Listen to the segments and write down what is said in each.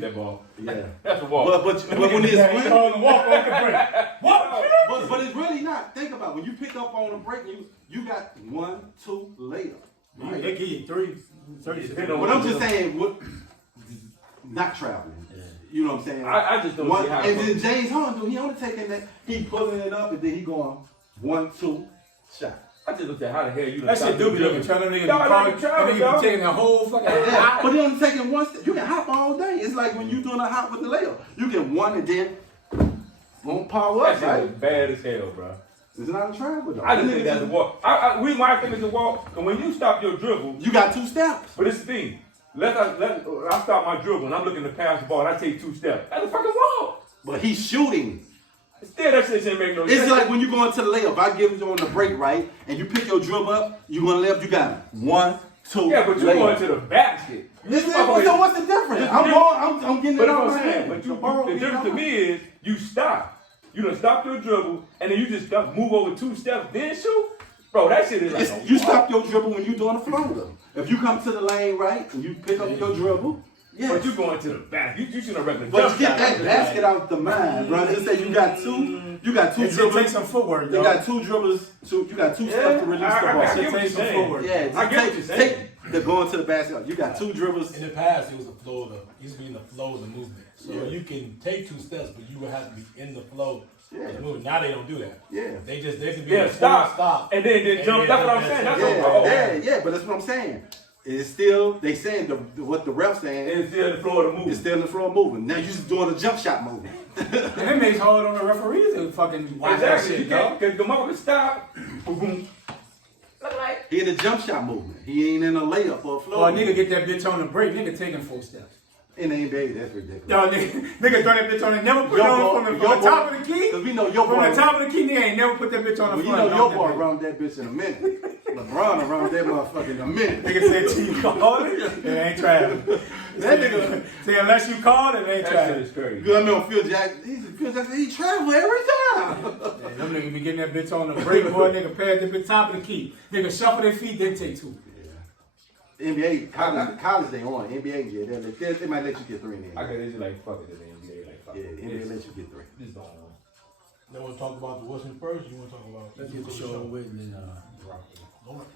that ball. Yeah. That's a walk. But when it's but it's really not. Think about it. When you pick up on a break, you got 1, 2 layup. Right. They give you 3. But I'm just saying, not traveling. Yeah. You know what I'm saying? I just don't see how. And then James Harden, he only taking that, he pulling it up, and then he going 1, 2 shot. I just looked at how the hell you. That shit do be looking trying to nigga. You be taking the whole fucking. Yeah, but then taking one step, you can hop all day. It's like when you doing a hop with the layup. You get one and then won't power up. That shit bad as hell, bro. It's not a travel though. I just think that's a walk. Reason why I think it's a walk, and when you stop your dribble, you got 2 steps. But it's the thing. I stop my dribble and I'm looking to pass the ball and I take 2 steps. That's a fucking walk. But he's shooting. Still, that shit shouldn't make no sense. It's like when you go into the layup. I give you on the break, right? And you pick your dribble up, you going to layup, you got it. 1, 2. Yeah, but you're going to the basket. So what's the difference? I'm getting it all right. But the difference to me is you stop. You done stop your dribble, and then you just move over 2 steps, then shoot. Bro, that shit is like you stop your dribble when you doing a floater. If you come to the lane right and you pick up your dribble, yeah. But you going to the basket. You should have regular. But you get that basket out the mind, bro. Just say you got 2 dribbles. It takes some footwork, though. You got 2 dribbles. You got 2 steps to release the ball. It takes some footwork. Yeah, I get what you're saying. The going to the basket. You got 2 dribbles. In the past, it was the flow of it used to be in the flow of the movement. So you can take 2 steps, but you would have to be in the flow. Yeah. Now they don't do that. Yeah. They can be stop, and then jump. That's what I'm saying. That's but that's what I'm saying. It's still they saying what the ref saying. It's still in the floor of the movement. It's still in the floor of moving. Now you just doing a jump shot movement. And it makes hard on the referees to fucking watch that shit, dog. Because the motherfucker stop. He in a jump shot movement. He ain't in a layup or a floor. Or a nigga get that bitch on the break. Nigga taking 4 steps. In the NBA, that's ridiculous. Yo, nigga throw that bitch on and never put it on from the top of the key. Because we know your boy. From the top of the key, nigga ain't never put that bitch on the front. You know your boy around that bitch in a minute. LeBron around that motherfucker in a minute. Nigga said till you call it, it ain't traveling. That nigga say unless you call it, it ain't traveling. That shit is crazy. Because I know Phil Jackson, he travel every time. Yeah, them niggas be getting that bitch on the break, boy. Nigga pass the bitch top of the key. Nigga shuffle their feet, then take 2. NBA, college they on. NBA, yeah, they might let you get 3 in there. I guess they just like fuck it in the NBA. Like, fuck yeah, NBA let you get 3. This don't know. They want to talk about the Western first? You want to talk about? Let's get the show with and then rock it. Lord.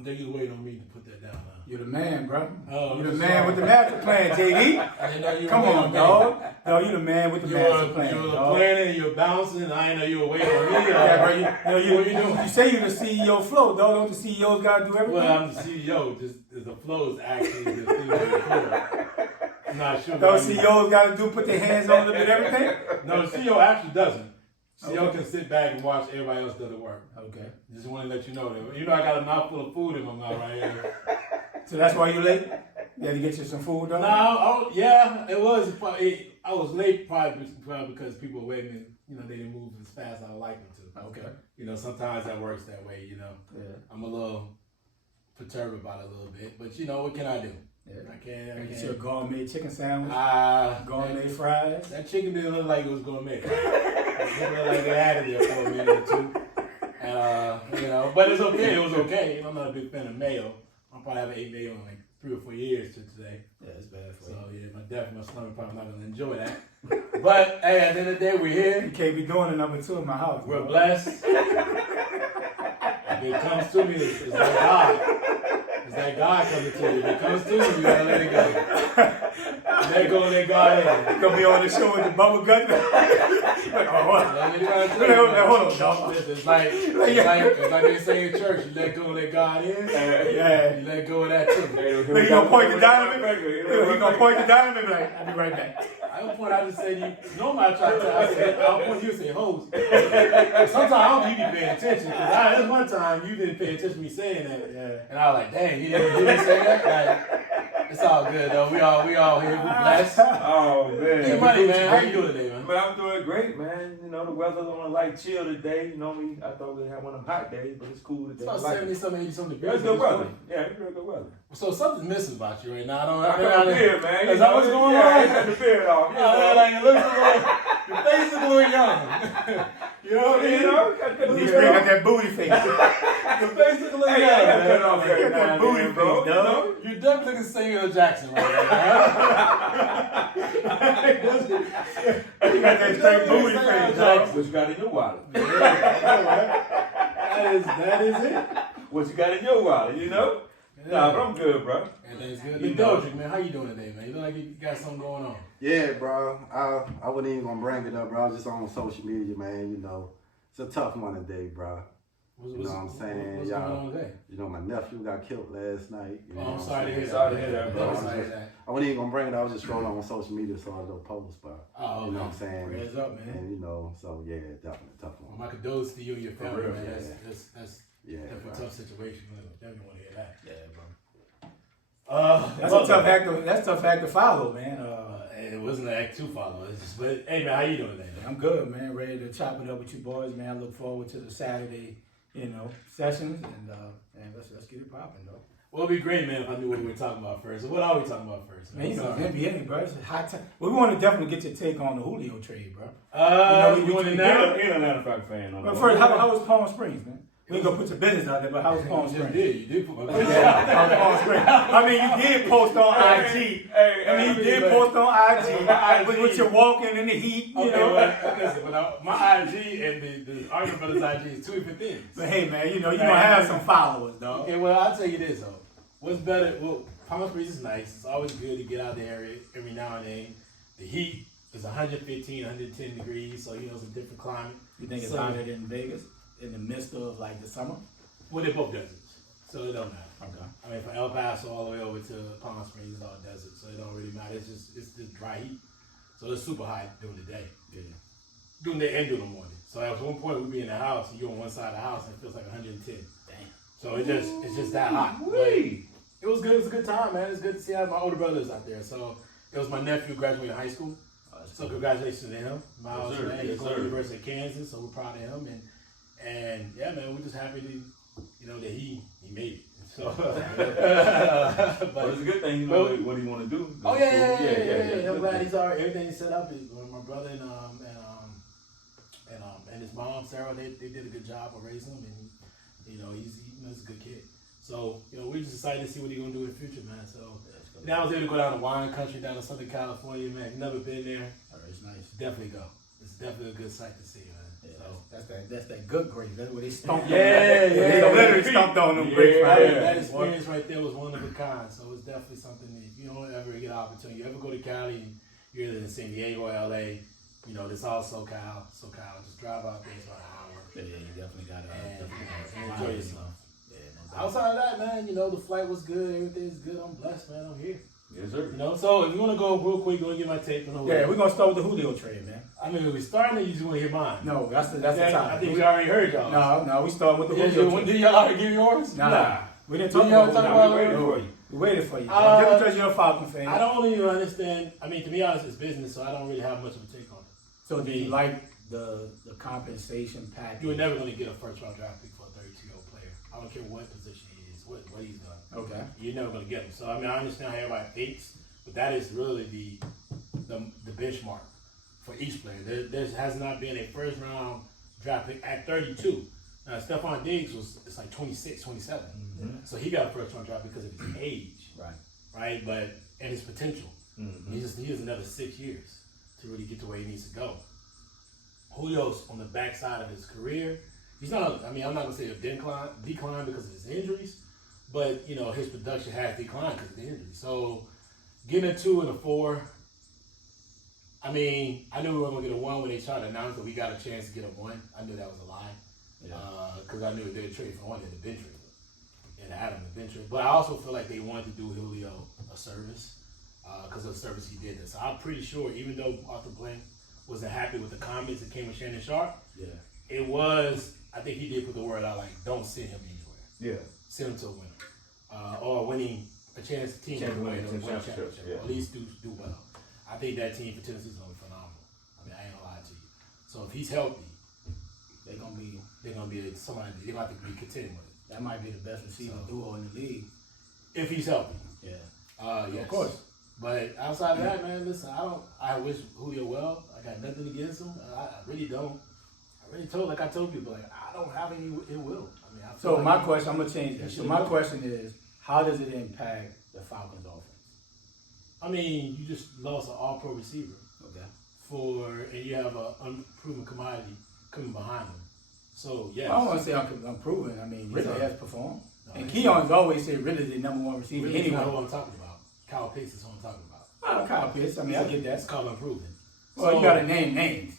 I think you waiting on me to put that down now. You're the man, bro. Oh, You're the man with the master plan, JD. I didn't know you were Come waiting on, me. dog. No, you the man with the master plan, You were dog. planning, you were bouncing, I didn't know you were waiting on me. Yeah, bro. What you doing? You say you're the CEO flow, dog. Don't the CEOs gotta do everything? Well, I'm the CEO. Just the flow is actually the thing with the flow. I'm not sure. Those CEOs gotta put their hands on them and everything? No, the CEO actually doesn't. CEO Okay. can sit back and watch everybody else do the work. Okay. Just want to let you know that. You know, I got a mouthful of food in my mouth right here. So that's why you late? You had to get you some food, dog? No, yeah, it was. I was late probably because people were waiting. You know, they didn't move as fast as I would like them to. Okay. You know, sometimes that works that way. You know, Yeah. I'm a little perturbed about it a little bit, but you know, what can I do? Yeah. I can't. Get you a gourmet chicken sandwich, Ah, gourmet fries. that chicken didn't look like it was gourmet. It looked like they had it there for a minute or two. And, you know, but it's okay. It was okay. You know, I'm not a big fan of mayo. I probably haven't ate mayo in like 3 or 4 years to today. Yeah, it's bad for So, you. yeah, my stomach probably not going to enjoy that. But, hey, at the end of the day, we're here. You can't be doing a number 2 in my house. We're dog. blessed. If it comes to me, it's like God. It's like God coming to you. If it comes to you, you gotta let it go. Let God in. You gonna be on the show with the bubble gut? Hold on, dog. It's like they say in church, you let go, let God in. Yeah. You let go of that too. Look, he gonna point the dynamite. He gonna point the dynamite like, I'll be right back. I don't point. I just say you. Normally I try to tell. I say I'll point. You say host. Sometimes I don't think you be paying attention because there's one time you didn't pay attention to me saying that, and I was like, dang, you didn't hear me say that. Like, it's all good though. We all here. We blessed. Oh man. Hey, money, man. How you doing today, man? Man, I'm doing great, man. You know, the weather's on a light chill today. You know me, I thought we had one of them hot days, but it's cool today. It's about 70-something, 80-something Yeah, it's degrees. good weather. Yeah, it's real good weather. So something's missing about you right now. I got the beard, man. Is that what's going yeah, on? I got the beard off. Like it looks a little. Your face is a little young. You know what I mean? He straight got that booty face. The face looks a little Hey, young. I got Man. cut off every Got that now and booty then, bro. face, dog. You're definitely looking Samuel Jackson right now. He got that straight booty face, dog. What you got in your wallet? That is it. What you got in your wallet, you know? Nah, but I'm good, bro. Everything's good. You Big know. Doja, man, how you doing today, man? You look like you got something going on. Yeah, bro. I wasn't even gonna bring it up, bro. I was just on social media, man. You know, it's a tough one today, bro. What's You know what I'm saying? What's Y'all- going on today? You know, my nephew got killed last night. You know Oh, I'm what sorry to saying? hear that. Sorry to hear that, bro. I'm sorry to hear that. I wasn't even gonna bring it up. I was just scrolling on social media, so I don't post, but Oh, you know what I'm okay. saying? Prayers up, man. And you know, so yeah, definitely a tough Well, one. my condolences to you and your family, real, man. yeah. That's Yeah, definitely a bro. tough situation. I definitely want to hear that. Yeah, bro. That's That's a tough act to follow, man. It wasn't an act to follow. It's just, but hey, man, how you doing today? Man? I'm good, man. Ready to chop it up with you boys, man. I look forward to the Saturday, sessions, and let's get it popping, though. Well, it'd be great, man, if I knew what we were talking about first. So what are we talking about first? Man, NBA, bro. It's a hot time. We want to definitely get your take on the Julio trade, bro. We doing it now? Ain't an Atlanta Falcons fan. But first, how was Palm Springs, man? We ain't gonna put your business out there, but how was Palm You just Springs? did. You did put my business Yeah, out. how was Palm Springs? I mean, you did post on IG. You did post on IG with your walking in the heat, you Okay, know. well, listen, but my IG and the Argument Brothers IG is two different things. But hey, man, you gonna have some followers, dog. Okay, well, I'll tell you this, though. What's better? Well, Palm Springs is nice. It's always good to get out there every now and then. The heat is 115, 110 degrees, so, it's a different climate. You think it's hotter than Vegas in the midst of like the summer? Well, they're both deserts, so it don't matter. Okay. I mean, from El Paso all the way over to Palm Springs, it's all desert, so it don't really matter. It's just dry heat. So it's super hot during the day. Yeah. During the day and during the morning. So at one point we'd be in the house and you're on one side of the house and it feels like 110. Damn. So it's just that hot. But Wee. it was good. It was a good time, man. It's good to see my older brothers out there. So it was my nephew graduating high school. So congratulations to him. Miles, Yes, sir. man. He's Yes, going to sir. the University of Kansas, so we're proud of him. And yeah, man, we're just happy that he made it. So, but But it's a good thing, what he want to do. oh yeah. I'm glad he's already everything's set up. My brother and his mom Sarah, they did a good job of raising him, and he's a good kid. So we just decided to see what he's gonna do in the future, man. So now I was able to go down to wine country down in Southern California, man. If you've never been there, It's nice. definitely go. it's definitely a good sight to see, man. Yeah, So that's that good grape. That's what they stomped on. Yeah, They literally stomped on them grapes. that, Right that there. experience right there was one of a kind. So it's definitely something that if you don't ever get an opportunity, you ever go to Cali and you're either in San Diego or LA, you know, this all SoCal. Just drive out there, it's about an hour. Yeah, you definitely got And enjoy yourself. Yeah, no doubt. Outside of that, man, you know, the flight was good, everything's good. I'm blessed, man. I'm here. Yes, sir. You know, so if you want to go real quick, go and get my take on the Yeah, we're gonna start with the Julio trade, man. I mean, are we starting or you just want to hear mine? No, that's the I topic. think we already heard y'all. No, we starting with the Yeah, Julio when trade. did y'all already give yours? Nah, we didn't talk Did y'all about talk Julio. about We it? waited for you. We waited for you. Uh, Just because you're a Falcon fan. I don't even understand. I mean, to be honest, it's business, so I don't really have much of a take on it. So do you like the compensation package? You're never going to get a first-round draft pick for a 32-year-old player. I don't care what position he is, what he's done. Okay. You're never going to get him. So, I mean, I understand how everybody thinks, but that is really the benchmark for each player. There has not been a first-round draft pick at 32. Now, Stephon Diggs it's like 26, 27. Mm-hmm. So he got a first-round draft because of his age. Right. But and his potential. Mm-hmm. He has another 6 years to really get to where he needs to go. Julio's on the backside of his career. He's not. I mean, I'm not gonna say a decline because of his injuries, but you know his production has declined because of the injury. So getting a 2 and a 4. I mean, I knew we were gonna get a 1 when they tried to announce that we got a chance to get a 1. I knew that was a lie because I knew they would trade for 1 in the bench trade and Adam the bench trade. But I also feel like they wanted to do Julio a service because of the service he did. So I'm pretty sure, even though Arthur Blank wasn't happy with the comments that came with Shannon Sharp, it was. I think he did put the word out like, don't send him anywhere. Yeah. Send him to a winner or winning a chance to team to win a championship, or at least do well. I think that team for Tennessee is gonna be phenomenal. I mean, I ain't gonna lie to you. So if he's healthy, they're gonna be somebody. They're gonna have to be contending with it. That might be the best receiving duo in the league. If he's healthy. Yeah. Yes. Of course. But outside of that, man, listen, I wish Julio well. I got nothing against him. I really don't. I told people, like, I don't have any ill will. I mean, So my question, I'm gonna change that. So my question is, how does it impact the Falcons offense? I mean, you just lost an all-pro receiver. Okay. And you have an unproven commodity coming behind him. So, yes. I don't want to say I'm proven. I mean, he has performed. No, And Keon's always said really the number 1 receiver Really, anyway. that's what I'm talking about. Kyle Pitts is what I'm talking about. Kyle Pitts. I mean, I get That's that. called unproven. Well, you got to name names.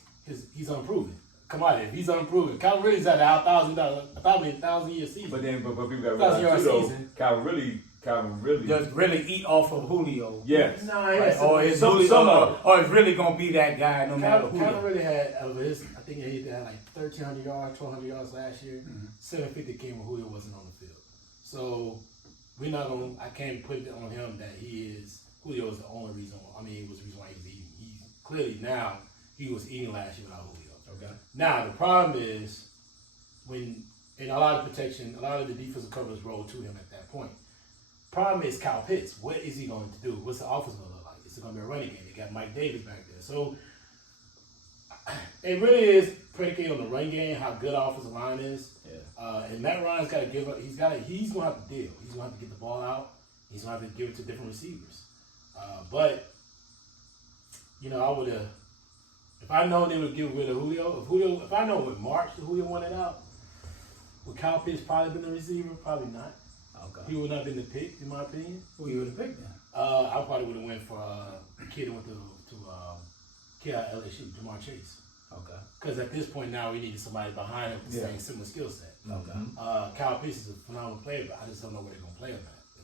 He's unproven. Commodity. If he's unproven, Kyle Ridley's at a $1,000-year season. But people got to 1,000 yard realize too, though, season. Calvin really. Just really eat off of Julio. Yes. Nah, Right? Or it's Some of it. or it's really gonna be that guy no matter who. Calvin really had I think he had like 1,300 yards, 1,200 yards last year. 750 came when Julio wasn't on the field. So I can't put it on him that Julio is the only reason. I mean, it was the reason why he was eating. He's clearly now he was eating last year without Julio. Okay. Now the problem is when a lot of the defensive coverage rolled to him at that point. Problem is Kyle Pitts. What is he going to do? What's the offense going to look like? Is it going to be a running game? They got Mike Davis back there. So it really is predicated on the run game, how good our offensive line is. Yeah. And Matt Ryan's got to give up. He's going to have to deal. He's going to have to get the ball out. He's going to have to give it to different receivers. But, you know, I would have, if I known they would get rid of Julio, if I know with March Julio wanted out, would Kyle Pitts probably been the receiver? Probably not. Okay. He would not have been the pick, in my opinion. Who you would have picked then? I probably would have went for a kid who went to kid out of LSU, Jamar Chase. Okay. Because at this point now we needed somebody behind him with the same similar skill set. Okay. Kyle Pitts is a phenomenal player, but I just don't know where they're gonna play him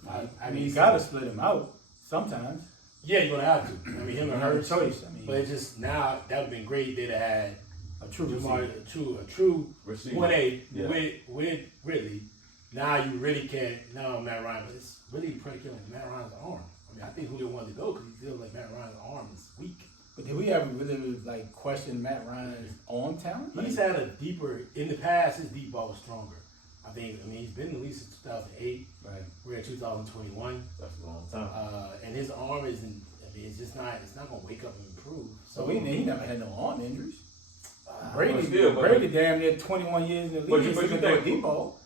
at. I mean, you gotta split him out sometimes. Yeah, you're gonna have to. I mean, him and her choice. I mean, but it's just now that would have been great. They'd have had a true Jamar, receiver. a true Receiver. 1A with Ridley. Now you really can't. Now Matt Ryan, but it's really predicated on Matt Ryan's arm. I mean, I think Julio wanted to go because he feels like Matt Ryan's arm is weak. But did we ever really like question Matt Ryan's arm talent? He's had a deeper in the past. His deep ball was stronger. I mean, he's been at least since 2008. Right. We're at 2021. That's a long time. And his arm isn't. I mean, it's just not. It's not gonna wake up and improve. So he never had no arm injuries. Brady Brady damn near 21 years in the league. But He's you still think- a deep ball.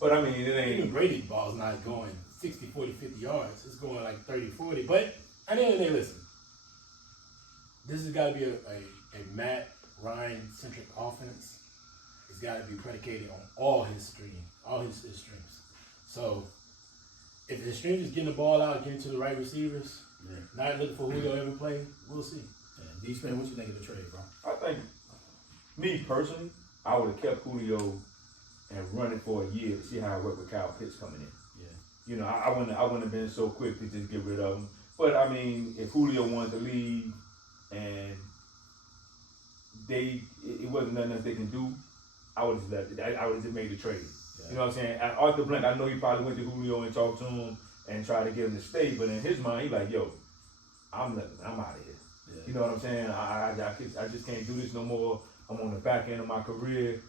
But I mean, it ain't. Even Brady's ball's not going 60, 40, 50 yards. It's going like 30, 40. But at the end of the day, listen. This has got to be a Matt grind-centric offense, it's got to be predicated on all his strengths. So if his strength is getting the ball out, getting to the right receivers, not looking for Julio every play, we'll see. Yeah. D-Spin, what you think of the trade, bro? I think, me personally, I would have kept Julio and run it for a year to see how it worked with Kyle Pitts coming in. Yeah. You know, I wouldn't have been so quick to just get rid of him. But I mean, if Julio wanted to leave and it wasn't nothing else they can do, I would have just made the trade. Yeah. You know what I'm saying? Arthur Blank, I know he probably went to Julio and talked to him and tried to get him to stay, but in his mind, he like, yo, I'm out of here. Yeah. You know what I'm saying? I just can't do this no more. I'm on the back end of my career.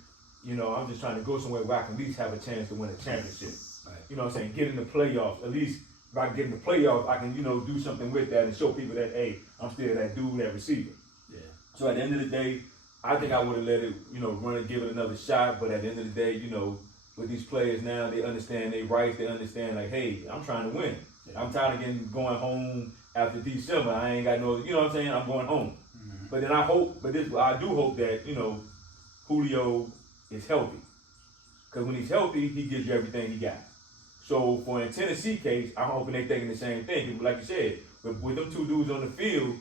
You know, I'm just trying to go somewhere where I can at least have a chance to win a championship. Right. You know what I'm saying? Get in the playoffs. At least if I get in the playoffs, I can, you know, do something with that and show people that, hey, I'm still that dude, that receiver. Yeah. So at the end of the day, I think I would have let it, you know, run and give it another shot. But at the end of the day, you know, with these players now, they understand their rights. They understand, like, hey, I'm trying to win. Yeah. I'm tired of going home after December. I ain't got no, you know what I'm saying? I'm going home. Mm-hmm. But then I do hope that, you know, Julio is healthy. Because when he's healthy, he gives you everything he got. So for in Tennessee case, I'm hoping they're thinking the same thing. Like you said, with them two dudes on the field,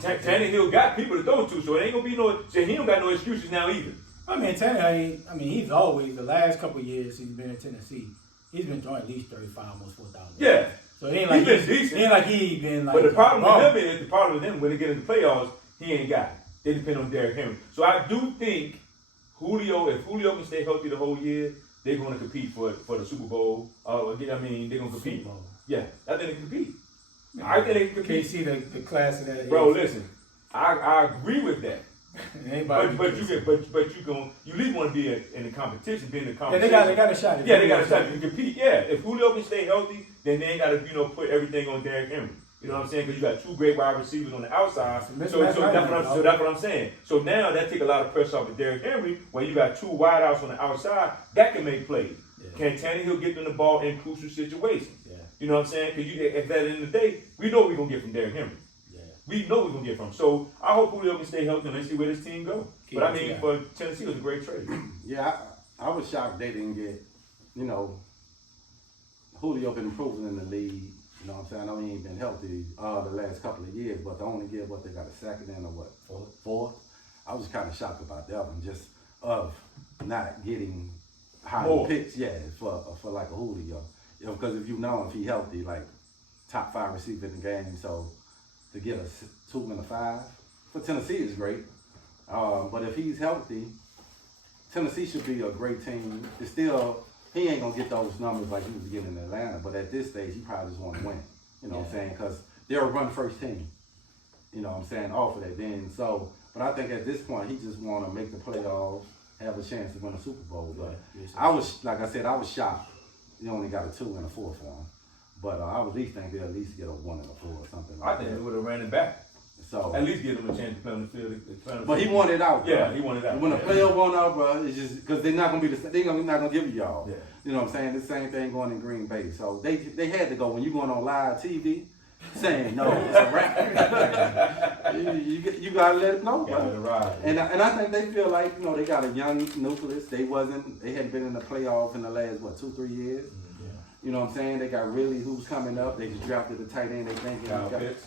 Tannehill got people to throw to, so it ain't gonna be he don't got no excuses now either. I mean, Tannehill, he's always, the last couple of years he's been in Tennessee, he's been throwing at least 35, almost 4,000. Yeah. So it ain't like he's been decent. It ain't like he been like. But the problem with him when they get into the playoffs, he ain't got it. They depend on Derrick Henry. So I do think if Julio can stay healthy the whole year, they're going to compete for the Super Bowl. They're going to compete. Super Bowl. Yeah, I think they can compete. I think they can compete. Can't see the class of that. Bro, listen, I agree with that. But you at least want to be in the competition, be in the competition. Yeah, they got a shot. Yeah, they got a shot to compete. Yeah, if Julio can stay healthy, then they ain't got to put everything on Derrick Henry. You know what I'm saying? Because you got two great wide receivers on the outside. So that's what I'm saying. So now that take a lot of pressure off of Derrick Henry when you got two wideouts on the outside that can make plays. Yeah. Can Tannehill get them the ball in crucial situations? Yeah. You know what I'm saying? Because at the end of the day, we know what we're going to get from Derrick Henry. Yeah. We know what we're going to get from him. So I hope Julio can stay healthy and let's see where this team goes. But I mean, for Tennessee, it was a great trade. Yeah, I was shocked they didn't get, Julio been improving in the league. You know what I'm saying? I know he ain't been healthy the last couple of years, but to only get they got a second and a fourth. I was kind of shocked about that one, just of not getting high picks, for like a Julio. Because if he healthy, like top 5 receiver in the game, so to get a 2 and a 5 for Tennessee is great. But if he's healthy, Tennessee should be a great team. It's still. He ain't going to get those numbers like he was getting in Atlanta, but at this stage, he probably just want to win. You know what I'm saying? Because they're a run-first team. You know what I'm saying? Off of that. But I think at this point, he just want to make the playoffs, have a chance to win a Super Bowl. But I was shocked. He only got a 2 and a 4 for him. But I would at least think they'll at least get a 1 and a 4 or something like that. I think they would have ran it back. So at least give him a chance to play on the field. But he wanted out. Bro. Yeah, he wanted out. When the player want out, bro, it's just because they're not gonna be they're not gonna give you y'all. Yeah. You know what I'm saying? The same thing going in Green Bay. So they had to go when you going on live TV, saying no, it's a wrap. you gotta let it go, bro. And I think they feel like they got a young nucleus. They hadn't been in the playoff in the last 2-3 years. You know what I'm saying? They got really who's coming up. They just drafted the tight end. They thinking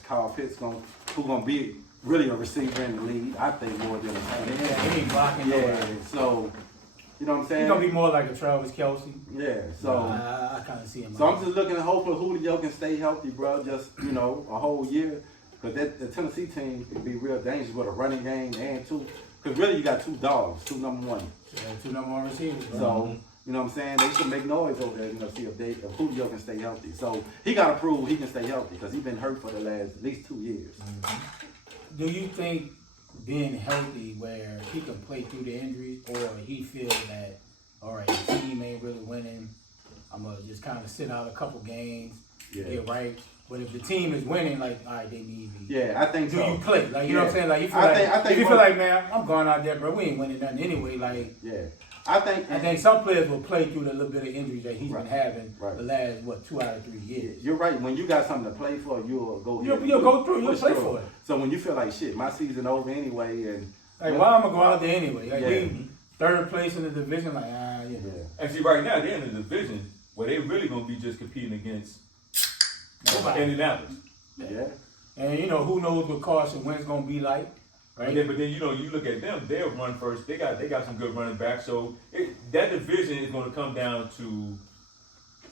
Kyle Pitts who's gonna be really a receiver in the league. I think more than a tight end. Yeah, he ain't blocking nobody. So you know what I'm saying? He's gonna be more like a Travis Kelce. Yeah. So I kind of see him. So I'm just looking at hopefully Julio can stay healthy, bro. Just a whole year, because the Tennessee team can be real dangerous with a running game and two. Because really you got 2 dogs, 2 number 1. Yeah, 2 number 1 receivers. Bro. So. You know what I'm saying? They should make noise over there, see if Julio can stay healthy. So he got to prove he can stay healthy because he's been hurt for the last at least 2 years. Mm-hmm. Do you think being healthy where he can play through the injuries, or he feels that, all right, the team ain't really winning, I'm going to just kind of sit out a couple games, get right. But if the team is winning, like, all right, they need me. Yeah, I think so. Do you play? Like, you know what I'm saying? Like, you feel like, man, I'm going out there, bro, we ain't winning nothing anyway. Like, yeah. I think some players will play through the little bit of injury that he's been having the last 2 out of 3 years. You're right. When you got something to play for, you'll go. You'll go through. You'll play for it. So when you feel like shit, my season over anyway, and Like, why I'm gonna go out there anyway? Like, Yeah. we third place in the division. Like, yeah. Yeah. And see, right now they're in the division where they really gonna be just competing against Nobody. Indianapolis. Yeah. And you know, who knows what Carson Wentz gonna be like, right? But then you know, you look at them; they'll run first. They got some good running backs. So that division is going to come down to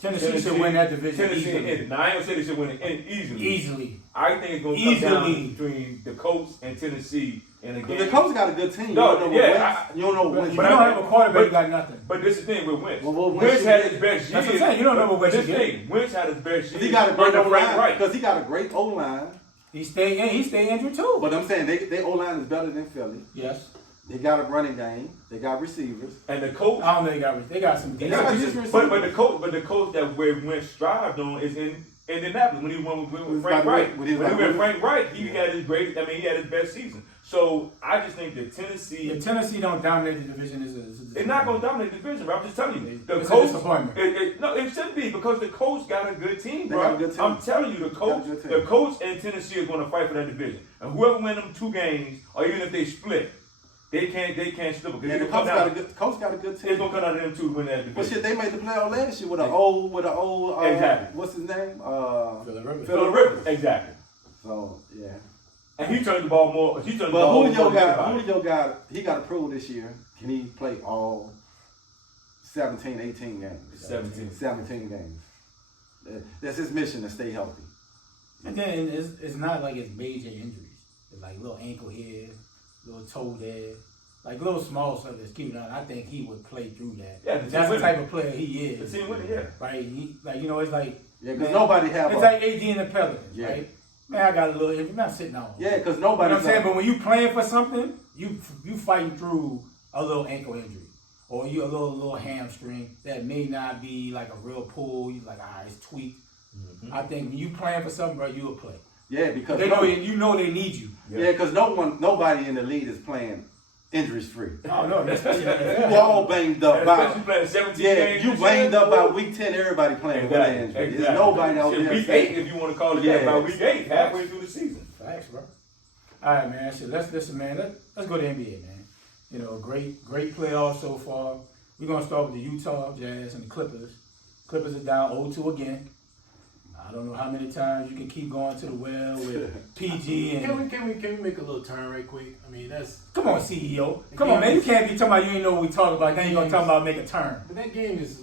Tennessee should win that division Tennessee easily. and now I ain't gonna say they should win it easily. Easily. I think it's going to come down Easily. between the Colts and Tennessee in a game. The Colts got a good team. No, you yeah, don't know But Wentz. you But don't I- have a quarterback, you but- got nothing. But this is the thing with Wentz. Well, Wentz had his best year. That's what I'm saying. You don't know what Wentz This is thing, Wentz had his best year. He got a great under O Frank line Reich. because he got a great O line. He stay injured too. But I'm saying they O line is better than Philly. Yes. They got a running game. They got receivers. And the coach. I don't know they got some But got decent. decent the coach that where Wentz strived on is in Indianapolis when he won with Frank Reich. When he went with Frank Reich, he had his greatest. I mean, he had his best season. So I just think that Tennessee. If Tennessee don't dominate the division, It's not going to dominate the division, bro. I'm just telling you. The It's a coach. disappointment. No, it should be because the coach got a good team, They bro. got a good team. I'm telling you, the got a good team. coach and Tennessee is going to fight for that division. And whoever win them 2 games, or even if they split, they can't slip it. Yeah, the Colts got a good It's team. going to come out of them 2 to win that division. But shit, they made the playoff last year with an old Exactly. what's his name? Phillip Rivers, exactly. So yeah. And he turned the ball more. He turned the But ball Julio more. got he got approved this year. Can he play all 17, 18 games? 17 games. That's his mission to stay healthy. And then it's not like it's major injuries. It's like little ankle here, little toe there, like little small stuff that's keeping on. I think he would play through that. Yeah, That's the type of player he is. The team winning, yeah. Right? It's like Yeah, because nobody have it's a like AD and the Pelicans, Yeah. right? Man, I got a little injury. I'm not sitting on. yeah, because You know nobody. what I'm saying? But when you playing for something, you fighting through a little ankle injury or you a little hamstring that may not be like a real pull. You like, it's tweaked. Mm-hmm. I think when you playing for something, bro, you'll play. Yeah, because They know they need you. Yeah, because nobody in the league is playing injuries free. Oh no, that's You all banged up Especially by playing 17 yeah. games. You this banged year. up by week 10. Everybody playing with an injury. Exactly. There's nobody out Shit, there. week saying- 8, if you want to call it Yeah. that, by week 8, halfway through the season. Facts, bro. All right, man. So let's listen, man. Let's go to NBA, man. You know, great playoffs so far. We're gonna start with the Utah Jazz and the Clippers. Clippers are down 0-2 again. I don't know how many times you can keep going to the well with PG and. Can we make a little turn right quick? I mean, Come on, CEO. Come on, man. You can't be talking about you ain't know what we talking about. Then you gonna talk about make a turn. But that game is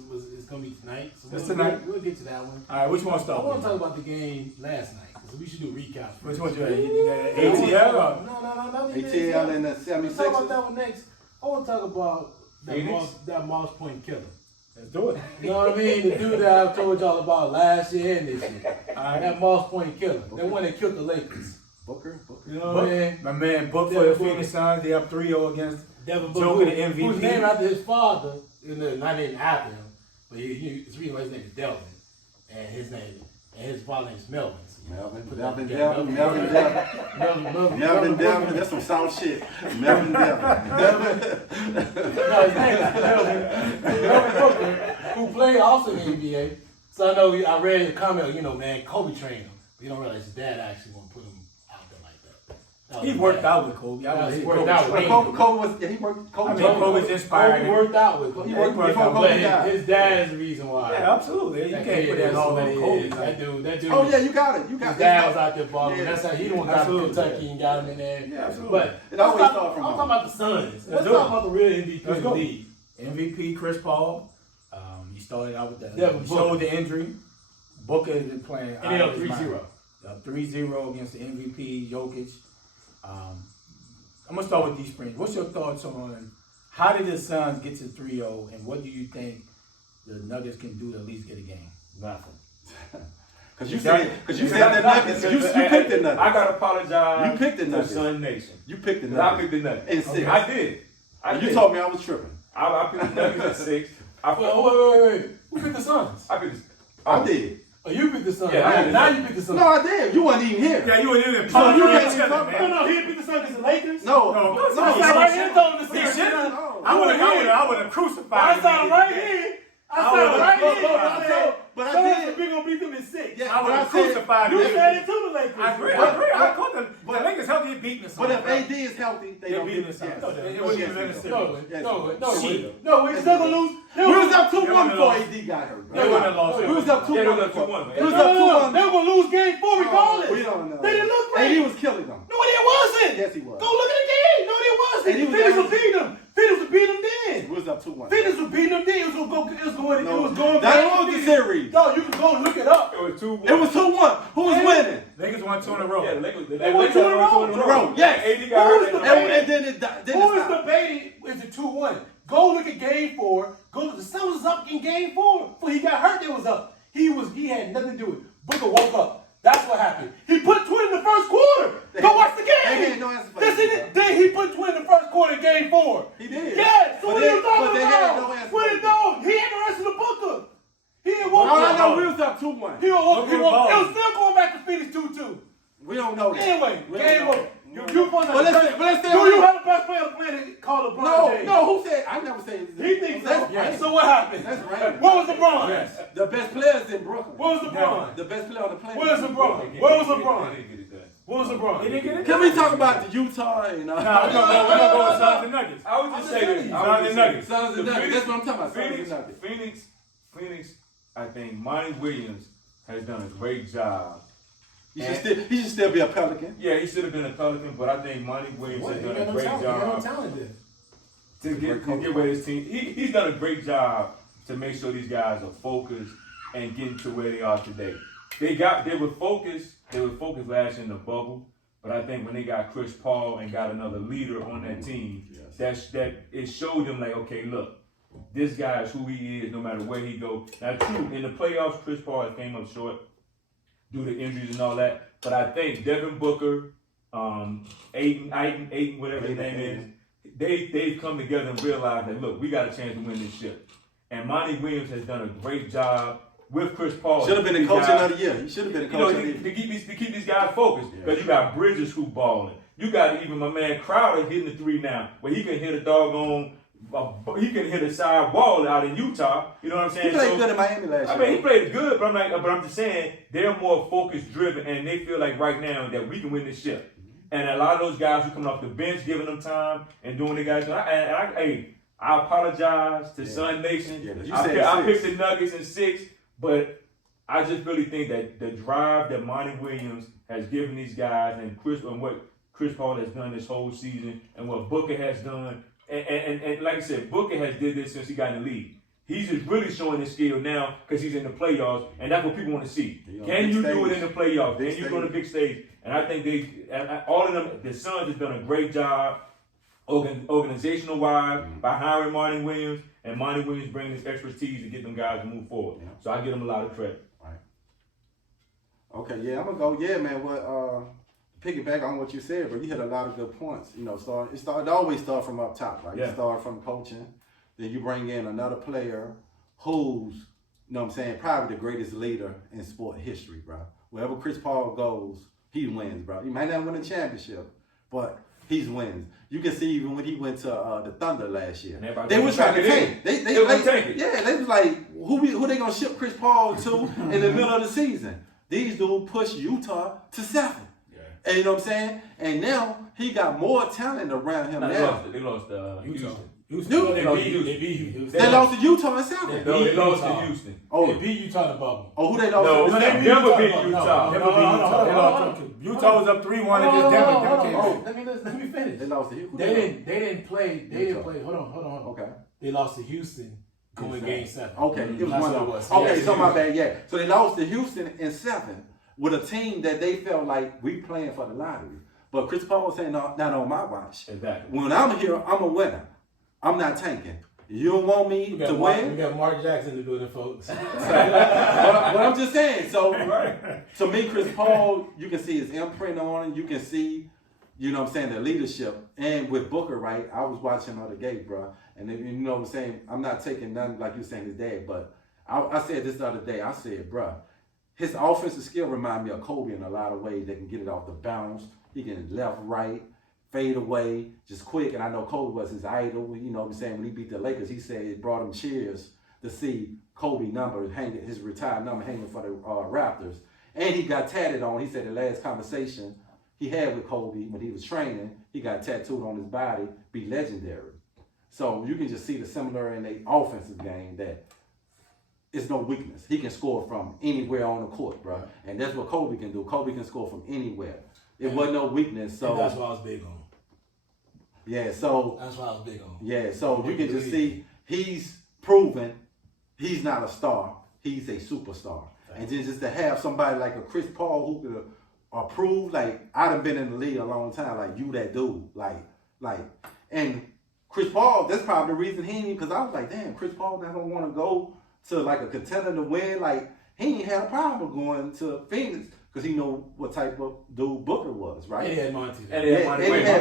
gonna be tonight. So It's tonight? We'll get to that one. All right, which one I start want with? to talk about the game last night because we should do recaps. Which one you got? ATL or? No, not even ATL and the Let's talk about 76ers. that one next. I want to talk about Phoenix? that Moss Point killer. Let's do it. You know what I mean? The dude that I told y'all about last year and this year. That Moss Point killer. The one that killed the Lakers. Booker. You know what I mean? My man Book for the Phoenix Suns. They up 3-0 against Devin Joker, Booker, the MVP. who's named after his father. Not named after him, but it's reason why his name is Delvin, and his father's name is Melvin. Melvin Devin. That's some South shit. Melvin Devin. No, his name is Melvin Booker, who played also in the NBA. So I read his comment, man, Kobe trained him. But you don't realize his dad actually won't put him out there like that. He worked out with Kobe. He worked out with Kobe's inspired. Kobe worked out with him. He worked out. before Kobe died. His dad is the reason why. Yeah, absolutely. You can't put that all on Kobe. That dude. Oh yeah, you got it. You got His dad was out there balling. Yeah. That's how he the one got to Absolutely. Kentucky and got him in there. Yeah, absolutely. But It always I'm start from talking home. about the Suns. Let's do talk it. about the real MVP Let's of go. the league. MVP Chris Paul. He started out with Devin he Booker. showed the injury. Booker has been playing. And they up 3-0. 3-0 against the MVP Jokic. I'm gonna start with D Springs. What's your thoughts on how did the Suns get to 3-0, and what do you think the Nuggets can do to at least get a game? Nothing. Because you said the Nuggets. You picked the Nuggets. I gotta apologize. You picked the to Nuggets. Sun Nation. You picked the 'Cause I Nuggets. picked the Nuggets. In 6. I did. You told me I was tripping. I picked the Nuggets in 6. Wait. Who picked the Suns? I picked. I did. Oh, you picked the Suns. Yeah, I did. Now you picked the Suns. No, I did. You wasn't even here. Yeah, you were even So you can't chilling, talk man. No, he didn't pick the Suns because the Lakers. No. No, I right here told him to He sit. shouldn't. No. I would have crucified I him. saw him right here. I said right here. But I did. We're gonna beat them in 6. Yeah, I would have said- crucified You them. said it to the Lakers. I agree. I caught them. The Lakers healthy beating us. But if AD is healthy, they don't beating beat us. us. No, it wouldn't even been a series. No, we're still gonna lose. We was up 2-1 before AD got hurt, They bro. wouldn't have lost. We was up 2-1. Yeah, they was up 2-1, man. We was up 2-1. They were gonna lose game 4 regardless. We don't know. They didn't look great. AD was killing them. No, they wasn't. Yes, he was. Go look at the game. No, they wasn't. And he was Phoenix was averaging- beating them. Phoenix was beating them then. We was up 2-1. Phoenix was beating them then. It was going. That was the series. No, you can go and look it up. It was 2-1. It was 2-1. Who was winning? Lakers won 2 in a row. Yeah, the Lakers. They won 2 in a row. In a row. Yes. AD got hurt. Who is And then it died. Who is debating? Is it 2-1? Go look at game 4. Go look. The Sun was up in game 4. Before he got hurt, it was up. He had nothing to do with it. Booker woke up. That's what happened. He put 20 in the first quarter. Go watch the game. They had no answer for Yes, he that. did. Then he put 20 in the first quarter in game 4. He did. Yes. So But what they- are you talking but they about? had no answer What for did it. no? He had the rest of the Booker. He didn't woke All I up. know, we was up 2-1. He woke. Booker It was balled. still going back to Phoenix 2-2. We don't know that. Anyway, We don't game know over. that. You supposed to But let's say Do you have the best player on the planet called LeBron No, James? no, who said? I never said He thinks so. That's right. So what happened? That's right. What was LeBron? Yes. The best players in Brooklyn. What was LeBron? The best player on the planet. Where's LeBron? Where was LeBron? What was LeBron? He didn't get it. Can we talk about the Utah and Nah, we're gonna go with Suns and Nuggets. I would just say this. Suns and Nuggets. Suns and Nuggets. That's what I'm talking about. Suns Phoenix, and Nuggets. Phoenix, I think Monty Williams has done a great job. He should still be a Pelican. Yeah, he should have been a Pelican, but I think Monty Williams has done a great job to get with his team. He's done a great job to make sure these guys are focused and getting to where they are today. They were focused last year in the bubble, but I think when they got Chris Paul and got another leader on that team, that it showed them like, okay, look, this guy is who he is no matter where he goes. Now, true, in the playoffs, Chris Paul has came up short due to injuries and all that, but I think Devin Booker, Ayton, whatever his name is, they've come together and realized that, look, we got a chance to win this ship. And Monty Williams has done a great job with Chris Paul. Should have been the coach of the year. He should have been the coach of the year. To keep these guys focused. Because you got Bridges who balling. You got even my man Crowder hitting the 3 now, where he can hit a doggone, he can hit a side wall out in Utah. You know what I'm saying? He played good in Miami last year. I mean, he played good, but I'm just saying they're more focus driven, and they feel like right now that we can win this ship. And a lot of those guys who come off the bench, giving them time and doing the guys. I apologize to Sun Nation. Yeah, I picked the Nuggets in 6, but I just really think that the drive that Monty Williams has given these guys and what Chris Paul has done this whole season and what Booker has done, and like I said, Booker has did this since he got in the league. He's just really showing his skill now because he's in the playoffs, and that's what people want to see. Can you do it in the playoffs? Can you go to the big stage? And I think all of them, the Suns have done a great job, organizational wise, by hiring Monty Williams, and Monty Williams bringing his expertise to get them guys to move forward. Yeah. So I give them a lot of credit. Right. Okay, yeah, I'm gonna go. Yeah, man. What piggyback on what you said, but you hit a lot of good points. You know, it always start from up top, right? Yeah. You start from coaching, then you bring in another player who's, you know what I'm saying, probably the greatest leader in sport history, bro. Wherever Chris Paul goes, he wins, bro. He might not win a championship, but he wins. You can see even when he went to the Thunder last year, they were trying to tank. They were tanking. Yeah, they was like, who they gonna ship Chris Paul to in the middle of the season? These dudes pushed Utah to 7. Yeah. And you know what I'm saying? And now he got more talent around him now. They lost Houston. They lost beat Houston. They lost to Utah in 7. No, they lost to Houston. They beat Utah in the bubble. Oh, who they lost No, to? they never beat Utah. Hold on. Utah was up 3-1 against Denver. Let me finish. They lost to Houston. They didn't play. Hold on. Okay. They lost to Houston going game 7. Okay, it was That's one what of it was. Okay, Yes, so it my was. bad, yeah. So they lost to Houston in 7 with a team that they felt like we playing for the lottery. But Chris Paul was saying, no, not on my watch. Exactly. When I'm here, I'm a winner. I'm not tanking. You don't want me to win? We got Mark Jackson to do it, folks. but I'm just saying, so to me, Chris Paul, you can see his imprint on him. You can see, you know what I'm saying, the leadership. And with Booker, right, I was watching on the gate, bro. And then, you know what I'm saying, I'm not taking nothing like you saying his dad, but I said this the other day, I said, bro, his offensive skill remind me of Kobe in a lot of ways. They can get it off the bounce. He can left, right, fade away, just quick. And I know Kobe was his idol. You know what I'm saying? When he beat the Lakers, he said it brought him cheers to see Kobe number hanging, his retired number hanging for the Raptors. And he got tatted on. He said the last conversation he had with Kobe when he was training, he got tattooed on his body, be legendary. So you can just see the similar in the offensive game that it's no weakness. He can score from anywhere on the court, bro. And that's what Kobe can do. Kobe can score from anywhere. It wasn't no weakness. So and that's what I was big on. Yeah, so that's what I was big on. Yeah, so you can just see he's proven he's not a star. He's a superstar. Right. And then just to have somebody like a Chris Paul who could prove, like, I'd have been in the league a long time, like, you that dude. Like, and Chris Paul, that's probably the reason he ain't, because I was like, damn, Chris Paul not going to want to go to, like, a contender to win. Like, he ain't had a problem going to Phoenix because he know what type of dude Booker was, right? And he had Monty. And he had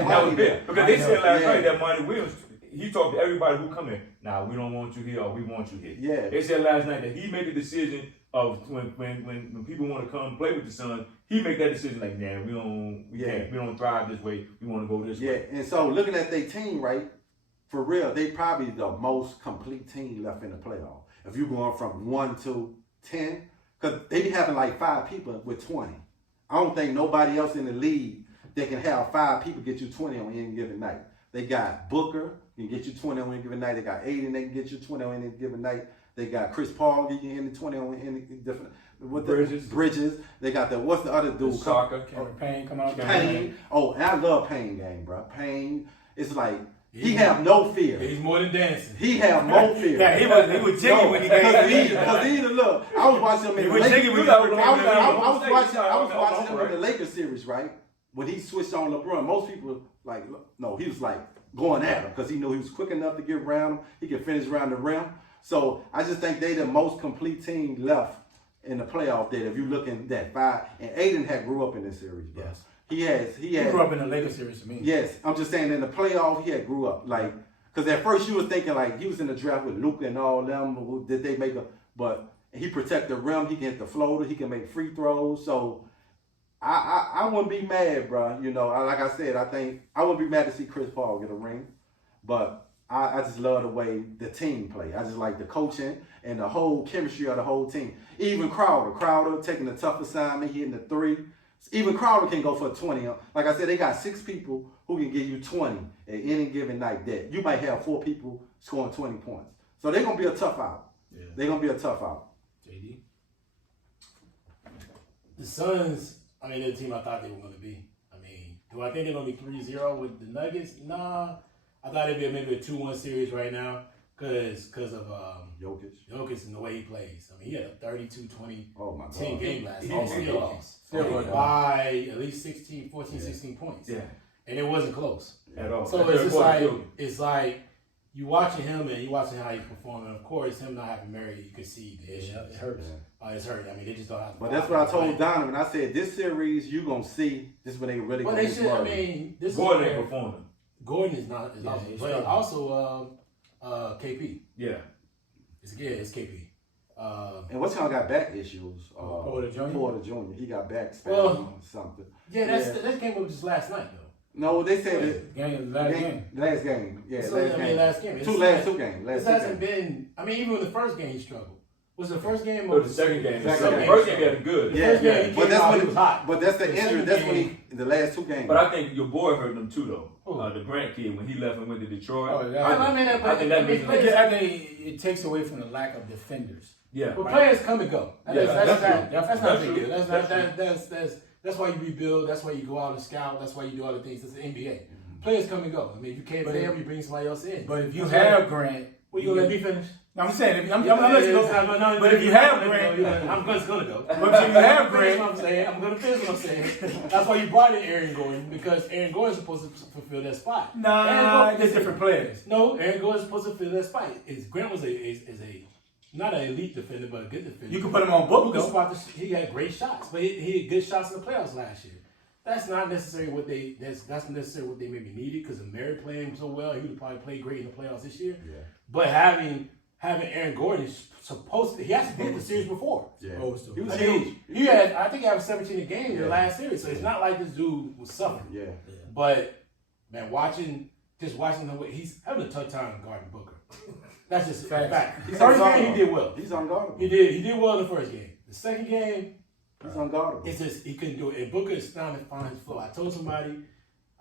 Monty Williams. Because they said last night that Monty Williams, he talked to everybody who come in. Nah, we don't want you here, or we want you here. Yeah. They said last night that he made the decision of when people want to come play with the Suns, he make that decision like, nah, we don't thrive this way. We want to go this way. Yeah, and so looking at their team, right, for real, they probably the most complete team left in the playoff. If you're going from 1 to 10, because they be having like 5 people with 20. I don't think nobody else in the league that can have 5 people get you 20 on any given night. They got Booker, can get you 20 on any given night. They got Aiden, they can get you 20 on any given night. They got Chris Paul, get you 20 on any different. Bridges. They got what's the other dude? Soccer. Cameron Payne come out. Payne. Oh, and I love Payne game, bro. Payne, it's like he have no fear. He's more than dancing. He have no fear. Yeah, he was jiggy when he came. Because he look, I was watching him in the Lakers. I was watching him in the Lakers series, right? When he switched on LeBron, most people like, no, he was like going at him because he knew he was quick enough to get around him. He could finish around the rim. So I just think they the most complete team left in the playoff. That if you looking at 5, and Aiden had grew up in this series, bro. Yes. He grew up in the Lakers series to me. Yes, I'm just saying in the playoff he had grew up like because at first you was thinking like he was in the draft with Luka and all them. Did they make but he protect the rim. He can hit the floater. He can make free throws. So I wouldn't be mad, bro. You know, like I said, I think I wouldn't be mad to see Chris Paul get a ring, but I just love the way the team play. I just like the coaching and the whole chemistry of the whole team. Even Crowder taking the tough assignment, hitting the 3. Even Crowder can go for 20. Like I said, they got 6 people who can give you 20 at any given night. That you might have 4 people scoring 20 points. So they're gonna be a tough out. Yeah. They're gonna be a tough out. JD. The Suns, I mean, they're the team I thought they were gonna be. I mean, do I think they're gonna be 3-0 with the Nuggets? Nah. I thought it'd be maybe a 2-1 series right now because of Jokic and the way he plays. I mean, he had a 32-20 10 game last night. He still lost. By at least 16 points. Yeah. And it wasn't close. At all. So it's like you watching him and you watching how he's performing. Of course, him not having married, you can see the issues. It hurts. It's hurting. I mean, they just don't have. But that's what I told Donovan. I said this series you gonna see. This is when they really. But they should. I mean, this Gordon ain't performing. Gordon is not. But also KP. Yeah. It's KP. And what's y'all got back issues? Porter Jr. He got back something. Yeah, that came up just last night though. No, they said last game. Yeah, so, last game. Two games. This hasn't been. I mean, even in the first game he struggled. Was the first game or the second game? The first game got good. Yeah. But that's when he was hot. But that's the injury. That's when the last 2 games. But I think your boy hurt them too though. The Grant kid when he left and went to Detroit. Oh, yeah. I think that makes sense. I think it takes away from the lack of defenders. Yeah. But players come and go. That's not a big deal. That's why you rebuild. That's why you go out and scout. That's why you do all the things. It's the NBA. Mm-hmm. Players come and go. I mean, if you can't play them, you bring somebody else in. But if you have Grant, well, you gonna let me finish? No, I'm saying, I'm letting you go. But if you have Grant, I'm just gonna go. But if you have Grant, I'm saying, I'm gonna finish what I'm saying. That's why you brought in Aaron Gordon, because Aaron Gordon's supposed to fulfill that spot. Nah, they're different players. No, Aaron Gordon's supposed to fill that spot. Grant was not an elite defender, but a good defender. You can put him on book though. He had great shots, but he had good shots in the playoffs last year. That's not necessarily what they. That's necessarily what they maybe needed because of Mary playing so well. He would probably play great in the playoffs this year. Yeah. But having Aaron Gordon is supposed to. He actually did the series before. Yeah. He was huge. I think he had 17 a game in the last series. So it's not like this dude was suffering. Yeah. But man, watching the way he's having a tough time guarding Booker. That's just a fact. He's First unguardable. game he did well. He's unguardable. He did well in the first game. The second game, He's unguardable. it's just he couldn't do it. And Booker is starting to find his flow. I told somebody,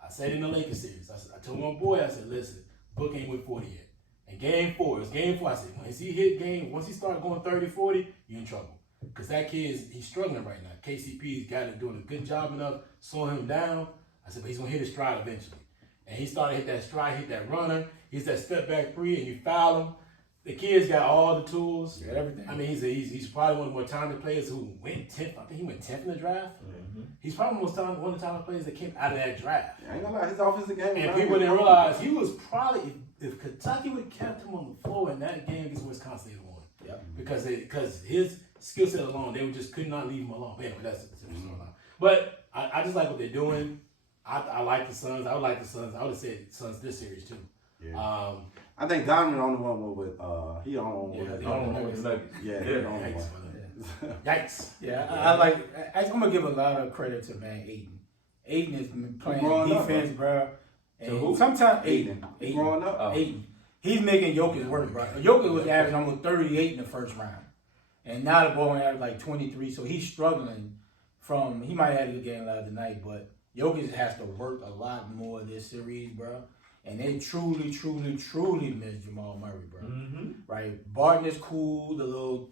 I said in the Lakers series, I told my boy, I said, listen, Booker ain't with 40 yet. And game 4, I said, once he started going 30, 40, you're in trouble. Because that kid, he's struggling right now. KCP's got it doing a good job enough, slowing him down. I said, but he's going to hit his stride eventually. And he started to hit that stride, hit that runner. He's that step back three, and you foul him. The kid's got all the tools. Yeah, everything. I mean, he's probably one of the more talented players who went 10th. I think he went 10th in the draft. Mm-hmm. He's probably one of the talented players that came out of that draft. I ain't gonna lie, his offensive game. And people didn't realize he was probably, if Kentucky would have kept him on the floor in that game against Wisconsin, they'd have won. Yep. Because his skill set alone, they just could not leave him alone. But anyway, that's a different storyline. But I just like what they're doing. I like the Suns. I would like the Suns. I would have said Suns this series too. Yeah. I think Donovan the only one with he the only one with I don't know what it's like. Yeah, Yeah, he the only Yikes, one. Yikes. Yeah, I'm gonna give a lot of credit to Aiden. Aiden has been playing defense, bro. And To who? sometimes Aiden. Growing up. Aiden. He's making Jokic work, bro. Jokic was averaging almost 38 in the first round. And now the boy averaged like 23, so he's struggling he might have had a good game last night, but Jokic has to work a lot more this series, bro. And they truly, truly, truly miss Jamal Murray, bro. Mm-hmm. Right? Barton is cool, the little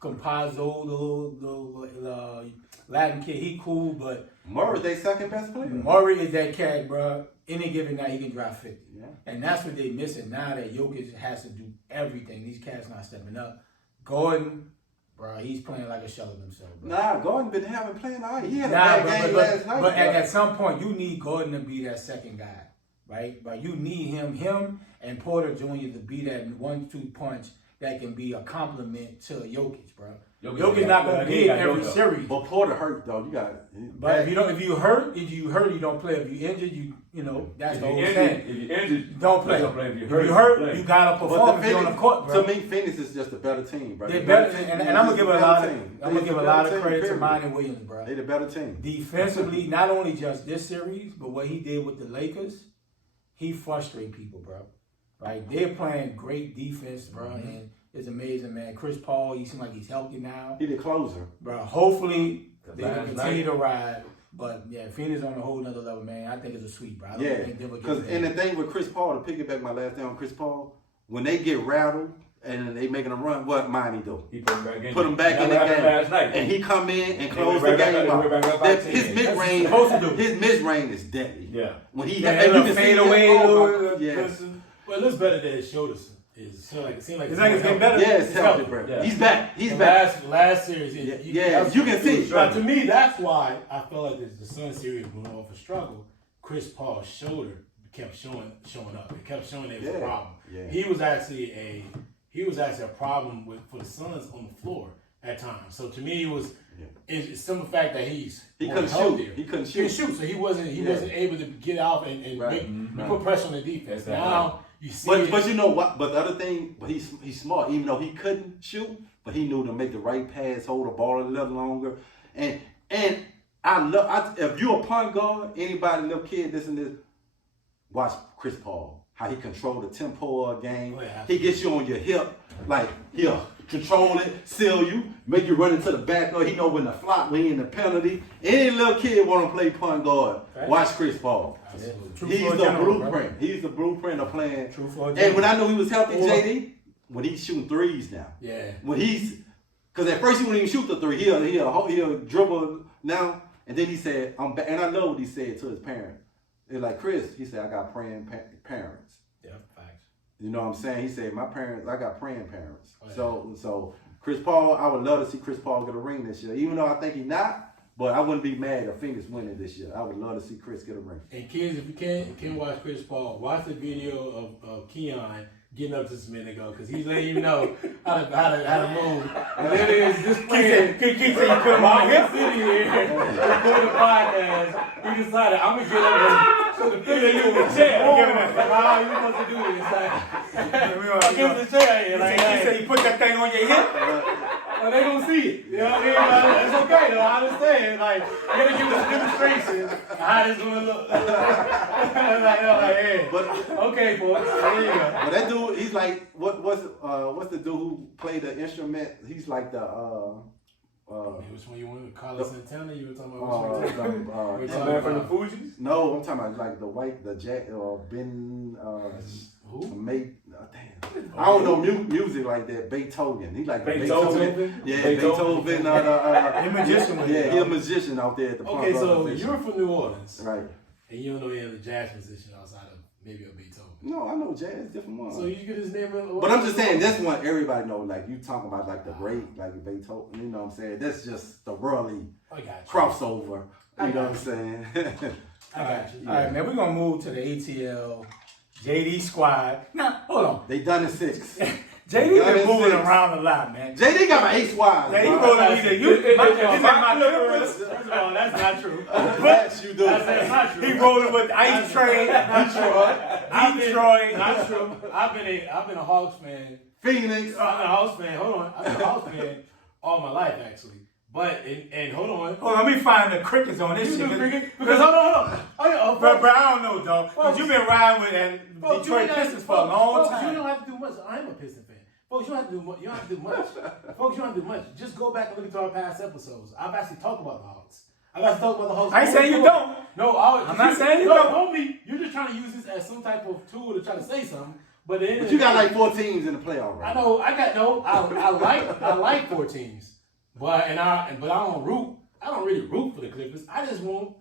Compazzo, the little Latin kid, he cool, but Murray's their second best player. Murray is that cat, bro. Any given night, he can drop 50. Yeah. And that's what they missing now that Jokic has to do everything. These cats not stepping up. Gordon, bro, he's playing like a shell of himself, bro. Nah, Gordon been playing all right. He had a bad game last night. But at some point, you need Gordon to be that second guy, right? But you need him and Porter Jr. to be that 1-2 punch that can be a compliment to Jokic, bro. Jokic not gonna be in every series. But Porter hurt though. You got. But if you hurt, you don't play. If you injured, you know that's the whole thing. If you're injured, you don't play. If you hurt, you gotta perform if you're on the court, bro. To me, Phoenix is just a better team, bro. They're better, and I'm gonna give a lot of credit to Monty Williams, bro. They're the better team. Defensively, not only just this series, but what he did with the Lakers, he frustrates people, bro. Right? They're playing great defense, bro, and it's amazing, man. Chris Paul, he seems like he's healthy now. He the closer. Bro, hopefully they can continue to ride. But yeah, Phoenix on a whole nother level, man. I think it's a sweep, bro. Because the thing with Chris Paul, to piggyback my last thing on Chris Paul, when they get rattled and they making a run, what mind he do? He put him back in. Put him back in the game. Last night. And he come in and close the game out. His mid-range is deadly. Yeah. When he you can fade away. Yes. Well, it looks better than it showed us. It seemed like it's getting better. Yeah, it's healthy, bro. Yeah. He's back. He's back. Last series, You can see. But to me, that's why I felt like the Sun series went off a struggle. Chris Paul's shoulder kept showing up. It kept showing there was a problem. Yeah. He was actually a problem for the Suns on the floor at times. So to me, it's simple fact that he couldn't healthier. shoot. He couldn't shoot, shoot. so he wasn't able to get out and put pressure on the defense. Exactly. Now you see, but you know what? But the other thing, but he's smart. Even though he couldn't shoot, but he knew to make the right pass, hold the ball a little longer, and if you're a point guard, anybody, little kid, this and this, watch Chris Paul. How he control the tempo of a game. He gets you on your hip, like he'll control it, seal you, make you run into the back. He know when the flop, when he in the penalty. Any little kid want to play point guard, watch Chris Paul. He's the blueprint. He's the blueprint of playing. And when I knew he was healthy, JD, when he's shooting threes now. Yeah. Because at first he wouldn't even shoot the three. He'll dribble now. And then he said, I'm back. And I love what he said to his parents. They're like, Chris, he said, I got praying parents. Yeah, facts. You know what I'm saying? He said, I got praying parents. Oh, yeah. So Chris Paul, I would love to see Chris Paul get a ring this year. Even though I think he's not, but I wouldn't be mad if Phoenix winning this year. I would love to see Chris get a ring. And kids, if you can watch Chris Paul, watch the video of Keon getting up just a minute ago, because he's letting you know how to move. And then it's just playing. Keith said you put him on his sitting here, recording the podcast. He decided, I'm going to get up and the thing you with a chair. How you supposed to do it? It's like, I give him the chair. He said you put that thing on your hip. Well, they gonna see it. You know what I mean? It's okay though. I understand. Like, you gotta give us a demonstration of how this gonna look. But okay, folks. There you go. But that dude, he's like what's the dude who played the instrument? He's like the which one you want? Carlos Santana? You were talking about which one? The man from the Fugees? No, I'm talking about like the Jack Ben who? Damn. I don't know music like that. Beethoven. He like Beethoven? Yeah, Beethoven. Beethoven. He a magician. He a magician out there at the Okay, so you're from New Orleans, right? And you don't know any other jazz musician outside of maybe a Beethoven. No, I know jazz, different ones. So you get his name. But I'm just saying, this one everybody know. Like you talking about, like the great, like Beethoven. You know what I'm saying? That's just the worldly crossover. You know what I'm saying? I got you. All right, man. We're gonna move to the ATL JD squad. Now, hold on. They done it 6. JD been moving around a lot, man. JD got my 8 squads. Yeah, he rolling with it. You my Clippers. First of all, that's not true. Yes, you do. That's not true. He rolling with Ice Train. Detroit. Not true. I've been a Hawks fan. Phoenix. I've been a Hawks fan. Hold on. I've been a Hawks fan all my life, actually. But and hold on. Hold on, let me find the crickets on this shit. Because hold on. But I don't know, dog. Because you've been riding with Detroit Pistons for a long time. You don't have to do much. I'm a Piston fan. Folks, you don't have to do much. You don't have to do much. Folks, you don't have to do much. Just go back and look at our past episodes. I've actually talked about the Hawks. I've actually talked about the Hawks. I ain't saying you don't. No, I'm not saying you don't. You're just trying to use this as some type of tool to try to say something. But you got like 4 teams in the playoff, right? I know. I like 4 teams. But I don't really root for the Clippers. I just want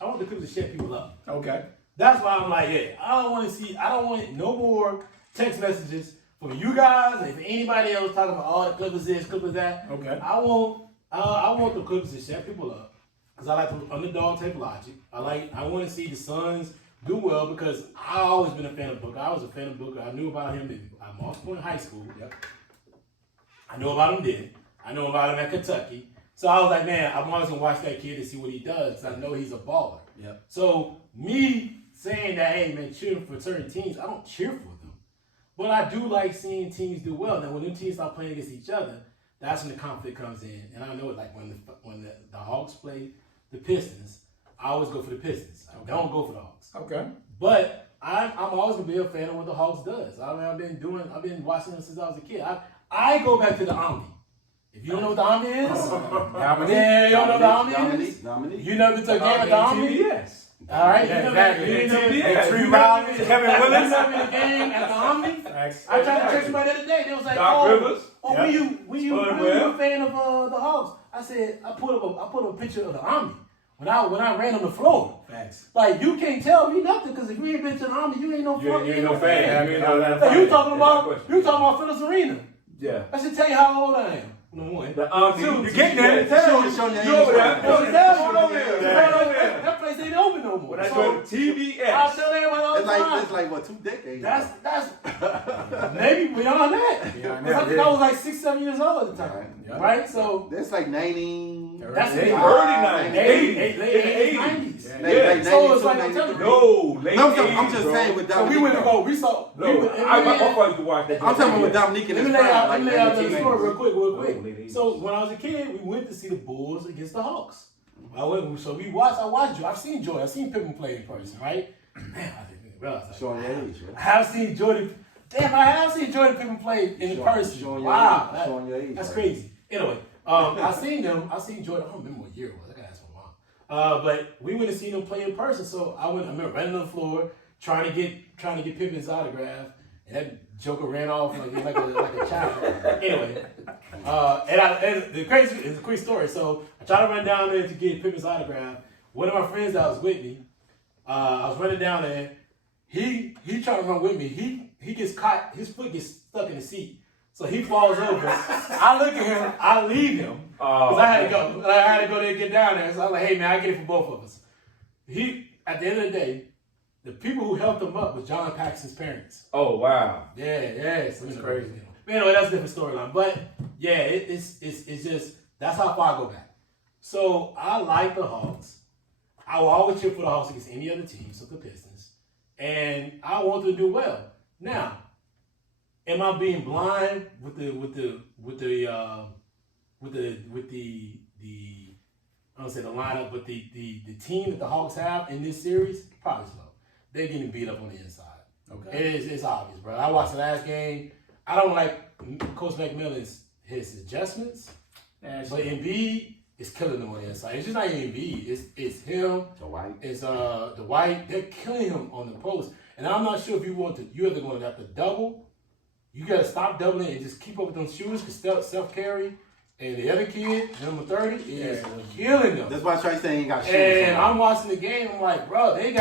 I want the Clippers to shut people up. Okay. That's why I'm like, yeah, I don't want no more text messages from you guys and anybody else talking about all the Clippers this, Clippers that. Okay. I want the Clippers to shut people up because I like the underdog type logic. I want to see the Suns do well because I always been a fan of Booker. I was a fan of Booker. I knew about him in Moss High School. Yep. I know about him then. I know about him at Kentucky. So I was like, man, I'm always going to watch that kid and see what he does because I know he's a baller. Yep. So me saying that, hey, man, cheering for certain teams, I don't cheer for them. But I do like seeing teams do well. Now, when them teams start playing against each other, that's when the conflict comes in. And I know it, like when the Hawks play the Pistons, I always go for the Pistons. I don't go for the Hawks. Okay. But I'm always going to be a fan of what the Hawks does. I mean, I've been watching them since I was a kid. I go back to the Omni. If you don't know what the Omni is, yeah, you don't know what the Omni is? You never took a game at the Omni? Yes. All right, Yeah, you exactly. never Rollins, Kevin Willis. a game at the Omni? I tried to text somebody the other day. They was like, Doc Rivers. when you a fan of the Hawks? I said, I put up a picture of the Omni when I ran on the floor. Thanks. Like, you can't tell me nothing because if you ain't been to the Omni, you ain't no fan. You ain't no fan. You ain't no that. You talking about Phyllis Arena? Yeah. I should tell you how old I am. Number one. You get there. That place ain't open no more. When I go to TBS. I'll tell everybody all the time. It's like what, 2 decades? That's maybe beyond that. I think I was like 6, 7 years old at the time. Right? So that's like 90. That's early 90s. 90s. Late 80s. Yeah. So it's like I'm telling you. No, late 80s, I'm just saying with Dominique. So we went to go. We saw. My father used to watch that. I'm talking about with Dominique in his prime. Let me lay out the story real quick. Oh, So when I was a kid, we went to see the Bulls against the Hawks. I watched Joe. I've seen Joy. I've seen Pippen play in person, right? Man, I didn't realize that. Showing your age, right? I have seen Jordan. Damn, I have seen Jordan Pippen play in person. Showing Wow, showing your age. that's right? crazy. Anyway, I seen Jordan. I don't remember what year it was. I gotta ask my mom. But we went to see them play in person. So I remember running on the floor trying to get Pippen's autograph, and that Joker ran off like a child. Anyway, and it's a quick story. So I tried to run down there to get Pippen's autograph. One of my friends that was with me, I was running down there. He tried to run with me. He gets caught. His foot gets stuck in the seat. So he falls over. I look at him. I leave him because I had to go. I had to go there and get down there. So I was like, "Hey man, I get it for both of us." At the end of the day, the people who helped him up was John Paxson's parents. Oh wow. Yeah. So it's crazy. But anyway, that's a different storyline. But yeah, it's just that's how far I go back. So I like the Hawks. I will always cheer for the Hawks against any other team, so the Pistons, and I want them to do well. Now, am I being blind with the I don't say the lineup, but the team that the Hawks have in this series? Probably so. They're getting beat up on the inside. Okay. It's obvious, bro. I watched the last game. I don't like Coach McMillan's his adjustments, but Embiid is killing them on the inside. It's just not even Embiid. It's him. The White. It's the White. They're killing him on the post. And I'm not sure if you either going to have to double. You got to stop doubling and just keep up with them shooters because Steph Curry and the other kid, number 30, is killing them. That's why I try to say he ain't got shooters. And I'm watching the game. I'm like, bro, you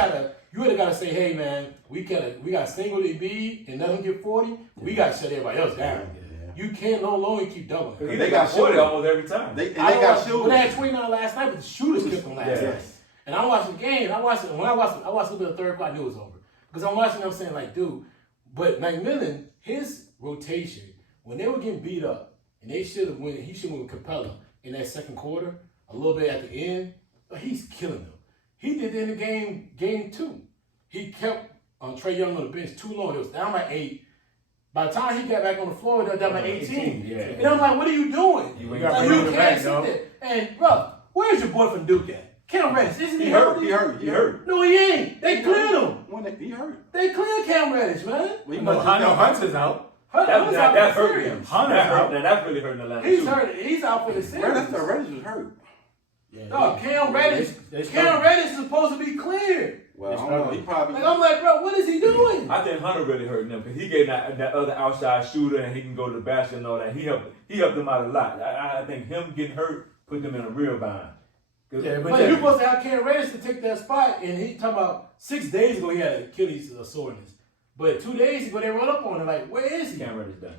really got to say, hey, man, we got single the Embiid and let him get 40. We got to shut everybody else down. Yeah. You can't no longer keep doubling. They got 40 almost every time. They got shooters. Well, they had 29 last night, but the shooters kept them last night. And I'm watching the game. I watched a little bit of the third quarter. I knew it was over. Because I'm watching them saying, like, dude, but McMillan, his rotation, when they were getting beat up, and he should have went with Capella in that second quarter, a little bit at the end, but he's killing them. He did that in the game 2. He kept Trae Young on the bench too long. It was down by 8. By the time he got back on the floor, they were down by 18. Yeah. And I'm like, what are you doing? You can't sit there. And, bro, where's your boy from Duke at? Cam Reddish, isn't he hurt? He hurt. No, he ain't. They cleared him. He hurt. They cleared Cam Reddish, man. Well, Hunter's out. That hurt him. Hunter's out. That really hurt Atlanta. He's hurt. He's out for the series. Reddish was hurt. No, Cam Reddish is supposed to be cleared. Well, I don't know. He probably. Like, I'm like, bro, what is he doing? I think Hunter really hurt them because he gave that other outside shooter and he can go to the basket and all that. He helped them out a lot. I think him getting hurt put them in a real bind. Yeah, but you're supposed to have Cam Reddish to take that spot, and he talking about 6 days ago he had Achilles soreness, but 2 days ago they run up on him like, where is he? Cam Reddish done.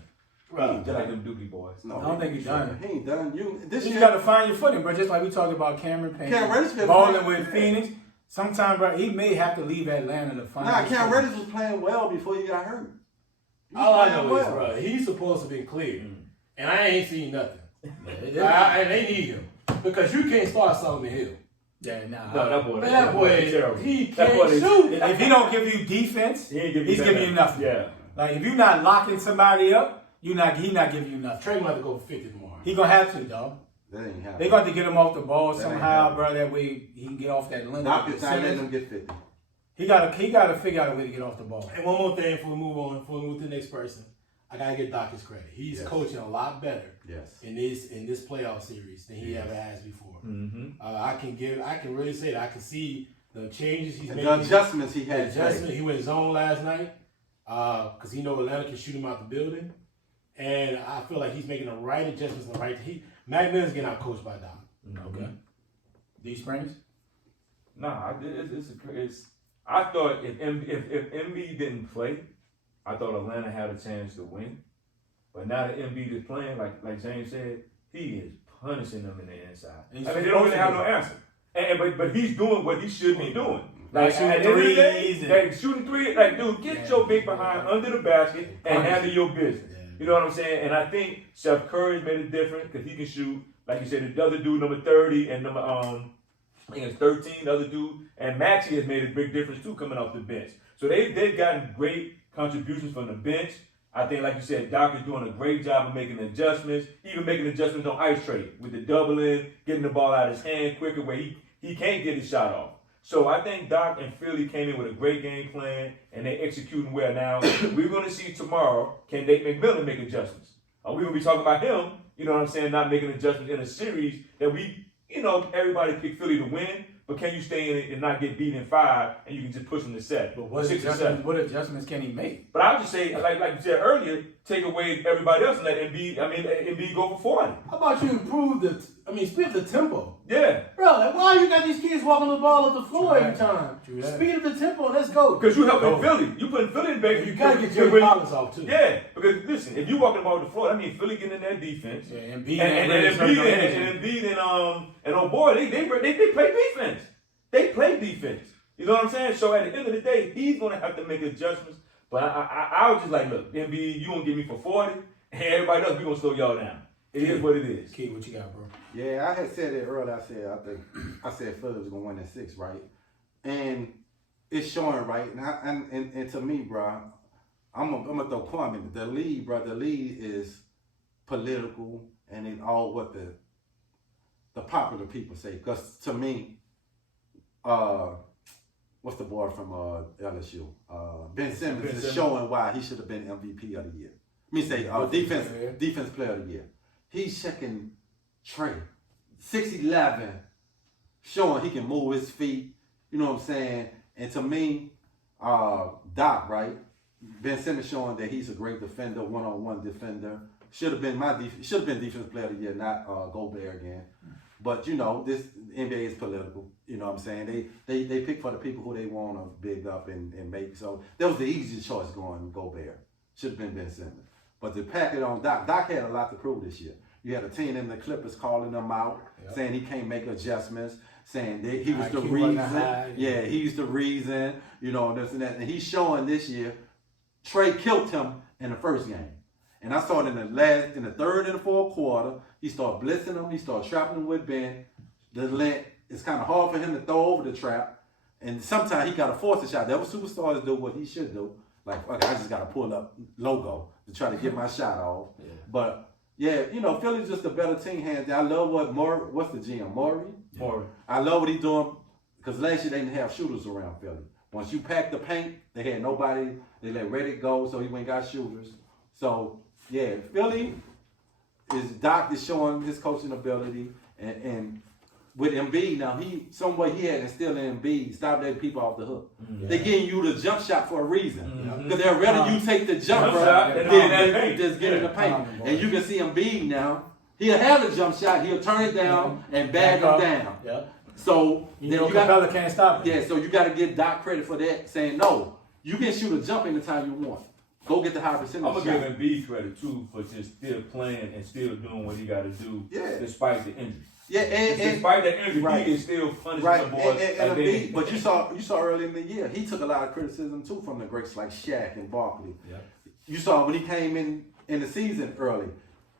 Right. Just like them Dookie boys. No, I don't think he's done. He ain't done. You got to find your footing, bro. Just like we talked about Cameron Payne. Cam Reddish been balling playing with Phoenix. Sometimes, bro, he may have to leave Atlanta to find. Nah, Cam Reddish was playing well before he got hurt. All I know is, bro, he's supposed to be cleared, and I ain't seen nothing. And they need him because you can't start something Hill. Yeah, nah. No, that boy, he can't shoot. If he don't give you defense, he's giving you nothing. Yeah. Like if you're not locking somebody up, he not giving you nothing. Trey gonna have to go for 50 tomorrow. He gonna have to, dog. That ain't happening. They got to get him off the ball That somehow, bro. That way he can get off that limit. Doctor's not letting him get 50. He gotta figure out a way to get off the ball. And one more thing before we move on, before we move to the next person, I gotta give Doc his credit. He's coaching a lot better in this playoff series than he ever has before. Mm-hmm. I can really say that I can see the changes he's making. The adjustments he had. He went zone last night because he know Atlanta can shoot him out the building, and I feel like he's making the right adjustments. McMillan's getting out coached by Doc. Mm-hmm. Okay. These Springs? Nah, I thought if Embiid didn't play, I thought Atlanta had a chance to win. But now that Embiid is playing, like James said, he is punishing them in the inside. They don't really have no answer. But he's doing what he should be doing. Like shooting threes, shooting three. Like, dude, get your big behind under the basket and handle your business. You know what I'm saying? And I think Steph Curry's made it different because he can shoot. Like you said, the other dude, number 30 and number I think it's 13, the other dude, and Maxey has made a big difference too coming off the bench. So they've gotten great contributions from the bench. I think, like you said, Doc is doing a great job of making adjustments, even making adjustments on ice trade with the doubling, getting the ball out of his hand quicker where he can't get his shot off. So I think Doc and Philly came in with a great game plan, and they're executing well now. We're going to see tomorrow, can Nate McMillan make adjustments? Are we going to be talking about him, you know what I'm saying, not making adjustments in a series that everybody picked Philly to win, but can you stay in it and not get beat in 5 and you can just push them to 7? But what adjustments can he make? But I would just say, like you said earlier, take away everybody else and let Embiid go for 40. How about you improve speed the tempo? Yeah. Bro, like, why you got these kids walking the ball up the floor every time? Speed up the tempo, let's go. Because you're helping Philly. You putting Philly in back. You gotta get Jerry Collins off too. Yeah, because listen, if you walking the ball up the floor, that means Philly getting in that defense. Yeah, Embiid and oh boy, they play defense. They play defense. You know what I'm saying? So at the end of the day, he's gonna have to make adjustments. But I was just like, look, Embiid, you gonna get me for 40, and everybody else, we gonna slow y'all down. It is what it is. Key, what you got, bro? Yeah, I had said it earlier. I said Philly was gonna win in 6, right? And it's showing, right? And to me, bro, I'm gonna throw Kwame. The lead, bro. The lead is political, and it's all what the popular people say. Because to me, when what's the boy from LSU? Ben Simmons Ben is Simmons. showing why he should have been MVP of the year. Defense player of the year. He's checking Trey, 6'11", showing he can move his feet. You know what I'm saying? And to me, Doc, right? Ben Simmons showing that he's a great defender, one-on-one defender. Should have been defensive player of the year, not Gobert again. But you know, this NBA is political. You know what I'm saying? They pick for the people who they want to big up and make. So that was the easiest choice going Gobert. Should have been Ben Simmons. But to pack it on Doc had a lot to prove this year. You had a team in the Clippers calling him out, saying he can't make adjustments, saying that he was the reason. He's the reason. You know, this and that. And he's showing this year. Trey killed him in the first game. And I saw it in the third and the fourth quarter. He started blitzing him. He started trapping him with Ben. It's kind of hard for him to throw over the trap. And sometimes he got to force a shot. That was superstars do what he should do. Like, okay, I just got to pull up logo to try to get my shot off. Yeah. But, yeah, you know, Philly's just a better team, hands down. I love what's the GM, Maury? Maury. I love what he's doing because last year they didn't have shooters around Philly. Once you pack the paint, they had nobody. They let Reddick go, so he went and got shooters. So, yeah, Philly Doc is showing his coaching ability. And with Embiid, now some way he had instilled in Embiid, stop letting people off the hook. Mm-hmm. They're getting you the jump shot for a reason. Because they'd rather you take the jump shot than just get in the paint. And you can see Embiid now. He'll have the jump shot. He'll turn it down and bag him down. Yep. So Capella can't stop it. Yeah, so you got to give Doc credit for that, saying, no, you can shoot a jump anytime you want. Go get the high percentage shot. I'm going to give Embiid credit, too, for just still playing and still doing what he got to do despite the injury. Yeah, and despite the injury, he is still punishing the boys. And Embiid, but you saw early in the year, he took a lot of criticism, too, from the greats like Shaq and Barkley. Yep. You saw when he came in the season early,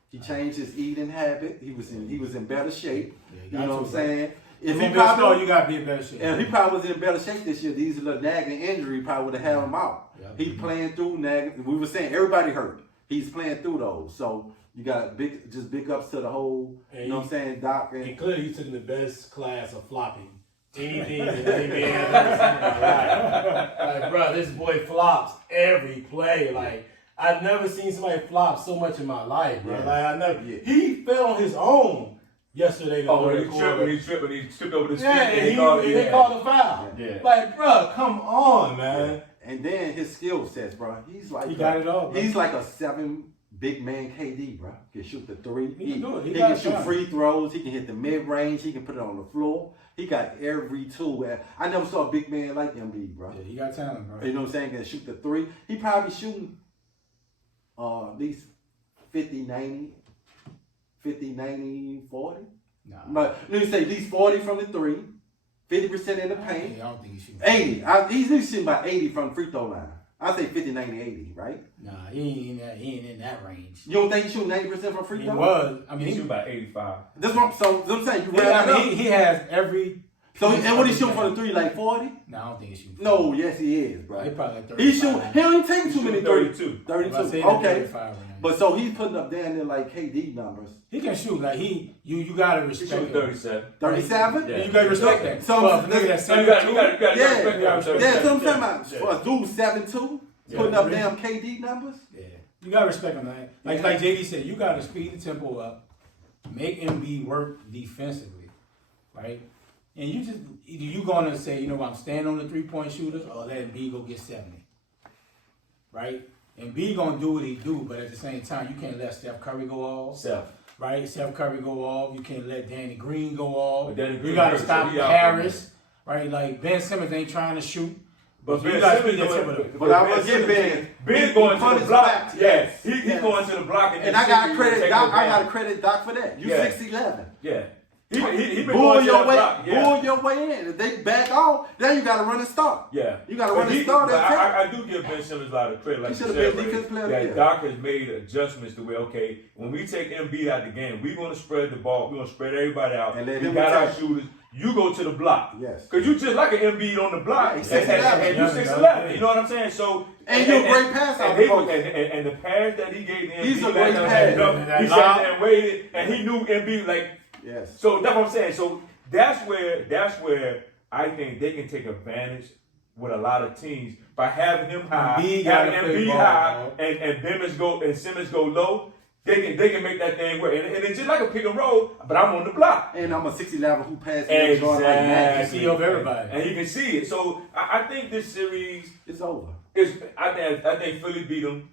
he changed his eating habit. He was in better shape. Yeah, you know what I'm saying? If he probably, you gotta be in better shape. If he probably was in better shape this year, these little nagging injury probably would have had him out. Yep. He's playing through nagging. We were saying everybody hurt. He's playing through those. So you got big ups to the whole. And you know what I'm saying, Doc. And clearly he took the best class of flopping. Anything in the NBA I've ever seen in my life. Like, bro, this boy flops every play. Like, I've never seen somebody flop so much in my life, bro. Yeah. Like he fell on his own yesterday. When he tripped over the street. Yeah, and they called a foul. Yeah. Like, bro, come on, man. Yeah. And then his skill sets, bro. He's like got it all, bro. He's like a 7 big man KD, bro. He can shoot the 3. He can do it. He can shoot free throws. He can hit the mid range. He can put it on the floor. He got every tool. I never saw a big man like Embiid, bro. Yeah, he got talent, bro. You know what I'm saying? Can shoot the 3. He probably shooting at least 50, 90, 40. Nah. But let me say at least 40 from the 3, 50% in the paint. I don't think he's shooting 80. He's shooting about 80 from the free throw line. I say 50, 90, 80, right? Nah, he ain't in that range. You don't think he's shooting 90% from free throw? He was. I mean, he's shooting about 85. That's what I'm saying. He has every. So and what he shooting for the 3, like 40? No, I don't think he's shooting. No, yes he is, bro. He probably like 35. He don't even take too many 32. 32. Okay. But so he's putting up down there like KD numbers. He can shoot. Like you gotta respect him. 37. 37? Yeah. You gotta respect that. So you gotta respect that. Yeah, that's what I'm talking about. For a dude 7'2", putting up damn KD numbers. Yeah. You gotta respect him, man. Like JD said, you gotta speed the tempo up, make Embiid work defensively, right? And you just either you gonna say, you know, I'm standing on the 3-point shooters, or let Embiid go get 70, right? Embiid gonna do what he do, but at the same time, you can't let Steph Curry go off. Right? Steph Curry go off. You can't let Danny Green go off. You gotta stop Harris, right? Like Ben Simmons ain't trying to shoot. But Ben Simmons but I was get Ben. Ben going to the block. Yes. He's going to the block. And I got to credit Doc. I got to credit Doc for that. You 6'11". Yeah. He been bull your way in. If they back off, then you got to run and start. Yeah. You got to run and start. I do give Ben Simmons a lot of credit. Like he should have been defense player. That Doc has made adjustments to where, okay, when we take Embiid out the game, we're going to spread the ball. We're going to spread everybody out. And we got our shooters. You go to the block. Yes. Because you just like an Embiid on the block. Yeah, 6'11". And you 6'11". You know what I'm saying? So and you're a great pass out and the pass that he gave Embiid. He's a great pass. He sat there and waited, and he knew Embiid like. Yes. So that's what I'm saying. So that's where I think they can take advantage with a lot of teams by having him high, Embiid having gotta play Embiid ball, high, bro. and Simmons go low. They can make that thing work, and it's just like a pick and roll. But I'm on the block, And I'm a 6'11" who passes exactly. See of everybody. And you can see it. So I think this series It's over. is. I think Philly beat them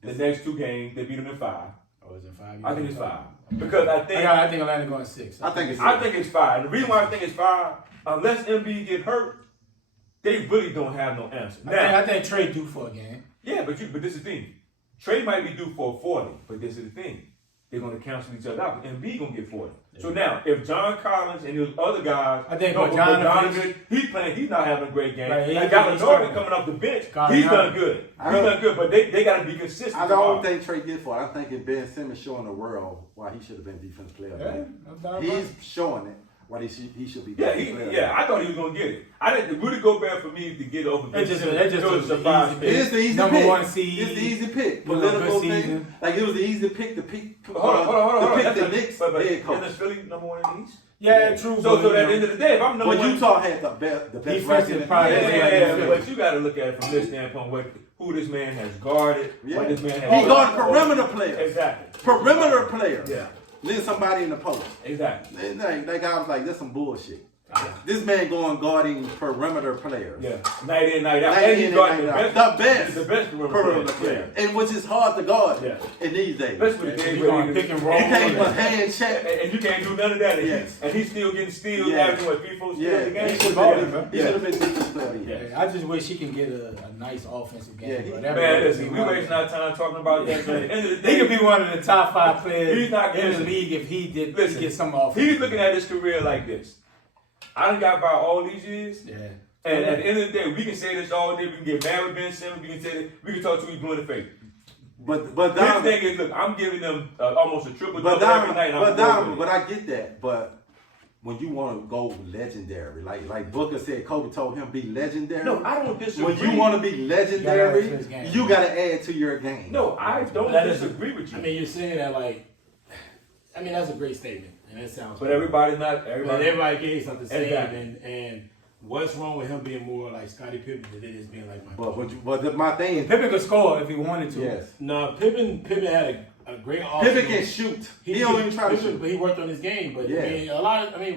the next 2 games. They beat them in 5. Oh, is it 5? I think it's 5 because I think Atlanta going 6. I think it's. I think it's 5. The reason why I think it's 5, unless Embiid get hurt, they really don't have no answer. Now, I think Trey due for a game. yeah, but this is the thing. Trey might be due for 40, but this is the thing. They're going to cancel each other out. Embiid going to get 40. Yeah. So now, if John Collins and those other guys, I think Bogdanovich, he's not having a great game. Right, Like Gallinari coming off the bench, he's done good. He's done good, but they got to be consistent. I don't think Trey get for it. I'm thinking Ben Simmons showing the world why he should have been defensive player. Yeah, he's showing it. Why he should be defensive player. I thought he was going to get it. I didn't. Rudy Gobert for me to get over. That's just a surprise pick. It's the easy Number pick. 1 seed. It's the easy pick. Political thing. Like it was the easy pick to pick. Hold on. To pick the Knicks head coach. Isn't Philly number 1 in the East? Yeah, true. So at the end of the day, if I'm number 1, But Utah had the best defensive record. but you got to look at it from this standpoint. Who this man has guarded. Yeah. What this man has He guarded perimeter players. Exactly. Perimeter players. Yeah. Then somebody in the post. Exactly. That guy was like, "That's some bullshit." This man going guarding perimeter players. Yeah. Night in, night out. Night And in, he's got night out. the best perimeter player. And which is hard to guard in these days. Especially with You going pick and roll. You can't put hand check. And you can't do none of that. Yes. And he's still getting steals, Yes. averaging what, 3-4 steals Yeah. a game? He should have been defensive player. Yeah. I just wish he can get a nice offensive game. Yeah, bro. Man, listen, we wasting our time talking about that. Man. At the end of the He day, could be one of the top 5 players He's not in the listen. league if he did Listen, get some offense. he's looking at his career like this. I done got by all these years. Yeah. And at the end of the day, we can say this all day. We can get mad with Ben Simmons. We can say that. We can talk to each blue in the face. But His thing is, look, I'm giving them almost a triple double every night. But I get that. But when you want to go legendary, like Booker said, Kobe told him be legendary. No, I don't disagree. When you want to be legendary, you got to add to your game. No, I don't disagree with you. I mean, you're saying that that's a great statement, and that sounds. But everybody's not. But Everybody. everybody gave something to say, Exactly. and what's wrong with him being more like Scottie Pippen than it is being like Michael? But my thing is, Pippen could score if he wanted to. yes, No, Pippen had a great offseason. Pippen can shoot. He don't even try to shoot. But he worked on his game. But Yeah.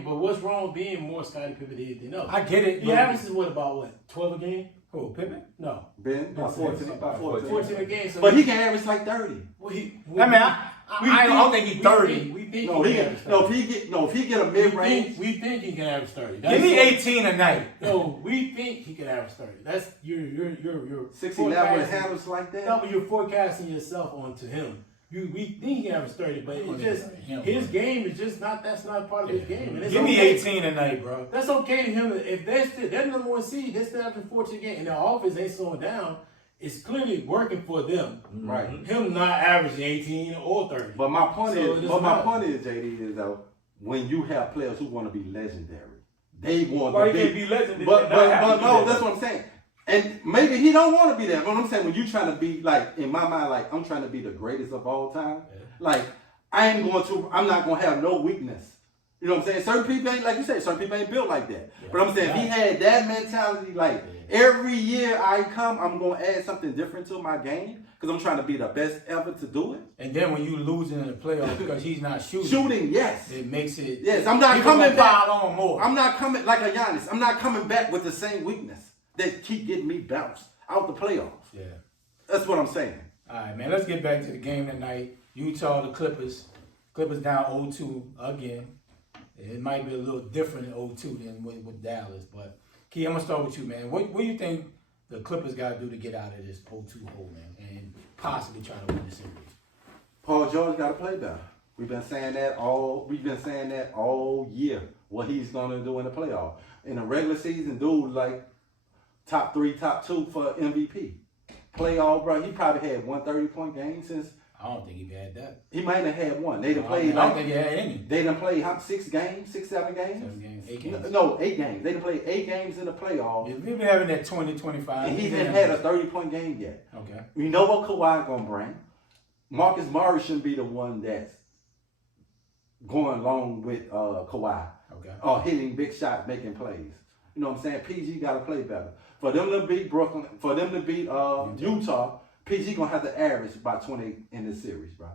but what's wrong with being more Scottie Pippen than else? I get it. He averages about 12 a game? Who, Pippen? No, Ben, about 14. 14 a game. So But he can average like 30. Well, I don't think he's 30. We think No, he he can can. average 30. If he get a mid range. We think he can average 30. Give me 18 a night. No, we think he can average 30. That's you're 6'11" with forecasting- handles like that. No, but you're forecasting yourself onto him. We think he can average 30, but it's just his game is just not. That's not part of his game. And it's Give me okay. 18 a night, bro. That's okay to him if they're number 1 seed. They're still averaging 14 a game, and their offense ain't slowing down. It's clearly working for them. Right. Him not averaging 18 or 30. But my point So it is, doesn't matter. JD, is that when you have players who want to be legendary, they want Why to he can't be legendary? But Not have to be no, legendary. that's what I'm saying. And maybe he don't want to be that. But I'm saying when you trying to be like in my mind, like I'm trying to be the greatest of all time. Yeah. Like I'm not gonna have no weakness. You know what I'm saying? Certain people ain't like you say. Certain people ain't built like that. Yeah. But I'm saying if he had that mentality, like every year I come, I'm gonna add something different to my game because I'm trying to be the best ever to do it. And then when you losing in the playoffs because he's not shooting, Shooting, yes. it makes it. Yes, I'm not people coming gonna back. pile on more. I'm not coming like a Giannis. I'm not coming back with the same weakness that keep getting me bounced out the playoffs. Yeah. That's what I'm saying. All right, man. Let's get back to the game tonight. Utah, the Clippers. Clippers down 0-2 again. It might be a little different in 0-2 than with Dallas, but Key, I'm gonna start with you, man. What do you think the Clippers got to do to get out of this 0-2 hole, man, and possibly try to win the series? Paul George got to play better. We've been saying that all year. What he's gonna do in the playoff. In the regular season, dude, like top 3, top 2 for MVP. Playoff, bro. He probably had 1 30-point game since. I don't think he had that. He might have had one. They done I played don't think he had any. They done played 6 games, 7 games. 7 games, 8 games. No, 8 games. They done played 8 games in the playoff. We've been having that 20, 25. And he hadn't had a 30-point game yet. Okay. You know what Kawhi gonna bring? Marcus Morris shouldn't be the one that's going along with Kawhi. Okay. Or hitting big shots, making plays. You know what I'm saying? PG got to play better. For them to beat Brooklyn, for them to beat Utah, PG gonna have to average about 20 in this series, bro.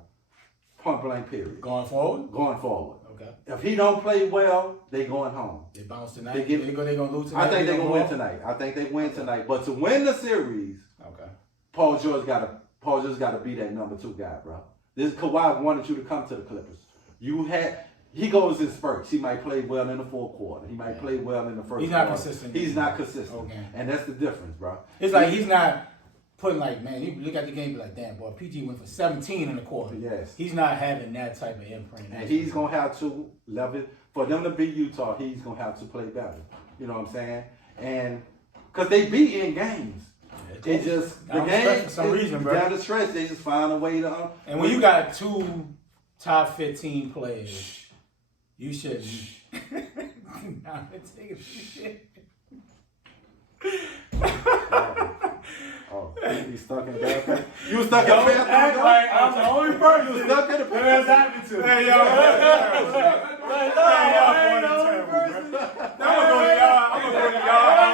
Point blank period. Going forward? Going forward. Okay. If he don't play well, they going home. They bounce tonight. They gonna lose tonight. I think they're gonna win tonight. I think they win tonight. But to win the series, okay, Paul George gotta be that number 2 guy, bro. This Kawhi wanted you to come to the Clippers. He goes in spurts. He might play well in the fourth quarter. He might play well in the first quarter. He's not consistent. He's not consistent. Okay. And that's the difference, bro. It's like he's not putting man, you look at the game and be like, damn, boy, PG went for 17 in the quarter. Yes. He's not having that type of imprint. And he's going to have to level it. For them to beat Utah, he's going to have to play better. You know what I'm saying? And because they beat in games. It just, the game, for some reason, bro. Down the stretch, they just find a way to. And when you got 2 top 15 players, you shouldn't. Nah, take shit. Oh, you stuck in the bathroom? You was stuck in the Don't bathroom? act like I'm the only person. You was stuck in the That has bathroom? happened to. Hey, y'all. I'm the only person. I'm gonna go to y'all. I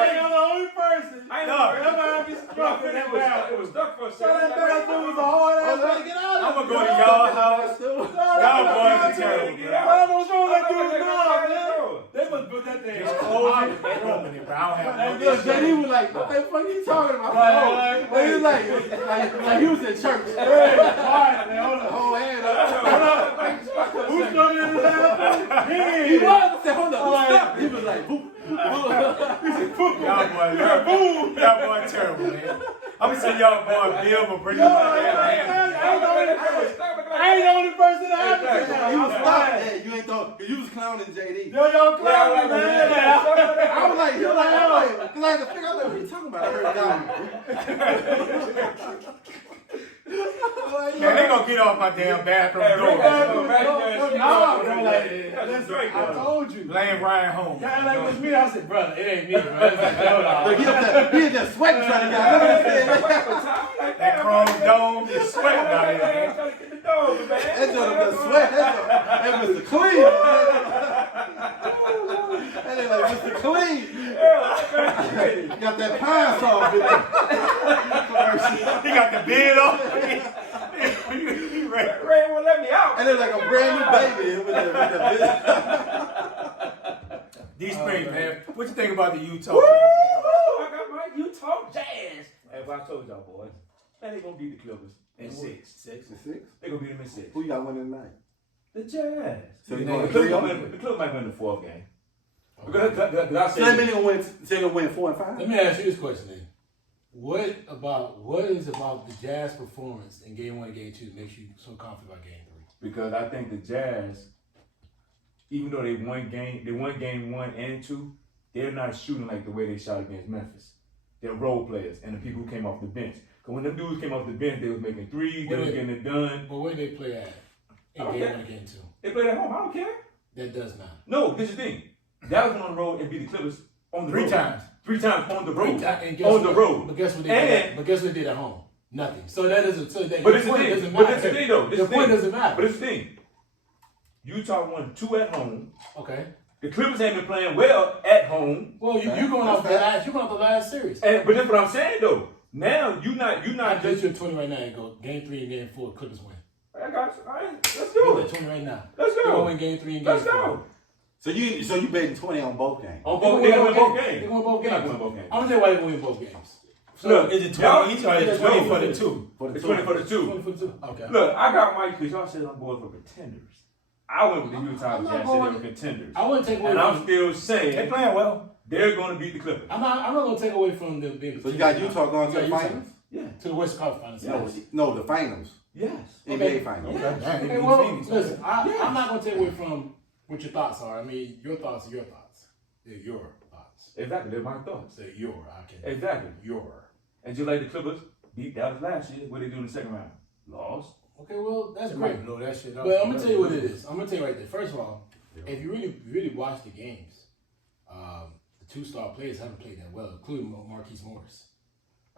think I'm the only person. I know. That's why I be stuck in that bathroom. It was stuck for a So that second. bathroom was a hard ass way to get out I'm of. gonna go to y'all house. Y'all boys are terrible, bro. I don't know what's wrong with that dude's mouth, man. They must put that thing Open it, bro. I don't have Look, then he was like, what the fuck you talking about? He was like he was in church. Quiet, man. Hold on. Whole hand up. Who's stuck in the bathroom? He was. I said, hold up. He was like, boop. Y'all boys terrible, man. I'm gonna see y'all boy Bill will bring you my damn hand. I ain't the only person that happened to. You was stuck. Hey, you ain't thought, you was clowning JD. Yo, clown, man. I was like, because I had to figure out what he talking about. I heard down. Man, they gonna get off my damn bathroom door. I told you. Laying Ryan home. Yeah, like it was me. I said, brother, it ain't me, bro. It's like, no. He was just sweating trying to get out. That chrome dome is sweating out here, man. That joint was sweat. That was the clean. That ain't like Mr. Clean. He got that pine saw. He got the beard on. Ray won't let me out. And it's like a brand new baby with the D Spring, man. What you think about the Utah? I got my Utah Jazz. Hey, well, I told y'all boys, man, they gonna beat the Clippers in 6. 6. They gonna beat them in 6. Who y'all winning tonight? The Jazz. So The you going Clippers might win the 4th game. Because I So they said gonna win 4 and 5? Let me ask you this question then. What is about the Jazz performance in game 1 and game 2 that makes you so confident about game 3? because I think the Jazz, even though they won game 1 and 2, they're not shooting like the way they shot against Memphis. They're role players and the people who came off the bench. Because when them dudes came off the bench, they was making threes, they was getting it done. But where they play at in game 1 and game 2? They played at home. I don't care. That does not. No, this is the thing. That was on the road and beat the Clippers on the road. 3 times. 3 times on the road. And guess On the what? road. But guess what they And- did? But guess what they did at home? Nothing. So that doesn't. So that But your it's the point thing. doesn't But matter. it's the thing, though. Your point doesn't matter. But it's the thing. Utah won 2 at home. Okay. The Clippers ain't been playing well at home. Well, you going off the last. You going off the last series. But that's what I'm saying, though. Now you not I bet just. you 20 right now and go game 3 and game 4. Clippers win. I got you. All right, let's Give do that it. 20 right now. Let's They're go. gonna win game 3 and game Let's 4. go. So you betting 20 on both games? On both, they're gonna win both games. They're gonna win both They're games. gonna win both games. I'm gonna tell you why they're gonna win both games. Look, Is it y'all- 20? He's trying to 20 for the 2. For the It's 2. 20 for the 2. 20 for 2. Okay. Look, I got Mike because y'all said I'm going for pretenders. I went with the Utah I'm not Jazz, said going- they were contenders. I wouldn't take away And I'm from. still They saying playing well. they're going to beat the Clippers. I'm not gonna take away from them being. So you got Utah going to the finals? Yeah. To the Western Conference Finals. Yes. No, the finals. Yes. NBA finals. Yeah. Damn, Okay, they well, beat Phoenix. listen, Yes. I'm not gonna take away from what your thoughts are. I mean, your thoughts are your thoughts. They're your thoughts. Exactly. They're my thoughts. They're your. I can. Exactly. Your. And just like the Clippers beat Dallas last year, what they do in the second round? Lost. Okay, well, that's They great. might blow that shit up. But I'm gonna tell you what it is. I'm gonna tell you right there. First of all, if you really watch the games, the 2-star players haven't played that well, including Marquise Morris.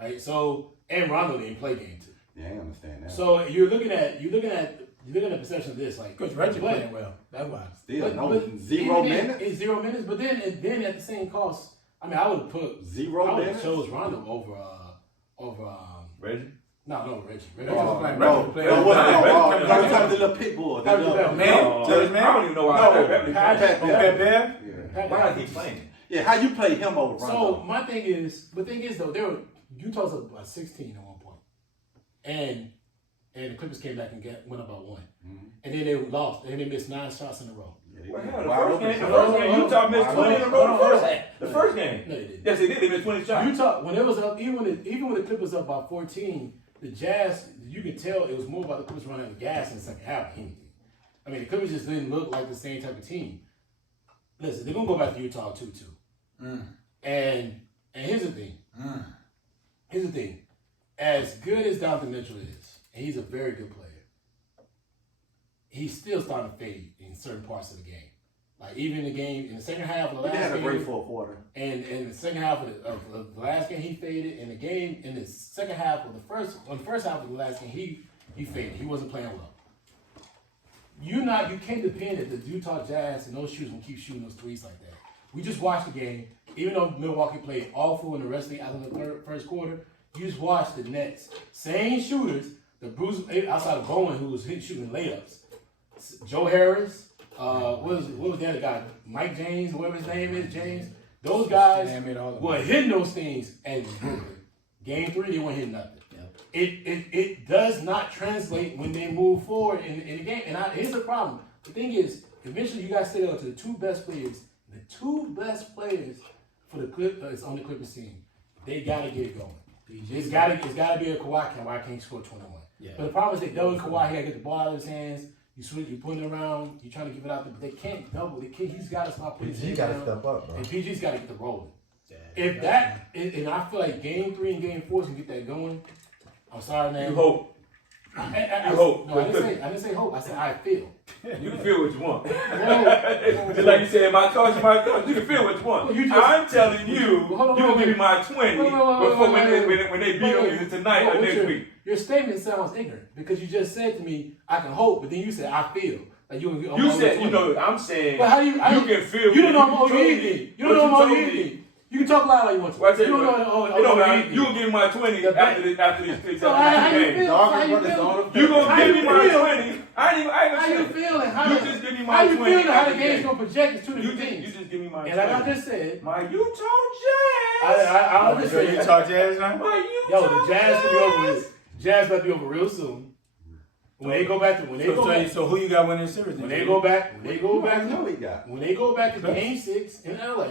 Right? So, and Rondo didn't play game 2. Yeah, I understand that. So you're looking at the perception of this like Because Reggie playing well. That's why. Still, but- no, but 0 even then, minutes? It's 0 minutes, but then at the same cost, I mean, I would have put Zero I would have minutes? chose Rondo over Reggie? No, Reggie. Reggie No, was playing. no, Reggie was playing. no, Reggie- I'm talking the little pit bull. Patrick Bell. Man, Judge Man. I don't even know why. No, Reggie- Patrick Pat Bev. Yeah. Why is he playing? Yeah, how you play him over So Rondo? my thing is, the thing is though, Utah's up by 16 at one point, and the Clippers came back and went up by 1, and then they lost, and they missed 9 shots in a row. Well, hell, the first game, Utah missed 20 in a row. The first game. No, they didn't. Yes, they did. They missed 20 shots. Utah, when it was up, even when the Clippers up by 14, the Jazz, you could tell it was more about the Clippers running out of gas in the second half than anything. I mean, the Clippers just didn't look like the same type of team. Listen, they're gonna go back to Utah too. And here's the thing. Here's the thing. As good as Donovan Mitchell is, and he's a very good player, he's still starting to fade in certain parts of the game. Like even in the game, in the second half of the last He had a game, great fourth quarter. and in the second half of the last game, he faded. In the game, in the second half of the first half of the last game, he faded. He wasn't playing well. You can't depend that the Utah Jazz and those shooters can keep shooting those threes like that. We just watched the game. Even though Milwaukee played awful in the rest of the first quarter, you just watched the Nets. Same shooters, the Bruce outside of Bowen, who was shooting layups. Joe Harris, what was the other guy? Mike James, whatever his name is, James. Those guys were hitting those things, and game 3 they weren't hitting nothing. It does not translate when they move forward in the game. And here's the problem. The thing is, eventually you got to stay up to the two best players. The two best players for the Clippers on the Clippers team. They got to get it going. It's got to be a Kawhi. Kawhi can't score 21. Yeah. But the problem is they double Kawhi. He got to get the ball out of his hands. You switch, you putting it around. You trying to give it out there, but they can't double. He's got to stop putting. PG got to step up, bro. And PG's got to get the rolling. If that, and I feel like game 3 and game 4 can get that going. I'm sorry, man. You hope. I hope. No, I didn't say hope. I said I feel. You can feel what you want. Whoa. Just like you said, my coach, you can feel what you want. I'm telling you, you gonna give me my 20 before when they beat on you tonight or next week. Your statement sounds ignorant because you just said to me, I can hope, but then you said I feel. Like you said, I'm saying, but how do you can feel. You don't know I'm anything. You don't know I'm anything. You can talk loud all you want to. Well, you don't know you gonna give me my 20 after this games. So how you feel? How you feel? You gonna give me my 20? How you feeling? You just give me my 20. How you feeling? How the game's gonna project is two different things. You just give me my 20. And like I just said, my Utah Jazz. I just said Utah Jazz, man. My Utah the Jazz will be over. Jazz about to be over real soon. When they go back to So who you got winning the series? when they go back to got. game 6 in LA,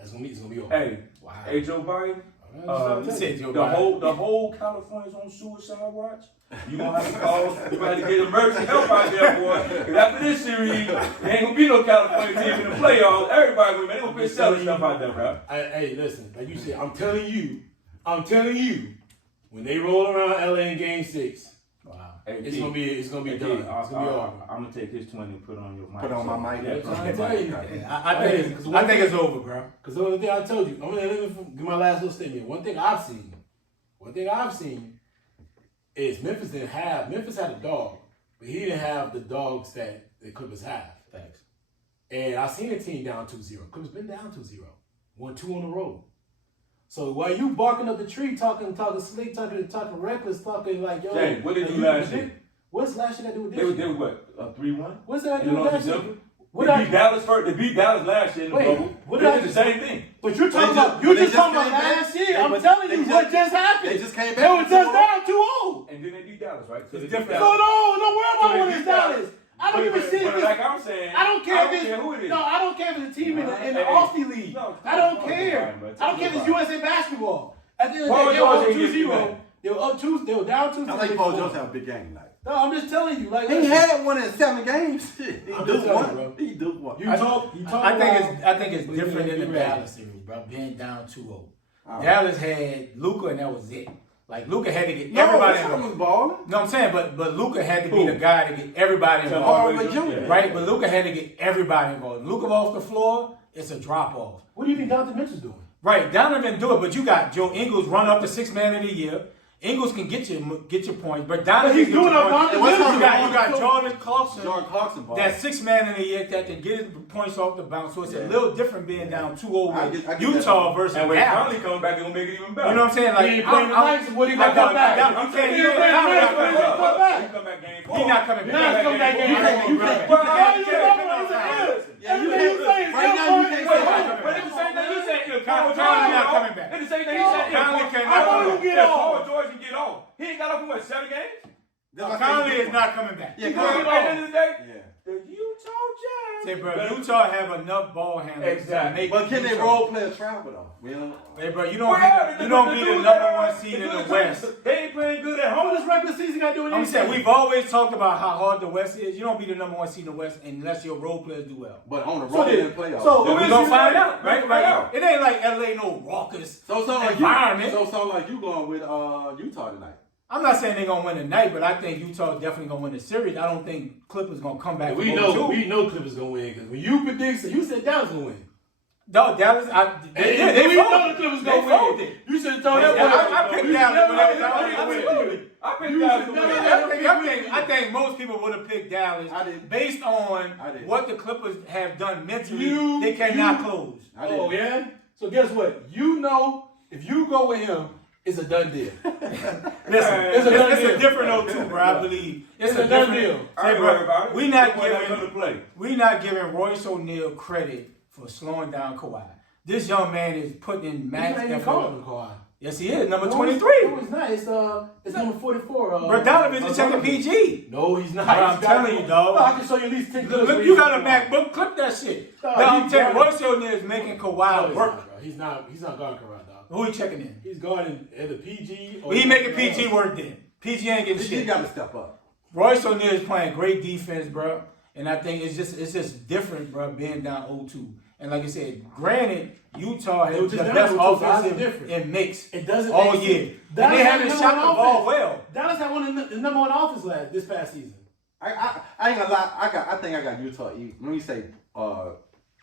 it's gonna be over. Hey, Wow. hey, Joe Biden. You said Joe The Biden. whole California's on suicide watch. You gonna have to call. You gonna have to get emergency help out there, boy. Because after this series, there ain't gonna be no California team in the playoffs. Everybody, man, they gonna be selling stuff out there, bro. Hey, listen, like you said, I'm telling you, when they roll around LA in game 6, Hey, it's gonna be done. It's gonna be over. I'm gonna take his 20 and put on your mic. Put on my mic. Yeah, I'm trying to tell you. I think it's over, bro. Because the other thing I told you, I'm gonna give my last little statement. One thing I've seen is Memphis had a dog, but he didn't have the dogs that the Clippers have. Thanks. And I seen a team down 2-0. Clippers been down 2-0. Won 2 on the road. So while you barking up the tree, talking slick, talking reckless, talking like, yo. Jay, what did you do last year? What's last year that do with this? They were what? 3-1? What's that They do with lost last to year? Denver. What They I- beat Dallas first. They beat Dallas last year in the Wait, bubble. what They did I- did the same thing. But you're talking They about just- they talking just about came back. last year. They- I'm but telling they you just- what just happened. They just came back. They were just down 2-0. And then they beat Dallas, right? So It's they beat different. No, Dallas. don't worry about So what they it's beat Dallas. I don't give a shit. But like I'm saying, I don't care if it's who it is. no. I don't care if it's a team in the Hey, Aussie league. no, I don't talk care. about it, bro. I don't care if it's Talk about USA basketball. At the end of Paul the day, they were up George ain't get 2-0. They were up 2. They were down 2. I think Paul George had a big game tonight. No, I'm just telling you. Like He listen, had one in 7 games. He I'm do just telling you, bro. one. He do one. You talk. I think it's but different you in the ready. Dallas series, bro. Being down 2-0. Right. Dallas had Luka and that was it. Like Luka had to get No, everybody this one involved. was balling. No, I'm saying, but Luka had to be Who? the guy to get everybody Tell involved. me. Junior. Yeah. Right? But Luka had to get everybody involved. Luka off the floor, it's a drop off. What do you think Donovan Mitchell's doing? Right, Donovan do it, but you got Joe Ingles run up to 6th man of the year, Ingles can get your points, but Donovan he's get doing your a points. Donovan. You got Jordan Clarkson. Jordan Clarkson ball. That 6 man in the year that can get his points off the bounce. So it's a little different being down 2-0 I with get Utah versus And when Dallas. Conley comes back, they're gonna make it even better. You know what I'm saying? Like, He ain't playing tonight, so what he gonna come back? I'm saying He ain't playing tonight, so what he gonna come back? He come back game 4. He's not coming He's back. not coming back game You can't- you four. can't- Well, All you talking about is an L. Yeah, you Everything you say is right now you can't say that. But it's the same thing you said. Conley not coming back. It's the same thing you said. Conley cannot I come know back. you get If off. Paul George can get off. He ain't got off in what, 7 games? Conley is not coming back. Yeah, At the end of the day, Yeah. the Utah Jazz. Say, bro, Utah have enough ball handlers Exactly. to make. But can they Utah- role players travel though? You know? Hey, bro, you Well, don't be the number one seed in the West. They ain't playing good at How home. this regular season got to do with I'm saying anything? we've always talked about how hard the West is. You don't be the number one seed in the West unless your role players do well. But on the So road then- in the playoffs. so We're is gonna you find right? out, right? We'll Like, find out. it ain't like LA no raucous so sound like environment. you. So sound like you going with Utah tonight. I'm not saying they're gonna win tonight, but I think Utah definitely gonna win the series. I don't think Clippers gonna come back. We from know 0-2. Clippers gonna win because when you predict, so you said Dallas gonna win. No, Dallas. They we know folded. the Clippers They gonna win. folded. You should have told Yeah, that. I picked Dallas, but they was already Absolutely. I picked You Dallas should to never win. I think most people would have picked Dallas I didn't. based on I didn't. what the Clippers have done mentally. You- they cannot you- close. I didn't. Oh yeah. So guess what? You know, if you go with him, it's a done deal. Listen, It's a done it's a deal. different 0-2, bro. I believe It's a done deal. I ain't Say, worried bro, about it. we not They want giving to play. we not giving Royce O'Neal credit for slowing down Kawhi. This young man is putting in max He's not even effort. calling him Kawhi. Yes, he is number No, 23. No, it's not. It's number 44. Bro, Donovan is checking PG. No, he's not. Bro, I'm He's got- telling you, dog. No, I can show you at least 10 Look, clips you where got a he's- MacBook, clip that shit. No, No, I'm he's telling you, guarding- Royce O'Neal is making No, Kawhi he's work. not, bro. He's not guarding Kawhi, dog. Who he checking in? He's guarding either PG or Well, he making PG work then. PG ain't getting You shit. got to step up. Royce O'Neal is playing great defense, bro. And I think it's just different, bro, being down 0-2. And like I said, granted, Utah It has was the just down best 0-2, so that's offensive different. and mix It doesn't all make year. sense. And Dallas they had haven't number shot one the ball offense. well. Dallas had one of the number one offense this past season. I ain't gonna lie. I think I got Utah even. When we say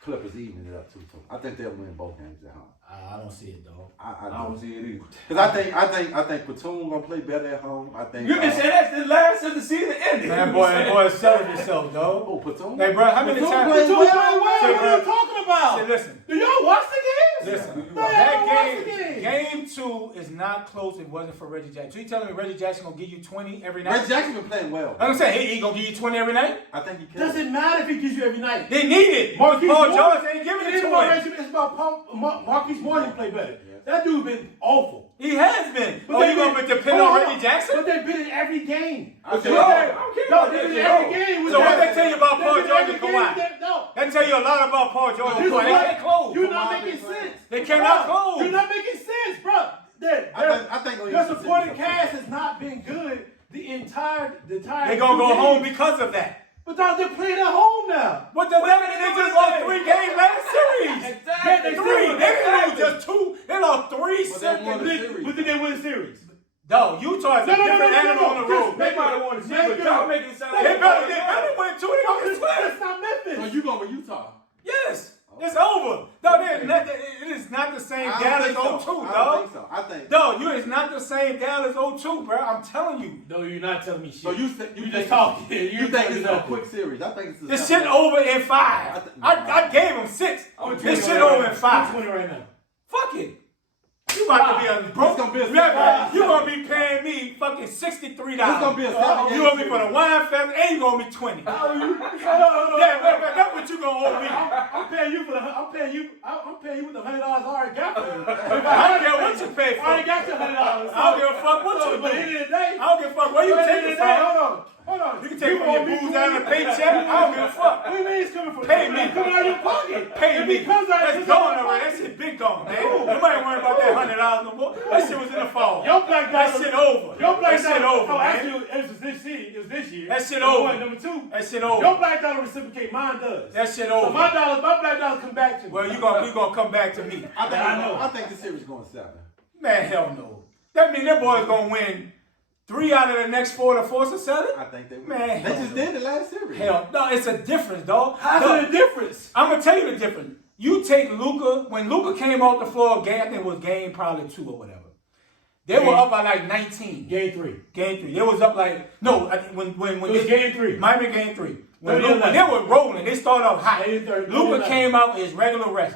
Clippers evening it up too. I think they'll win both games at home. I don't see it, dog. I don't see it either. Because I think Platoon gonna play better at home. I think You can say that's the last of the season ended. Man, boy is selling himself, dog. Oh, Platoon. Hey, bro, how many Platoon times? plays Platoon well. played well. Say, What bro. are you talking about? Say, listen. Do y'all watch the games? Listen, No, y'all don't watch the game games. 2 is not close if it wasn't for Reggie Jackson. So you telling me Reggie Jackson gonna give you 20 every night? Reggie Jackson been playing well. I'm saying he gonna give you 20 every night? I think he can. Doesn't matter if he gives you every night. They need it. Paul George ain't giving it to him. It's about Marquise Morris play better. That dude been awful. He has been. But Oh, they you gonna been- depend hold on on. Reggie Jackson? But they've been in every game. I said, No, no, I don't care no, about they've been in that. every game. with So what that. they tell you about They've Paul been in George every and game Kawhi? with that- No. That tell you a lot about Paul George and This is Kawhi. They what- can't close. You're not Kawhi making been sense. They cannot close. You're not making sense, bro. I think Their supporting cast has not been good the entire. They gonna go home because of that. But they're playing at home now. What the hell? They just lost 3 games last series. Exactly. Yeah, they 3. still- They didn't lose just 2. They lost 3 But they won seconds. the series. But then they win the series. Dog, Utah is a different animal on the road. They might have won the season, but y'all making it sound like They better win 2. They gonna get swept. That's not Memphis. So you going with Utah? Yes. It's over. No, it is not the same I don't Dallas think so. 0-2, I don't dog. think so. I think. Dog, it's not the same Dallas 0-2, bro. I'm telling you. No, you're not telling me shit. So you just think talking. You think it's a quick series? I think it's This shit over in 5. I gave him 6. This shit over in 5. 20 right now. Fuck it. You about to be a broke. It's gonna be a You gonna be paying me fucking $63. It's gonna be a 7-game You gonna be series. for the wine fest and you gonna be 20. No. Yeah, that's what you gonna owe me. I'm paying you with the $100 I already got for you. I don't care what you pay for. I already got your $100. I don't give a fuck what you But at the do. end of the day, I don't give a fuck where you take it from. Hold on. You can take from your booze out of the paycheck. I don't give a fuck. What do you mean it's coming from? Pay me. It's coming out of your pocket. Pay If me. it comes out- That's it's gone out of your already. That pocket. shit been gone, man. Nobody worry about that $100 no more. That shit was in the fall. Your black That dollar. shit over. Your black That shit dollar. over, Oh, man. actually, it was this year. That shit Number over. one. Number two. That shit Your over. black dollar reciprocate. Mine does. That shit So over. my black dollars come back to me. Well, you gonna come back to me. I think the series going 7. Man, hell no. That mean them boys gonna win 3 out of the next 4 to force a 7? I think they will. Man, They hell just no. did the last series. Hell, no, it's a difference, dog. How's it a difference? I'm gonna tell you the difference. You take Luka, when Luka came off the floor, I think it was game probably 2 or whatever. They were up by like 19. Game 3. Game 3. They was up like no. I think when It was game 3. Miami game 3. When 30-11. they were rolling, they started off hot. 30-11. Luka came out his regular rest.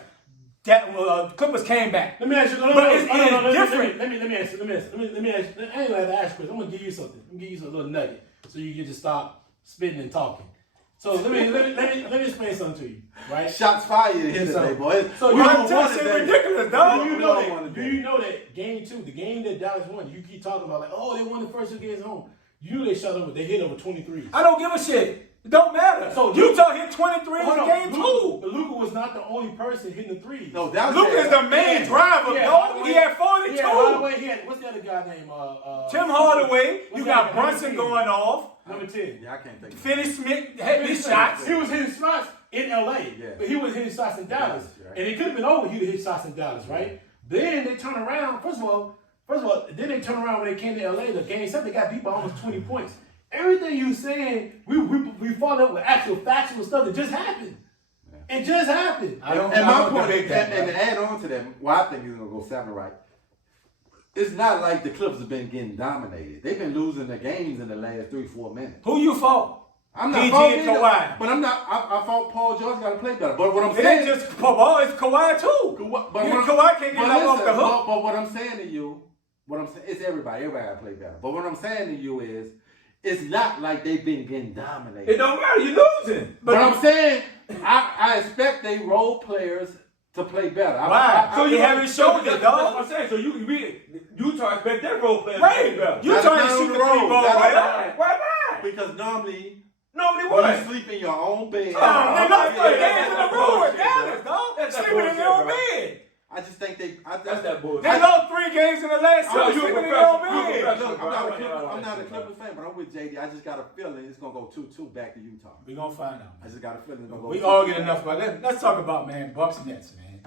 That Clippers came back. Let me ask you. But it's different. Let me ask you. Let me ask you. I ain't gonna ask Chris. I'm gonna give you something. I'm gonna give you a little nugget so you can just stop spitting and talking. So let me explain something to you, right? Shots fired here today, boy. So we you don't know want Shit it, baby. ridiculous, dog. Do you know that game 2, the game that Dallas won, you keep talking about like, oh, they won the first 2 games at home. They shut over. They hit over 23. I don't give a shit. It don't matter. So Utah hit 23 in game 2. But Luka was not the only person hitting the threes. No, that was Luka is the main driver, dog. He had 42. Hardaway, he had, what's the other guy named? Tim Hardaway. You got that guy? Brunson going off. Number 10. Yeah, I can't think of it. Finney Smith had his shots. He was hitting shots in LA, Yeah. but he was hitting shots in Dallas. Right. And it could have been over. He'd have hit shots in Dallas, right? Then they turn around. First of all, then they turn around when they came to LA. The game 7, they got beat by almost 20 points. Everything you saying, we followed up with actual factual stuff that just happened. Yeah. It just happened. And my point is, and to add on to that, why I think he's gonna go 7 right. It's not like the Clippers have been getting dominated. They've been losing the games in the last 3-4 minutes. Who you fought? I'm not PG faulting and either, Kawhi. but I'm not. I thought Paul George got to play better. But what I'm It saying, ain't just ball, it's Kawhi too. Kawhi can't get nothing off the hook. But what I'm saying to you, it's everybody. Everybody got to play better. But what I'm saying to you is, it's not like they've been getting dominated. It don't matter, you're losing. But I'm saying, I expect they role players to play better. Why? So you haven't shown it, That's dog. what I'm saying. So Utah expect their role players to Right. play better. You trying to shoot the 3 ball right? Why not? Because normally, Nobody when won. you sleep in your own bed. They lost 3 yeah, games in that's a row bullshit, with Dallas, bro. dog. That's that Sleeping in their own bullshit, bro. bed. I just think That's that bullshit. They lost 3 games in the last No, 2, you a sleeping in their own professional. You a bed. Look, professional. I'm not a Clippers fan, but I'm with JD. I just got a feeling it's gonna go 2-2 back to Utah. We gonna find out. I just got a feeling it's gonna go. We 2-2. argued enough about that. Let's talk about, man, Bucks Nets, man.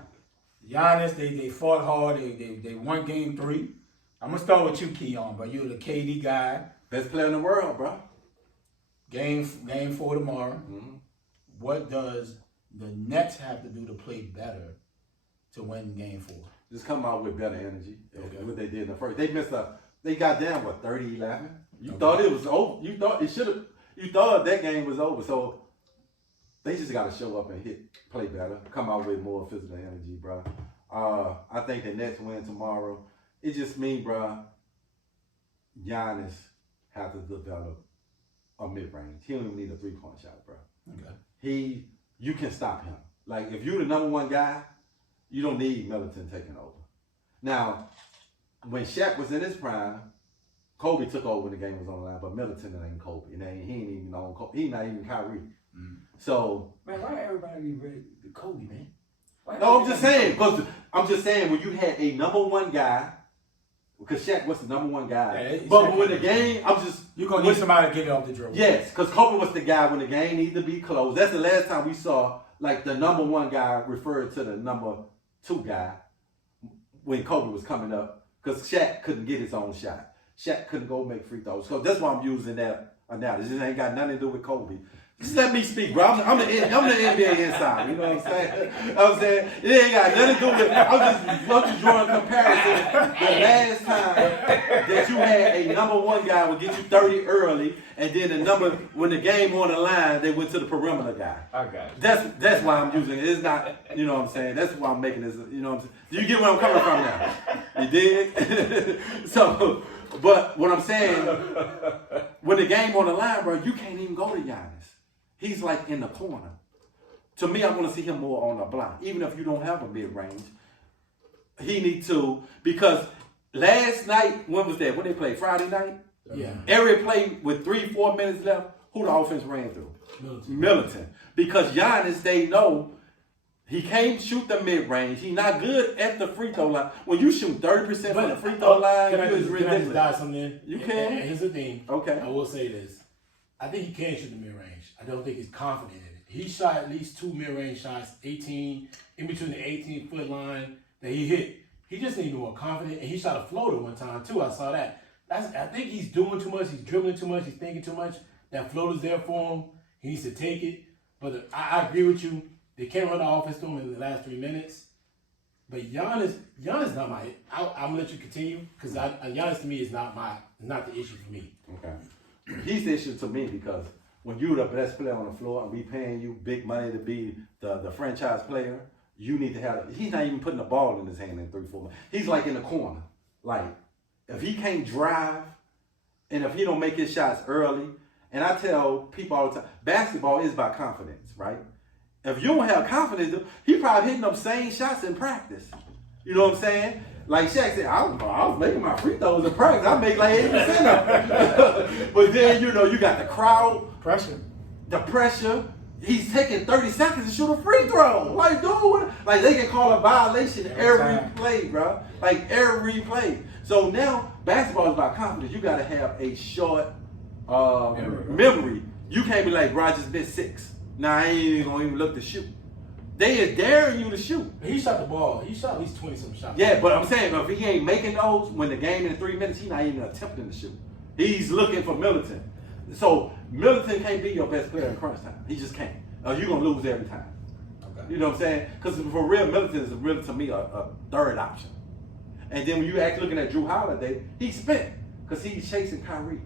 Giannis, they fought hard. They won game 3. I'm gonna start with you, Keon, but you're the KD guy. Best player in the world, bro. Game 4 tomorrow. Mm-hmm. What does the Nets have to do to play better to win game 4? Just come out with better energy. Okay. What they did in the first. They got down, 30-11? You Okay. thought it was over. You thought it should have. You thought that game was over. So they just got to show up and play better. Come out with more physical energy, bro. I think the Nets win tomorrow. It just means, bro, Giannis have to develop a mid-range. He don't even need a 3-point shot, bro. Okay. You can stop him. Like, if you're the number 1 guy, you don't need Middleton taking over. Now, when Shaq was in his prime, Kobe took over when the game was on the line, but Middleton ain't Kobe. He ain't even on Kobe. He not even Kyrie. So, Man, why everybody be ready to Kobe, man? no, I'm just saying, when you had a number 1 guy, because Shaq was the number 1 guy. Yeah, but when the game, You're going to need somebody to get it off the dribble. Yes, because Kobe was the guy when the game needed to be closed. That's the last time we saw, like, the number 1 guy referred to the number 2 guy when Kobe was coming up, because Shaq couldn't get his own shot. Shaq couldn't go make free throws. So that's why I'm using that analogy. This ain't got nothing to do with Kobe. Just let me speak, bro. I'm the NBA insider. You know what I'm saying? It ain't got nothing to do with. I'm just drawing a comparison. The last time that you had a number 1 guy would get you 30 early, and then when the game on the line, they went to the perimeter guy. I got you. That's why I'm using it. It's not, you know what I'm saying? That's why I'm making this, you know what I'm saying? Do you get where I'm coming from now? You dig? So, but what I'm saying, when the game on the line, bro, you can't even go to Giannis. He's like in the corner. To me, I want to see him more on the block. Even if you don't have a mid-range, he needs to. Because last night, when was that? When they played? Friday night? Yeah. Every play with 3-4 minutes left, who the offense ran through? Middleton. Because Giannis, they know he can't shoot the mid-range. He's not good at the free throw line. When you shoot 30% from the free throw line, can I it's just ridiculous. dive something in? You can. And here's the thing. Okay. I will say this. I think he can shoot the mid-range. I don't think he's confident in it. He shot at least 2 mid-range shots, 18, in between the 18-foot line that he hit. He just needs to be more confident, and he shot a floater one time, too. I saw that. I think he's doing too much. He's dribbling too much. He's thinking too much. That floater's there for him. He needs to take it. But I agree with you. They can't run the offense to him in the last 3 minutes. But Giannis not my. I'm gonna let you continue because Giannis to me is not the issue for me. Okay. He's the issue to me because when you're the best player on the floor and we paying you big money to be the franchise player, you need to have. He's not even putting the ball in his hand in 3-4 months. He's like in the corner. Like if he can't drive, and if he don't make his shots early, and I tell people all the time, basketball is about confidence, right? If you don't have confidence, he probably hitting them same shots in practice. You know what I'm saying? Like Shaq said, I was making my free throws in practice. I make like 80% of them. But then, you got the crowd. Pressure. The pressure. He's taking 30 seconds to shoot a free throw. Like, dude, like they can call a violation every play, bro. Like every play. So now, basketball is about confidence. You got to have a short memory. You can't be like, bro, I just missed 6. Nah, I ain't even gonna even look to shoot. They is daring you to shoot. He shot the ball. He shot at least 20-something shots. Yeah, but I'm saying if he ain't making those when the game in 3 minutes, he's not even attempting to shoot. He's looking for Middleton. So Middleton can't be your best player in crunch time. He just can't. You're gonna lose every time. Okay. You know what I'm saying? Because for real, Middleton is really to me a third option. And then when you actually looking at Drew Holiday, he's spent because he's chasing Kyrie.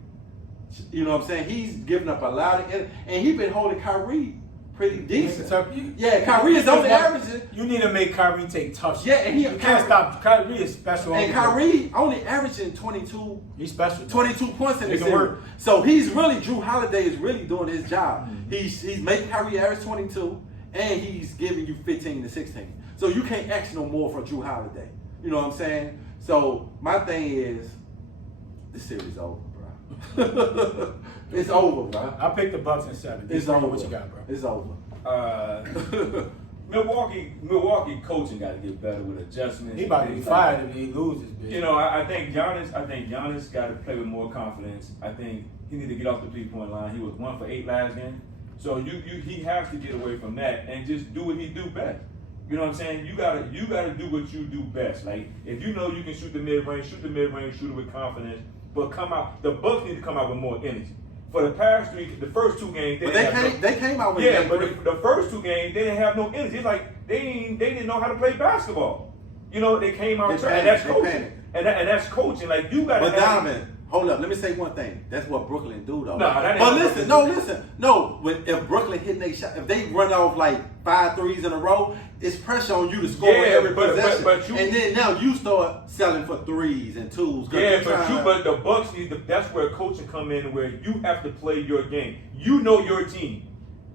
You know what I'm saying? He's giving up a lot of energy, and he's been holding Kyrie pretty decent. Yeah, Kyrie is only averaging. You need to make Kyrie take tough shots. Yeah, and you can't stop. Kyrie is special. And Kyrie only averaging 22. He's special. 22 points in the series. So he's really Drew Holiday is really doing his job. Mm-hmm. He's making Kyrie average 22, and he's giving you 15 to 16. So you can't ask no more from Drew Holiday. You know what I'm saying? So my thing is, this series over, bro. It's over, bro. I picked the Bucks in 7. It's over. What you got, bro? It's over. Milwaukee coaching got to get better with adjustments. He about to be fired if he loses. Bitch. You know, I think Giannis got to play with more confidence. I think he need to get off the 3-point line. He was 1 for 8 last game, so he has to get away from that and just do what he do best. You know what I'm saying? You gotta do what you do best. Like if you know you can shoot the mid range, shoot it with confidence. But come out. The Bucks need to come out with more energy. For the past the first 2 games, they came out with the first 2 games they didn't have no energy. It's like they didn't know how to play basketball. You know, they came out and that's coaching. And that's coaching. Like you got to. But Donovan, hold up. Let me say one thing. That's what Brooklyn do though. Listen. No. If Brooklyn hitting they shot, if they run off like 5 threes in a row, it's pressure on you to score every possession. And then now you start selling for 3s and 2s. Yeah, but the Bucks that's where coaching come in, where you have to play your game. You know your team.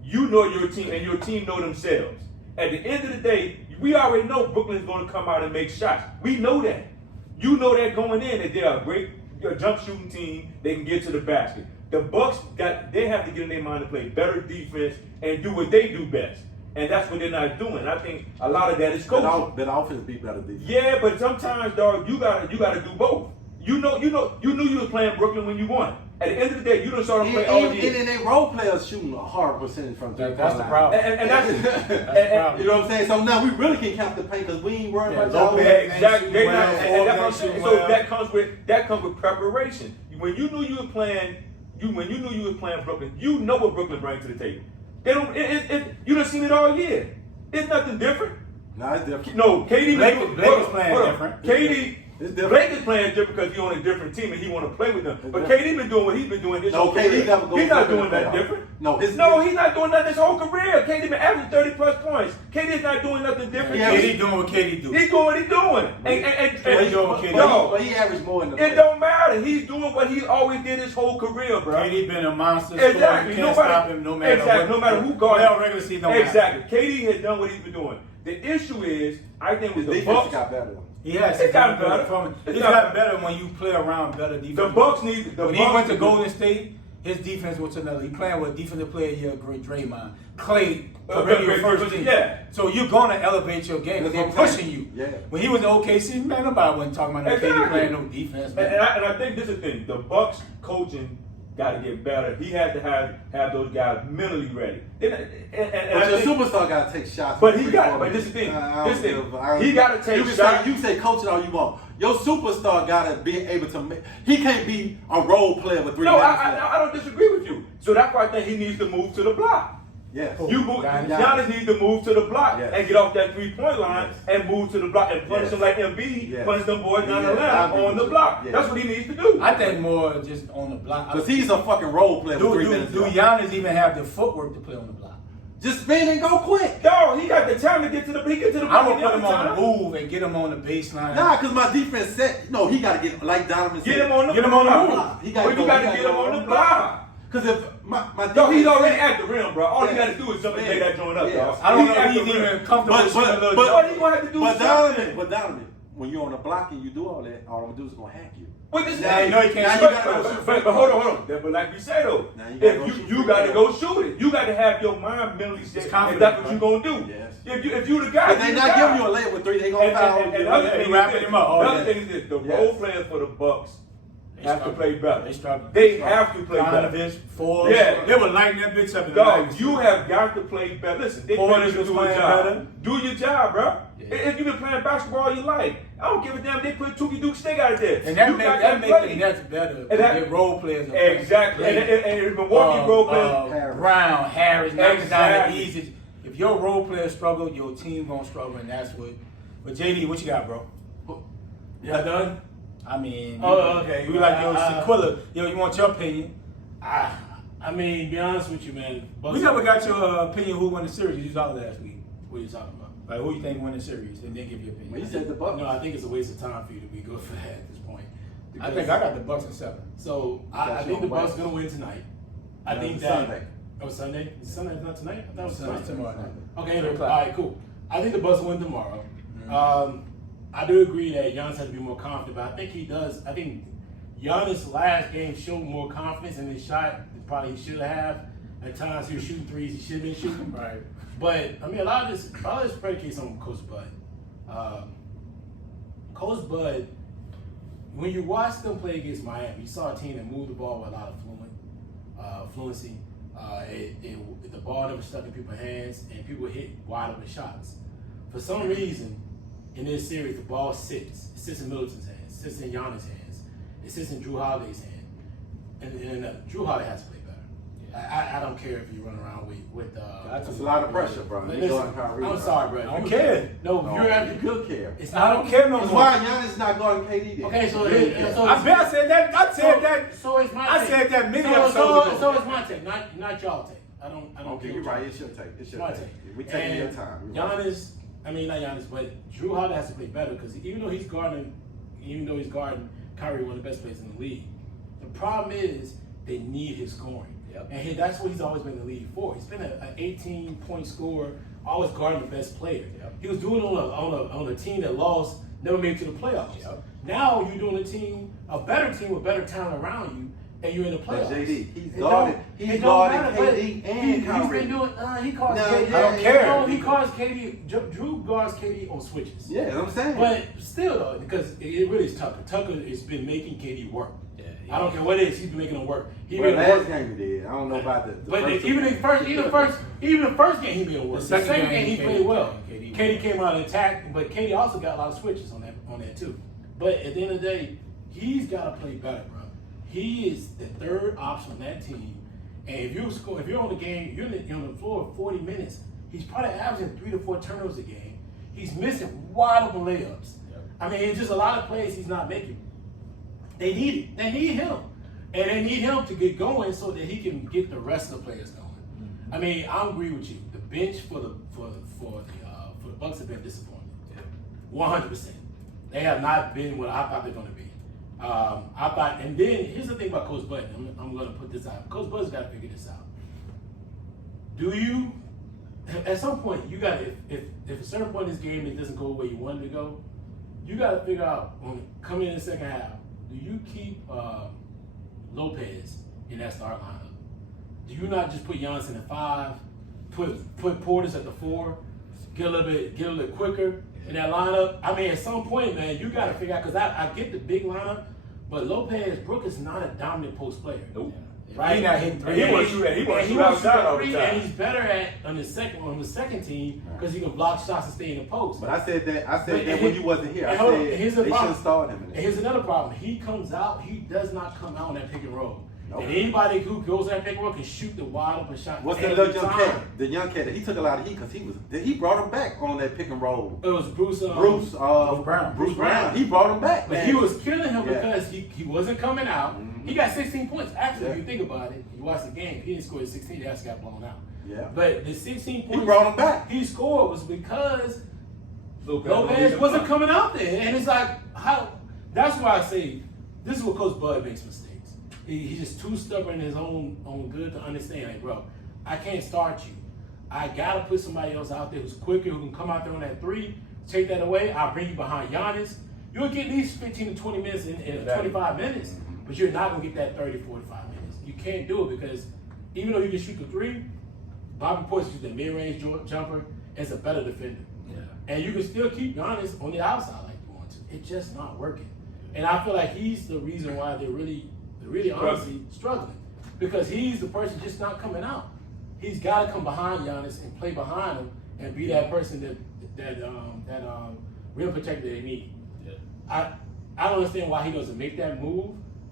You know your team, and your team know themselves. At the end of the day, we already know Brooklyn's going to come out and make shots. We know that. You know that going in, that they're a great jump shooting team. They can get to the basket. The Bucks they have to get in their mind to play better defense and do what they do best. And that's what they're not doing. I think a lot of that is coaching. That offense be better defense. Yeah, but sometimes, dog, you gotta do both. You knew you was playing Brooklyn when you won. At the end of the day, you done saw them play all year. And then they role players shooting a hard percentage from 3-point line. That's the problem. And that's you know what I'm saying? So now we really can count the paint because we ain't worried about y'all. Exactly. So that comes with preparation. When you knew you were playing Brooklyn, you know what Brooklyn brings to the table. They don't. You done seen it all year. It's nothing different. No, it's different. No, KD Blake is playing different. KD. Blake is playing different because he's on a different team and he want to play with them. But KD been doing what he's been doing this whole career. He's not doing that different. No, he's not doing nothing this whole career. KD been averaging 30+ points. KD's not doing nothing different. KD doing what KD do. He's doing what he's doing. But he averaged more in the It don't matter. He's doing what he always did his whole career, bro. KD been a monster. Exactly. You can't stop him no matter what. No matter who guards. Regular season. Exactly. KD has done what he's been doing. The issue is, I think with the Bucks got better. He has. It's gotten better. It's gotten better when you play around better defense. The Bucks need. When he went to Golden State, his defense was another. He playing with defensive player of the year, great Draymond. Clay, your first team. Yeah. So you're gonna elevate your game because they're pushing you. Yeah. When he was in OKC, man, nobody wasn't talking about no KD playing no defense. Man. And I think this is the thing. The Bucks coaching got to get better. He had to have those guys mentally ready. But your superstar got to take shots. But he got. But this is the thing. He got to take shots. You say coaching all you want. Your superstar got to be able to make. He can't be a role player with 3 minutes. No, I don't disagree with you. So that's why I think he needs to move to the block. Yes. You move. Giannis. Giannis needs to move to the block Yes. and get off that 3-point line Yes. and move to the block and punish Yes. them like Embiid, Yes. punish them boys down the Yes, I line agree on with the you. block. Yes. That's what he needs to do. I think more just on the block. Because he's a fucking role player for 3 minutes. Do Giannis even have the footwork to play on the block? Just spin and go quick. Yo, he got the time to get to the. He get to the block. I'm gonna put any him on time. the move and get him on the baseline. Nah, because my defense set. No, he got to get, like Donovan said. Get him on the Get him on the block. move. He gotta But go- you got he to gotta get him go on the on block. Because if my defense. No, he's already at the rim, bro. All he Yeah. got to do is something Yeah. lay that joint up, Yeah. dog. I don't know at if the he's rim. even comfortable But- shooting a but- little but- jump. What he gonna have to do? But something. Donovan, when you're on the block and you do all that, all I'm gonna do is gonna hack you. But this Now you know he can't Now shoot. you gotta go shoot. But hold on. But like we said though, Now you gotta go if shoot you free got to throw. go shoot it, you got to have your mind mentally set. It's And confident, that's what right? you gonna do. Yes. If you the guy, If they you the not guy. giving you a layup with 3, they gonna foul. And you. other thing wrapping is him up all the other day. thing is this: the Yes. role players for the Bucks have to play better. They struggle. They have to play better. Donovan, Ford. Yeah. They were lighting that bitch up in the Dog, night. you have got to play better. Listen, they Portis think you was do your playing job. better. Do your job, bro. Yeah. If you've been playing basketball all your life, I don't give a damn. They put Tukey Duke Stick out there. And that You make got that to make play. the Nets better. And that- Their role players. are Exactly. better. And if Milwaukee role players. Harris. Brown, Harris, knocking down the Exactly. easy. If your role players struggle, your team gonna struggle, and that's what. But JD, what you got, bro? Yeah, done. I mean, Oh, okay. We like your Sequilla. Yo, you want your opinion? I mean, be honest with you, man. We never got your opinion who won the series. You was out last week. What are you talking about? Like, who you think won the series, and then give your opinion. Well, you said the Bucks. No, I think it's a waste of time for you to be good for that at this point. I think I got the Bucks in 7. So I That's think the your Bucks Bucks. gonna win tonight. I No, think it's that. Sunday. Oh, Sunday. Sunday's not tonight. I thought it was Sunday's tonight. tomorrow night. Okay, 3 all o'clock. right, cool. I think the Bucks will win tomorrow. I do agree that Giannis has to be more confident, but I think he does. I think Giannis' last game showed more confidence in his shot than probably he should have. At times he was shooting threes he should have been shooting. Right. But I mean, a lot of this predicates on Coach Bud. Coach Bud, when you watch them play against Miami, you saw a team that moved the ball with a lot of fluency. The ball never stuck in people's hands, and people hit wide open shots. For some reason, in this series, the ball sits. It sits in Middleton's hands. It sits in Giannis' hands. It sits in Drew Holiday's hand. And Drew Holiday has to play better. I don't care if you run around with That's a lot of pressure, bro. You Listen, going Kyrie, I'm bro. sorry, bro. I don't care. No, No, you're at you could care. It's I don't care no That's more. why Giannis not going KD then. Okay, so I bet I said that. I said that. So it's my I take. said that many so, episodes ago. so it's my take, not y'all take. I don't Okay, care you're what right. y'all It's your take. It's your My take. take. We taking your And time. You're right. Giannis, I mean not Giannis, but Drew Holiday has to play better because even though he's guarding Kyrie, one of the best players in the league, the problem is they need his scoring. Yep. And that's what he's always been in the league for. He's been an 18-point scorer, always guarding the best player. Yep. He was doing it on a team that lost, never made it to the playoffs. Yep. Now you're doing a better team with better talent around you, and you're in the But playoffs. JD, he's It guarded. don't- He's it don't guarded matter, but KD and He's Kyrie. been doing. He calls No, KD. I don't care. No, he calls KD. Drew guards KD on switches. Yeah, that's what I'm saying. But still, though, because it really is Tucker. Tucker has been making KD work. Yeah, I don't care what it is. He's been making him work. He Well, made him last work. game he did. I don't know about the But first even game. the first game he made him work. The The second second game, game he KD played well. KD KD came out and attacked, but KD also got a lot of switches on that too. But at the end of the day, he's got to play better, bro. He is the third option on that team, and if you're on the game, you're on the floor 40 minutes. He's probably averaging 3 to 4 turnovers a game. He's missing wide open layups. Yep. I mean, it's just a lot of plays he's not making. They need it. They need him, and they need him to get going so that he can get the rest of the players going. Mm-hmm. I mean, I agree with you. The bench for the Bucks have been disappointing. 100%. They have not been what I thought they're going to be. And then here's the thing about Coach Bud. I'm going to put this out. Coach Bud's got to figure this out. At some point, you got to, if at a certain point in this game it doesn't go where you want it to go, you got to figure out, coming in the second half, do you keep Lopez in that start lineup? Do you not just put Giannis in the 5, put Portis at the 4, get a little bit quicker in that lineup? I mean, at some point, man, you got to figure out, because I get the big lineup, but Brook is not a dominant post player. Nope. Right? He not hitting And he wants to shoot- and he wants to shoot outside all the time. And he's better on the second team because he can block shots and stay in the post. But I said that But when you wasn't here. I and hold on, said here's they the should problem. have started him in And this. here's another problem. He comes out, he does not come out in that pick and roll. No, And anybody who goes at pick and roll can shoot the wide open shot. What's the little young cat? The young cat, he took a lot of heat because he brought him back on that pick and roll. It was Bruce Brown. Bruce Brown. He brought him back. But man. he was killing him because he wasn't coming out. Mm-hmm. He got 16 points. Actually, if you think about it, you watch the game, he didn't score the 16, he actually got blown out. Yeah. But the 16 points He brought him back. he scored was because Lopez wasn't coming out there. And it's like, how? That's why I say this is where Coach Bud makes mistakes. He's just too stubborn in his own good to understand. Like, bro, I can't start you. I gotta put somebody else out there who's quicker, who can come out there on that three, take that away. I'll bring you behind Giannis. You'll get at least 15 to 20 minutes in 25 minutes, but you're not gonna get that 30, 45 minutes. You can't do it because even though you can shoot the three, Bobby Portis shoots the mid-range jumper as a better defender. Yeah. And you can still keep Giannis on the outside like you want to. It's just not working. And I feel like he's the reason why they're really honestly struggling. Because he's the person just not coming out. He's got to come behind Giannis and play behind him and be that person that rim protector they need. Yeah. I don't understand why he doesn't make that move.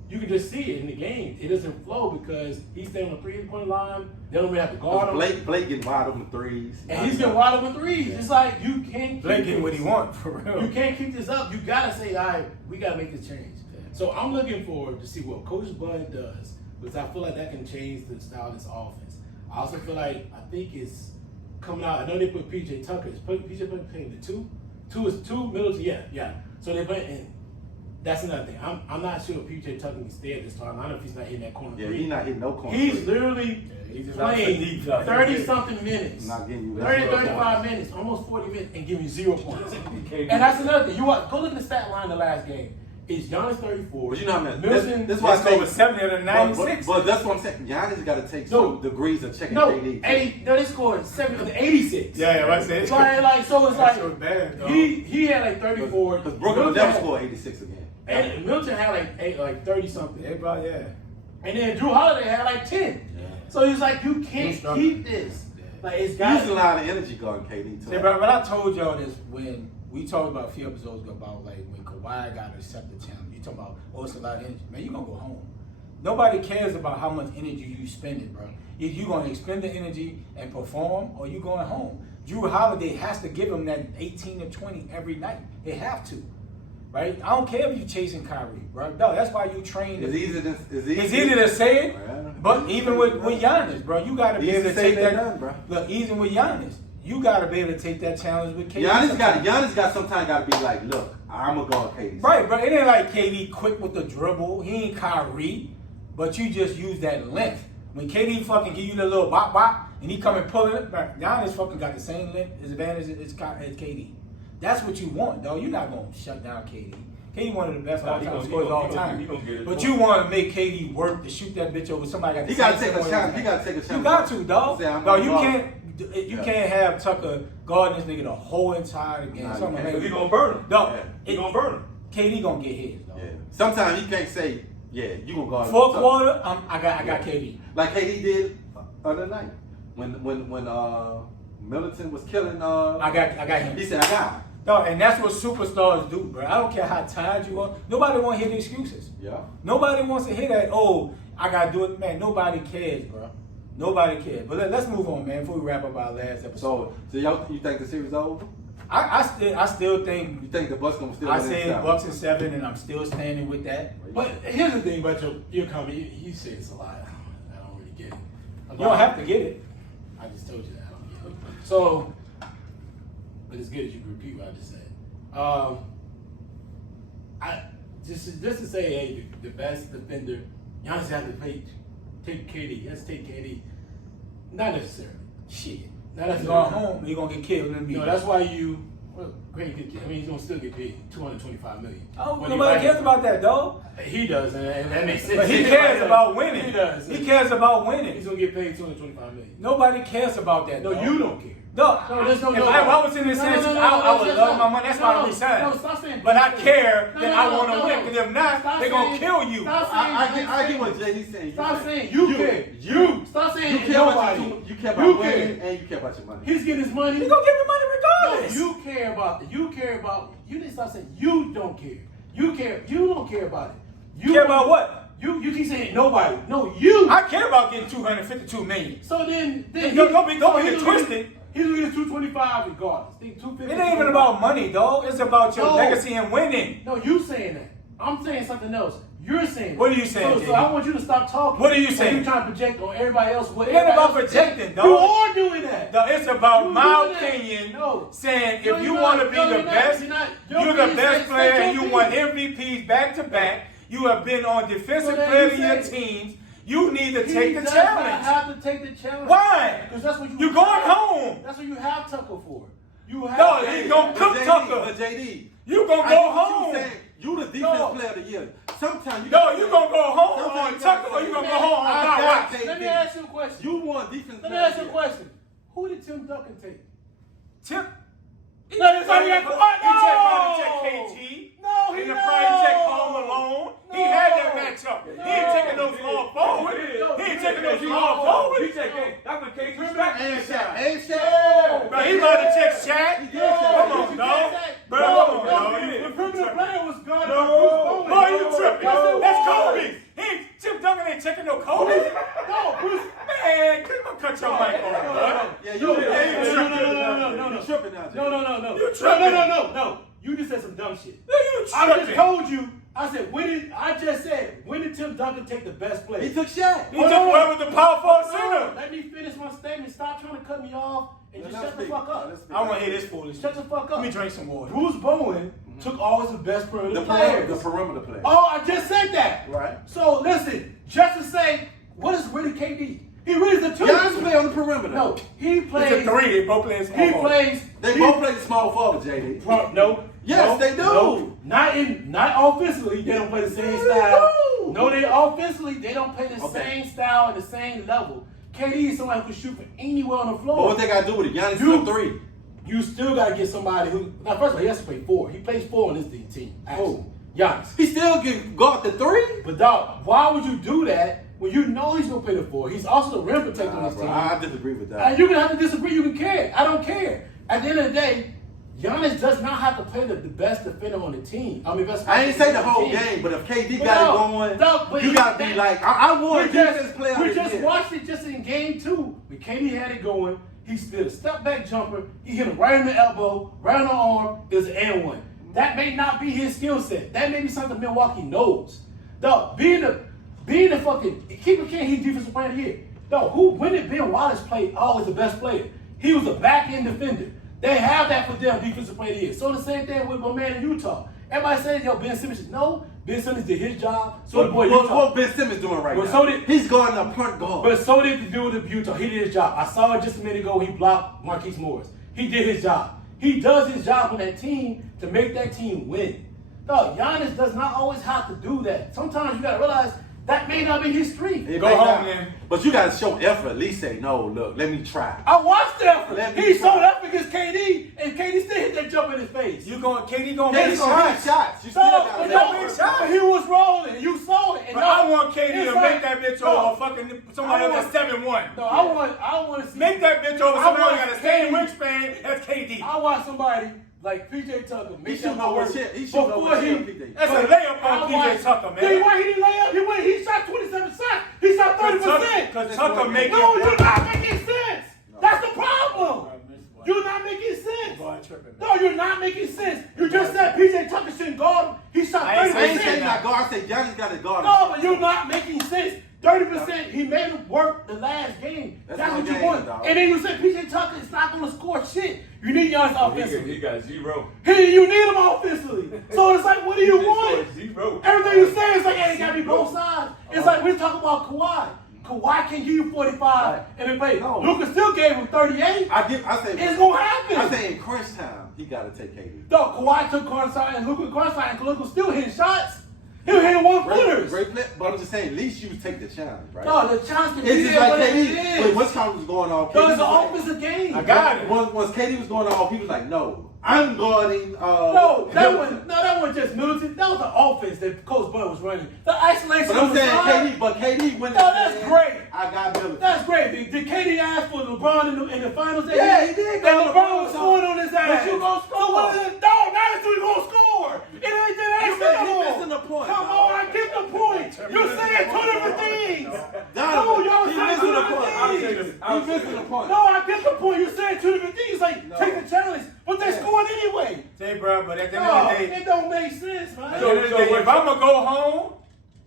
You can just see it in the game. It doesn't flow because he's staying on the 3-point line. They don't really have to guard him. Blake getting wide open threes. And he's getting wide open threes. It's like you can't Blake getting what he wants, for real. You can't keep this up. You gotta say, all right, we gotta make this change. So I'm looking forward to see what Coach Bud does, because I feel like that can change the style of this offense. I also feel like I think it's coming out. I know they put PJ Tucker. Is PJ Tucker playing the two? Two is two, Middleton, yeah. So they put in. That's another thing. I'm not sure if PJ Tucker can stay at this time. I don't know if he's not hitting that corner Yeah, three. he's not hitting no corner. He's literally playing 30-something minutes. Not getting you 30, 35 minutes, almost 40 minutes, and giving you 0 points. And that's another thing. Go look at the stat line the last game. It's Giannis 34. But you know how many? Middleton, That's why I say 70 out of 96. But that's what I'm saying. Giannis got to take some degrees of checking KD. They scored 86. Yeah, I said. Like, so it's like so bad, dog. he had like 34. Because Brooklyn will never score 86 again. And Milton had like 30 something. Everybody, yeah. And then Drew Holiday had like 10. Yeah. So he's like, you can't keep this. Yeah. Like it's He's got a lot of energy guarding KD too. See, but I told y'all this when we talked about a few episodes ago about like when Kawhi got to accept the challenge. You talking about, it's a lot of energy. Man, you gonna go home. Nobody cares about how much energy you spending, bro. If you gonna expend the energy and perform, or you going home. Drew Holiday has to give him that 18 to 20 every night. They have to. Right? I don't care if you chasing Kyrie, bro. No, that's why you train. It's easy to say it, but even with Giannis, bro, you gotta be able to take that. Done, bro. Look, even with Giannis, you gotta be able to take that challenge with KD. Giannis got sometimes got to be like, look, I'm gonna guard KD. Right, bro. It ain't like KD quick with the dribble. He ain't Kyrie, but you just use that length. When KD fucking give you the little bop bop and he come and pulling it, bro, Giannis fucking got the same length as advantage as KD. That's what you want, though. You're not gonna shut down KD. KD one of the best all-time scorers all time. But you want to make KD work to shoot that bitch over somebody. He got to take a chance. He got to take a chance. You got to, dog. No, you can't have Tucker guarding this nigga the whole entire game. He gonna burn him. No, he gonna burn him. KD gonna get hit, dog. Yeah. Sometimes he can't say, yeah, you gonna guard. Fourth quarter, I got KD. Like KD did other night when Middleton was killing. I got him. He said, I got him. No, and that's what superstars do, bro. I don't care how tired you are. Nobody want to hear the excuses. Yeah. Nobody wants to hear that. Oh, I gotta do it, man. Nobody cares, bro. Nobody cares. But let's move on, man. Before we wrap up our last episode. So you think the series is over? I still think. You think the Bucks gonna still? I said Bucks in 7, and I'm still standing with that. But here's the thing about your comment. You say it's a lot. I don't really get it. You don't have to get it. I just told you that I don't get it. So, but it's good as you can repeat what I just said. I just to say, hey, the best defender, Giannis has to take KD. He has to take KD. Not necessarily. Shit. Not He's necessarily. going home. He's gonna get killed in the No, that's why you. Well, great. I mean, he's gonna still get paid $225 million. Oh, nobody cares about that, though. He does, and that makes sense. But he cares about winning. He does. He cares about winning. He's gonna get paid $225 million. Nobody cares about that. No, dog. you don't care. No, there's no. if I was in this situation, I would love my money. That's why I resign. No, stop saying. But I care that I want to win. Because if not, they're going to kill you. I get what JD's saying. Stop saying you care. You. Stop saying you care nobody. You care about winning and you care about your money. He's getting his money. He's going to give me money regardless. No, you care about. You didn't stop saying you don't care. You care. You don't care about it. You care about what? You keep saying nobody. No, you. I care about getting $252 million. So then Don't be twisted. He's gonna get 225 regardless. Think 250. It ain't even about money, dog. It's about your legacy and winning. No, you saying that. I'm saying something else. You're saying. What are you saying, So I want you to stop talking. What are you saying? You're trying to project on everybody else. What It ain't about projecting, dog. You are doing that. No, it's about my doing that. opinion No. saying No, if you you're want not. to be No, the you're not. best, You're not. Your you're the opinion best says player your and you won opinion. MVPs back to back. You have been on defensive So then player you of your say- teams. You need to He take the does not challenge. have to take the challenge. Why? Because that's what you. You're going home. That's what you have Tucker for. You have. No, he's gonna cook Tucker. But JD, You gonna I go get what home. You saying. You the defense No. player of the year. Sometimes you. No, you gonna go home Sometimes on you Tucker gotta or you say, gonna go man, home on I Bob gotta Watts? take Let me this. ask you a question. You won defense. Let me ask you a question. Who did Tim Duncan take? Tip. No, that's all you got to He checked KG. No, he In the no. prime, he checked Karl Malone. He No. had that matchup. He ain't taking those small forward. He ain't taking those small forward. He checked in. That's when KG Remember? back. And Shaq. And Yeah. Shaq. Bro, he about to check Shaq. Come on, You dog. can't say- Bro, No, come on, no, dog. the perimeter player was guarded No. by Bruce Bowen. Boy, you tripping. Yes, it That's was. Kobe. He ain't, Tim Duncan ain't checking no Kobe. No, Bruce. Man, cut your mic off, bro. Yeah, No, you no. You tripping now, No. You tripping. No. You just said some dumb shit. No, you I just tripping. told you. I said when did Tim Duncan take the best player? He took Shaq. He took away with the power forward center. Let me finish my statement. Stop trying to cut me off and just shut the fuck up. I want to hear this foolishness. Shut the fuck up. Let me drink some water. Bruce Bowen took all his best perimeter The players. perimeter player. Oh, I just said that. Right. So listen, just to say, what is really KD? He really is a two. Giannis play on the perimeter. No, he plays. It's a three. They both play small He forward. plays. They he- both play the small forward, JD. No. Yes, no, they do. No, not offensively. They don't play the same Yes, they style. do. No, they offensively. They don't play the Okay. same style and the same level. KD is somebody who can shoot from anywhere on the floor. But what they got to do with it? Giannis You- took three. You still got to get somebody who. Now, first of all, he has to play four. He plays four on this team. Actually, Who? Giannis. He still can guard the three. But dog, why would you do that when you know he's gonna play the four? He's also the rim protector on this Bro, team. I disagree with that. And you can have to disagree. You can care. I don't care. At the end of the day, Giannis does not have to play the best defender on the team. I mean, best. I ain't say the defender on whole team. game, but if KD But got no, it going, no, but you he- got to be like, I won defense player we of the just year. watched it just in game 2. When KD had it going, he did a step back jumper. He hit him right in the elbow, right on the arm. It was an and one. That may not be his skill set. That may be something Milwaukee knows. Dog, being the fucking keeper king, he's defensive player of the year. Dog, when did Ben Wallace play always the best player? He was a back end defender. They have that for them, defensive player of the year. So the same thing with my man in Utah. Everybody says, yo, Ben Simmons. No, Ben Simmons did his job. So the boy Utah. What Ben Simmons doing right Well, now? so did- He's guarding a point guard. But so did the dude of Utah. He did his job. I saw it just a minute ago. He blocked Marquise Morris. He did his job. He does his job on that team to make that team win. Dog, Giannis does not always have to do that. Sometimes you gotta realize that may not be his strength. It Go may home, not. man. But you got to show effort. At least say, no, look, let me try. I watched the effort. Let me He try. showed up against KD, and KD still hit that jump in his face. KD gonna KD's make gonna hit shots. shots. You still Dog, got but to no, make make shots. but he was rolling. You saw it. And But dog, I want KD it's to like- make that bitch dog, over fucking somebody I else want- that's 7-1. No, I want to see. Make that bitch over I somebody want who got the same KD. wingspan as KD. I want somebody like PJ Tucker. He Make shooting that over work shit. He shooting before over he. shit, PJ. That's a But layup I on want- PJ Tucker, man. Why he didn't lay up? He shot 27 shots. He shot 30%. Because Tucker make No, it. you're not making sense. That's the problem. You're not making sense. No, you're not making sense. You just said PJ Tucker shouldn't guard him. He shot I ain't 30%. I ain't saying not guard. I say Giannis got to guard. No, but you're not making sense. 30%, he made it work the last game. That's That's my what you game, want. dog. And then you said PJ Tucker is not going to score shit. You need Giannis offensively. He got 0. You need him offensively. So it's like, what do you want? 0. Everything you say is like, hey, it got to be both sides. It's like we're talking about Kawhi. Kawhi can give you 45 and then play. No. Luka still gave him 38. I say It's going to happen. I say in crunch time, he got to take KD. No, Kawhi took Carson and Luka still hitting shots. He was hitting one-footers. Great play, but I'm just saying, at least you take the challenge, right? No, the chance to be It's just there, like but it KD. When is. Wisconsin was going off, No, KD it's an was like- offensive game. I got it. Once KD was going off, he was like, "No, I'm guarding." No, that wasn't just Middleton. That was the offense that Coach Bud was running. The isolation But on I'm the saying side. KD went. No, that's great. I got Middleton. That's great. Did KD ask for LeBron in the finals? that Yeah, year? he did. And LeBron was scoring on his ass. But you gonna score. So what is it? No, not until you gonna score. It ain't that You missing the point, Come dog. on, I get the point. You're saying two different things. Donovan, y'all he saying missing two the different point. things. He's missing the point. No, I get the point. You're saying two different things. Like, take the challenge, but they're scoring anyway. Say, bro, but at the end No, of the day, it don't make sense, man. at the end of the day, if I'm gonna go home,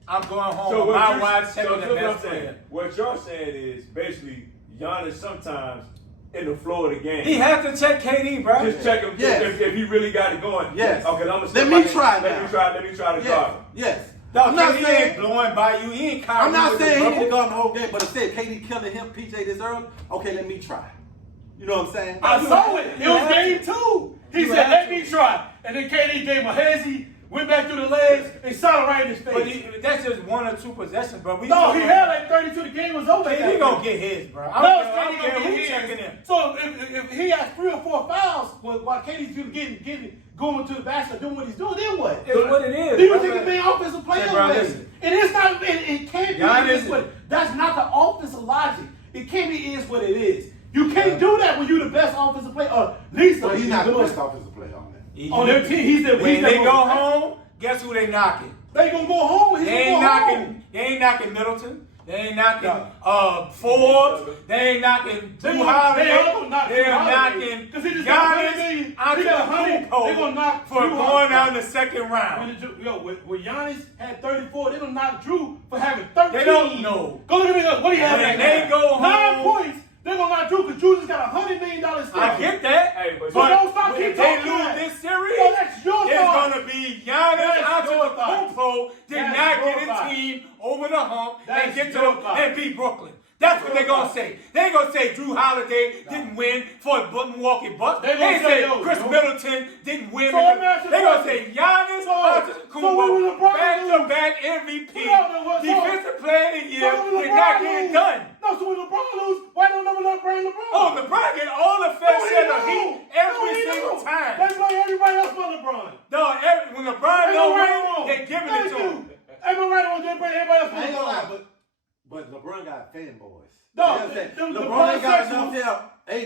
I'm going home So with what my you- watch, so checking the that's what best I'm saying. player. What you're saying is basically Giannis sometimes in the flow of the game. He has to check KD, bro. Just check him Yes. if he really got it going. Yes. Okay, I'm gonna Let me try Let now. me try to Yes. guard him. Yes. Dog, I'm not KD saying. ain't blowing by you. He ain't Kyrie I'm not with the saying he bubble. can guard the whole game, but instead KD killing him, PJ this early. Okay, let me try. You know what I'm saying? I saw it. It You was have game to. 2. He You said, have let to. me try. And then KD gave him a hezzy, went back through the legs, and shot it right in his But face. that's just 1 or 2 possessions, bro. No, he had like 32. The game was over. KD gonna get his, bro. I No, don't KD care gonna who get checking his. him. So if he has 3 or 4 fouls while KD's going to the basket doing what he's doing, then what? It's what it is. He was bro. taking the offensive player Hey, bro, away. listen. And it's not. It can't be. Giannis- It is what, that's not the offensive logic. It can't be. Is what it is. You can't do that when you're the best offensive player, or at least So he's not the best offensive player on that. on their team. He's the. When they go home, guess who they knocking? They gonna go home. He's They gonna ain't go knocking. home. They ain't knocking Middleton. They ain't knocking Forbes. They ain't knocking They Drew gonna- Holiday. they all gonna knock They're Drew Holiday. knocking 'Cause he just got $100 Giannis million. He got $100. They gonna knock for Drew going Holiday. out in the second round. When Giannis had 34, they don't knock Drew for having 13. They don't know. Go look at me. What do you have? When right they now? go 9 home- points. They're gonna knock Drew because Drew just got $100 million still. I get that. Hey, but don't stop when keep they talking lose that. this series, No, that's your it's thought. going to be Giannis That's your thought. Antetokounmpo did That's not your get a thought. team over the hump That's and get to your thought. and beat Brooklyn. That's what they're going to say. They ain't going to say Drew Holiday didn't win for the Milwaukee Bucks. They They gonna ain't say say those, Chris you know? Middleton didn't win. So let me ask you a They're going to question. say Giannis So when Antetokounmpo, LeBron back-to-back MVP, No, what- so- defensive player of the year, So when did not LeBron get it lose- done. No, so when LeBron lose, why don't never bring LeBron? Oh, LeBron get all the fair No, he share of don't. heat No, every he single don't. time. They play everybody else but LeBron. No, when LeBron Ain't don't no right win, wrong. they're giving it to Thank him. you. Ain't no right on they play everybody else I but ain't gonna lie, LeBron. but LeBron got fanboys. No, You know what I'm saying? the LeBron ain't got section- enough help. AD,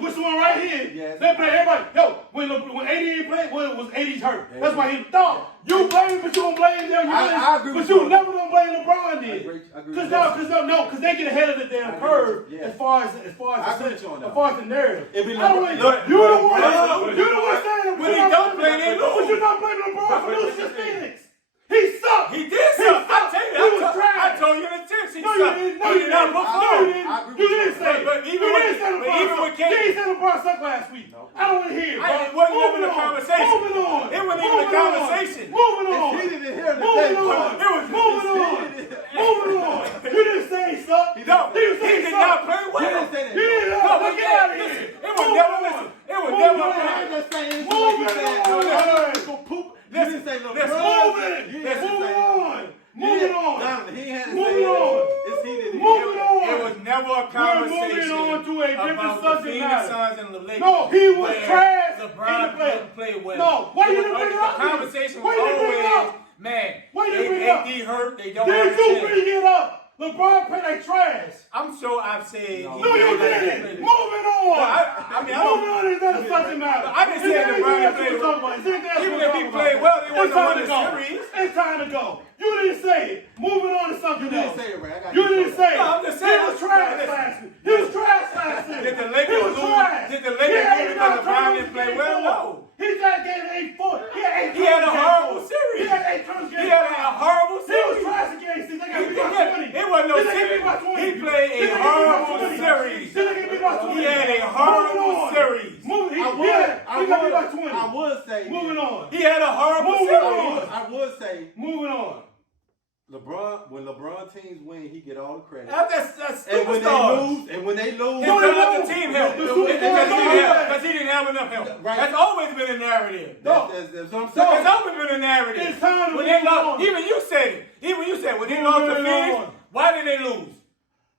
Which one right here? Yes. They play everybody. Yo, when AD ain't played, well, it was AD's hurt. Yeah. That's why he dog. You blame, but you don't blame them. I agree but with you you. never gonna blame LeBron I then. agree Because with that. they get ahead of the I damn agree curve with you. Yeah. as far as I agree with you on that. as far as the narrative. It be I don't LeBron. really- Look, you the but- one but- you the one saying When he don't play, they but lose. you're not blaming LeBron for losing to Phoenix. He sucked. He did something. I sucked. tell you, He was I trash. told you in the text. He No, you sucked. didn't. No, He you did not didn't. No, perform. you didn't. I agree You with didn't you. say it. But even You with- didn't say but LeBron even sucked. with KD. You didn't say LeBron sucked last week. No. I don't want to hear it. It bro. wasn't even Moving a on. conversation. Moving on. It wasn't even a Moving on. conversation. Moving on. If he didn't hear the Moving day, on. It was Moving on. Moving on. You didn't say he sucked. No, You he said did sucked. not play well. You didn't say that. He didn't. No, Let's but get out of listen, here. it was Moving never on. listen. It was Moving never. on. I ain't just saying Moving like you said. on. No, poop. You didn't say Listen. LeBron. Moving. You didn't say- Moving on. You Moving didn't- on. Donovan, he had to Moving say that. on. It's he that he Moving on. It was never a conversation moving on to a different about subject the Phoenix matter. Suns and the Lakers. No, he was where trash in the LeBron playoffs. didn't play well. No, why It you was didn't bring it always- up The then? conversation Why was you didn't bring it always, up? man, Why you didn't bring it up? AD hurt. They don't Did have you a bring it up? LeBron played like trash. I'm sure I've said. No. he No, you played like didn't. that. Moving on. I mean, I don't- Moving on is not a subject matter. I didn't say Is there LeBron anything else played we can talk about? Is there anything else Even we can if he talk played about? well, they It's wasn't time winning to go. the series. It's time to go. You didn't say it. Moving on to something You didn't else. say it, Ray. I got You didn't say it. No, I'm just saying. He was trash last week. He was trash last week. Did the Lakers He was lose? trash. Did the Lakers He had lose because 89 LeBron turnovers didn't play in well? game No. four. He got game 8-4. He had 8 He had a turnovers in horrible game four. series. He had 8 turnovers in He game had a five. horrible He was series. trash against this. They got beat by 20. It wasn't no They got beat series. by 20. He played They a got beat by horrible 20. series. They got beat by 20. He had a Moving horrible on. series. Moving, I he got beat by 20. would say. Moving on. He had a horrible Moving series. on. I would say Moving on. LeBron. When LeBron teams win, he get all the credit. That's And when they superstars. lose, His No, no, other no. team help. The Because superstars he didn't have enough help. Right. That's always been a narrative. No. That's what I'm That's saying. always been a narrative. It's time to When they move lost, on. even you said it. Even you said when they lost to Moving Phoenix, on. why did they lose?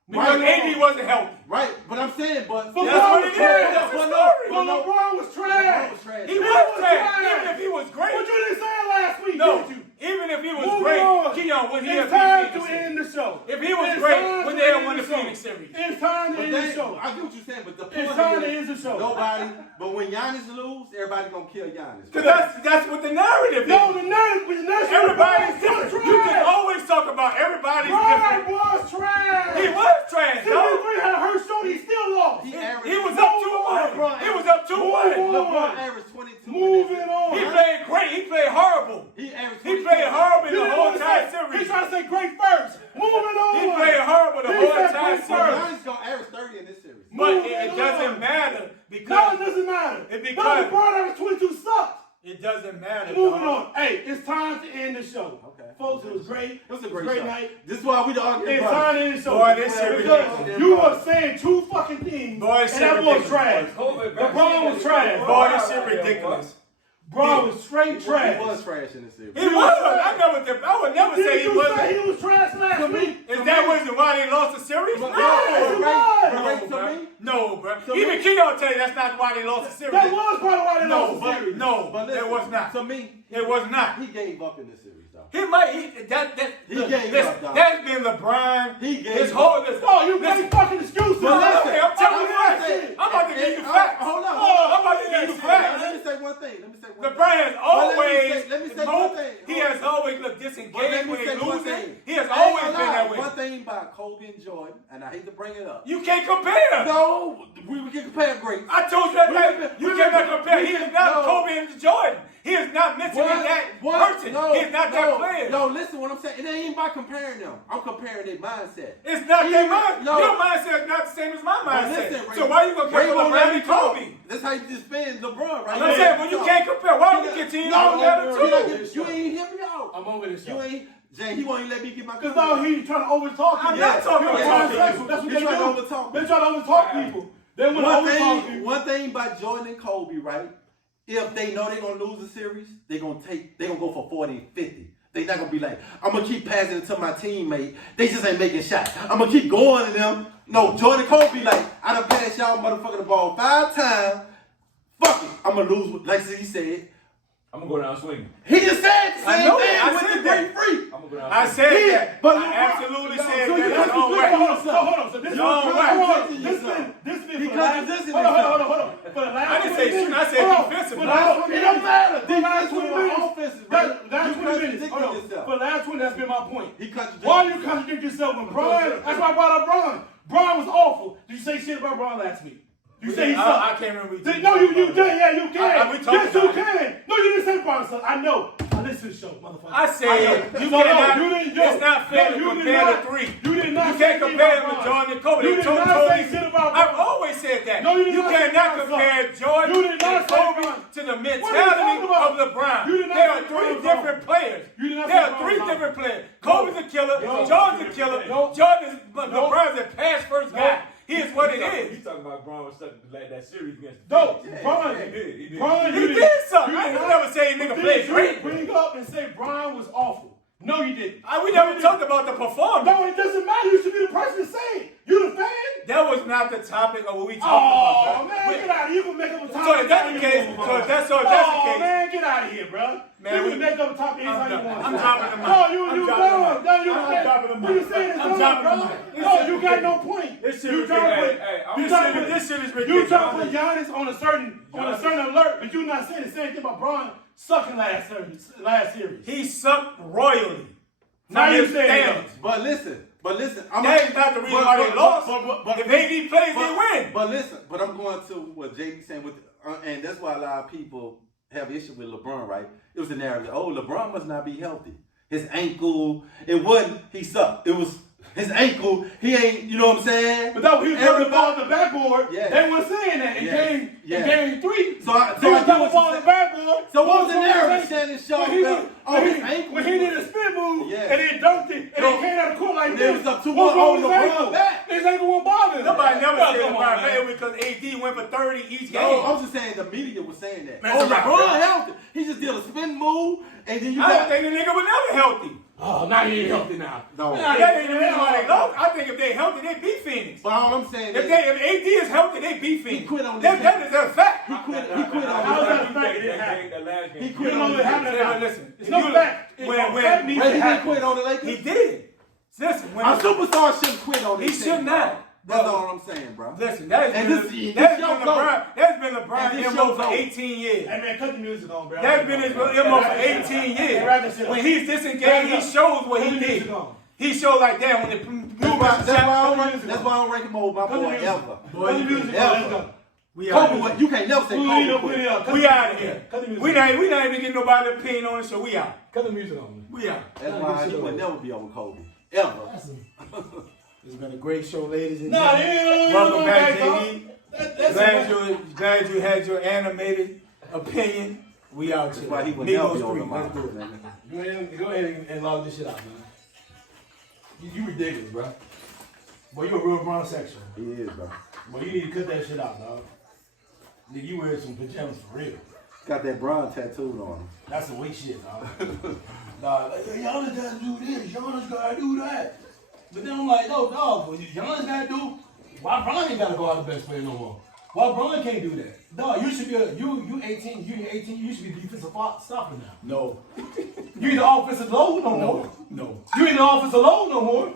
Because Right. AD wasn't healthy. Right, but I'm saying, but But That's LeBron what was it is. trash. That's the But story. But LeBron was trash. was trash. He He was was trash. trash. Even if he was great. But you didn't say it last week, No, did you? even if he was Moving great, on. Keon, now, when he It's had time to end the show. If he was It's great, time when to they end won the the show. Phoenix series. It's time to end the show. I get what you're saying, but the It's point time to is end the show. nobody. But when Giannis lose, everybody gonna kill Giannis. Because that's what the narrative is. No, the narrative. Everybody's different. You can always talk about everybody's Brian different. was trash. He was trash, dog. CP3 had a hurt shoulder. He still lost. He was up 2-1. He was up 2-1. LeBron averaged 22. Moving on. He played great. He played horrible. He averaged. He played horrible You the didn't whole want to entire say- series. He tried to say great first. Moving on. He played horrible the He whole said entire great series. first. Giannis gonna average 30 in this series. But Moving it on. doesn't matter No, it because doesn't matter. It No, because- LeBron averaged 22 sucks. it doesn't matter. Moving dog. on. Hey, it's time to end the show. Okay. Folks, it was great. It was a great show. night. This is why we the argument. It's time to end the show. Boy, this shit because ridiculous. you were saying two fucking things, Boy, this and shit that boy ridiculous. trash. LeBron was trash. Boy, this shit ridiculous. Bro was straight He trash. was trash in this series. He was. I would never say Did he you wasn't. say he was trash last week? Is that reason why they lost the series? But- No, Yes, it But was. rate to me. no, bro. To Even me- Keon tell you that's not why they lost the series. That was part of why they No, lost the but series. no, But it listen, was not. To me, It was not. he gave up in this series, though. He might. He gave up, dog. That's been LeBron. He gave his up. whole. Oh, you listen, make fucking excuses. No, listen, okay, I'm telling you I'm facts. saying- I'm about to give you and- facts. Hold on. I'm about to give you facts. Let me say one thing. LeBron has always. Let me say one thing. He has always looked But let disengaged me when say he one losing. thing. He has I ain't always gonna been lie. that way. One thing about Kobe and Jordan, and I hate to bring it up. You can't compare. No, we can compare greats. I told you that Wait, night. You cannot compare. He is not no. Kobe and Jordan. He is not mentally that person. No, he is not that player. No, listen what I'm saying. It ain't about comparing them. I'm comparing their mindset. It's not He- their mind. no. Your mindset is not the same as my But mindset. listen, So why you gonna compare won't let LeBron me and talk. Kobe? That's how you defend LeBron, right? I'm saying, well, you can't compare. Why would we He- continue no, to compare the two? You ain't hear me out. I'm over this You show. ain't. Jay, he won't even let me get my. Because now he's trying to overtalk you. I'm not talking You're about disrespectful. talking. That's what He's they trying do. to overtalk They me. try to overtalk people. They want to overtalk you. One thing about Jordan and Kobe, right? If they know they're gonna lose the series, they're gonna go for 40 and 50. They're not gonna be like, I'm gonna keep passing it to my teammate. They just ain't making shots. I'm gonna keep going to them. No, Jordan and Kobe like, I done passed y'all motherfucking the ball 5 times. Fuck it, I'm gonna lose. Like he said, I'm gonna go down swinging. he just said the I same know thing that. I with said the great that. freak. I'm gonna go down I swinging. said Yeah, that. but I LeBron- absolutely so said you that. got His to own flip way. it. Hold on. So this Your own way. This been He for the last. contradicting Hold himself. on. For the last I didn't say 20 shooting, I minutes. said Hold on. defensive. For the last 20 It don't matter. For the last 20 Defensive or minutes. offensive, Last right? 20 You minutes. contradicting Hold on. yourself. For the last 20, that's been my point. He contradicted Why you himself. contradict yourself when Brian? That's why I brought up Brian. Brian was awful. Did you say shit about Brian last week? You say he I sucked. can't remember. No, you did. Yeah, you can. we talked Yes, you about it. can. No, you didn't say Brian sucked. I know. I listen to the show, motherfucker. I said know. you No, cannot. you didn't. It's not fair to you did compare not. the three. You did not. You say can't shit compare about him with Brian. Jordan and Kobe. You They did told not Kobe. say shit about I've Brian. always said that. No, you did you not say cannot Brian compare Jordan You did not and say Kobe Brian. to the What are you mentality talking about? of LeBron. You did not There say are three Brian different players. You did not There say are three Brian different players. Kobe's a killer. No. Jordan's a killer. No. Jordan is No. LeBron's a pass first guy. He is what it is. He's talking about Braun was stuck like that series against. No, Yeah, Brian. he did. Brian, He you did something. you I did ain't not- never say nigga Did played you great. bring up and say Brian was awful? No, you didn't. We never talked about the performance. No, it doesn't matter. You should be the person to say it. You the fan? That was not the topic of what we talked Oh, about. man, get out of here. You can make up a topic. So if that's the case, Oh, that's the case. man, get out of here, bro. Man, you we- can make up a topic anytime I'm you done. want. I'm dropping the mic. No, I'm you dropping the done. mic. No, you I'm dropping the mic. What you saying is I'm done, dropping the bro. mic. This No, shit you got ridiculous. no point. This shit You trying to ridiculous. put- Hey, you this trying to shit- put- this shit is You ridiculous. trying to put Giannis on a certain alert, but you not saying the same thing about Braun sucking last series. He sucked royally. Now From you his saying standards. But listen. That is not the reason why they lost. If AD plays, they win. But listen, but I'm going to what JD saying with, and that's why a lot of people have issue with LeBron, right? It was the narrative. Oh, LeBron must not be healthy. His ankle. It wasn't. He sucked. It was his ankle. He ain't. You know what I'm saying? But that he was throwing the ball on the backboard. Yeah. They weren't saying that in game 3. So I He was get throwing the what ball you on the said. backboard. So what was the What narrative? saying? Shannon Sharp. When he His ankle. when he did a spin move Yeah. and then dunked it and then came out of the court like They this. was up 2-1 What's wrong on with his LeBron ankle? back. His ankle won't bother him. Nobody never Come said on, LeBron man. failed because AD went for 30 each game. No, I'm just saying the media was saying that. Man, Oh, it's a wrap, LeBron bro. healthy. He just did a spin move, and then you I don't got. think the nigga was never healthy. Oh, now he ain't healthy now. No. That ain't the reason why they lost. I think if they healthy, they beat Phoenix. But all I'm saying If is, AD is healthy, they beat Phoenix. he quit on That is a fact. he quit How is that a fact? It didn't happen. He You quit know on what the happened now. Listen, It's no fact. Fact means Wait, it he happened. quit on the Lakers? he did. Listen, when A superstar shouldn't quit on he this should team, not. bro. That's all I'm saying, bro. Listen, that's And been this LeBron. show's That's been LeBron And this MO show's for over. 18 years. Hey man, cut the music on, bro. That's been his MO for 18 years. When he's disengaged, he shows what he did. He showed like that when the move That's shot. why I don't rank him over my boy ever. Cut the music on. Let's go. We out Kobe, here. you can't never say Kobe quit. We out of here. We not even getting nobody opinion on it, so we out. Cut the music on. We out. That's why he would never be over Kobe. Ever. It's been a great show, ladies and Nah, gentlemen. Welcome back, JD. That's Glad you had your animated opinion. We out That's here. why he would never be Migos over Creek. my Let's do it. Go ahead and log this shit out, man. You ridiculous, bro. Boy, you a real Bron sexual. He is, bro. Boy, you need to cut that shit out, dog. Nigga, you wear some pajamas for real. Got that bronze tattooed on him. That's some weak shit, dog. Dog, like, Giannis gotta do this, Giannis gotta do that. But then I'm like, no, dog, what Giannis gotta do, why Bron ain't gotta go out the best player no more? Why Bron can't do that? Dog, you should be you 18, you should be defensive stopper now. No, You ain't the offensive load no more. no. You ain't the offensive load no more.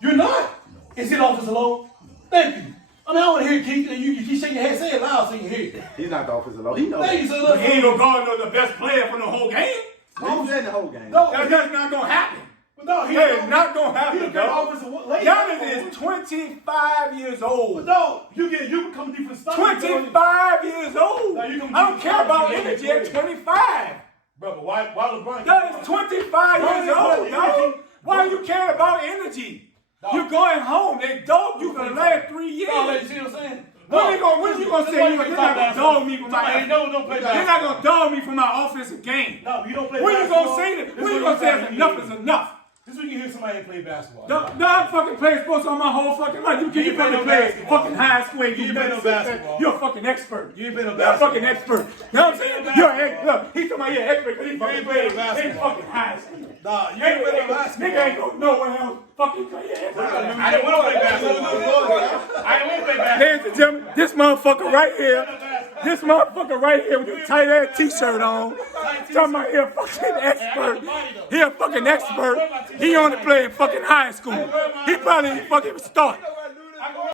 You're not. Is it offensive load? Thank you. I mean, I want to hear Keith. You keep shaking your head. Say it loud so you hear it. He's not the offensive low. He knows. Thank you, that. so But look. he ain't gonna guard no the best player for the whole game. He said the whole game. No, That's not gonna happen. no, he That is not gonna He happen, a great dog. offensive late. Giannis is 25 years old. No, you become defensive stopper. 25 years old. Now, you can I don't do- care about you can energy do at it. 25. Bro, but why LeBron? That is 25 Bron years is old, what dog. energy- Why you care about energy? Dog. You're going home. They dog you for the last 3 years. No, like, you see what I'm saying? When you gonna say you're not gonna dog me for my Hey, no, don't play You're not basketball. gonna dog me for my offensive game. No, you don't play When you basketball. gonna say that? This When is you what gonna say you enough hear. is enough? This is when you hear somebody ain't play basketball. No, I fucking played sports all my whole fucking life. You ain't fucking play no play basketball. fucking high school. You ain't play no basketball. You're a fucking expert. You ain't play no You're a fucking basketball. expert. You know what I'm saying? no You're an look. He's talking about you're an expert because he You fucking ain't play no played in basketball. fucking high school. Nah, you ain't play no basketball. Nigga ain't go nowhere else. Fucking play. I didn't want to play basketball. I didn't want to play basketball. Ladies and gentlemen, this motherfucker right here. This motherfucker right here with the tight ass t-shirt on. Talking about he a fucking expert. He a fucking expert. He only played fucking high school. He probably didn't fucking start.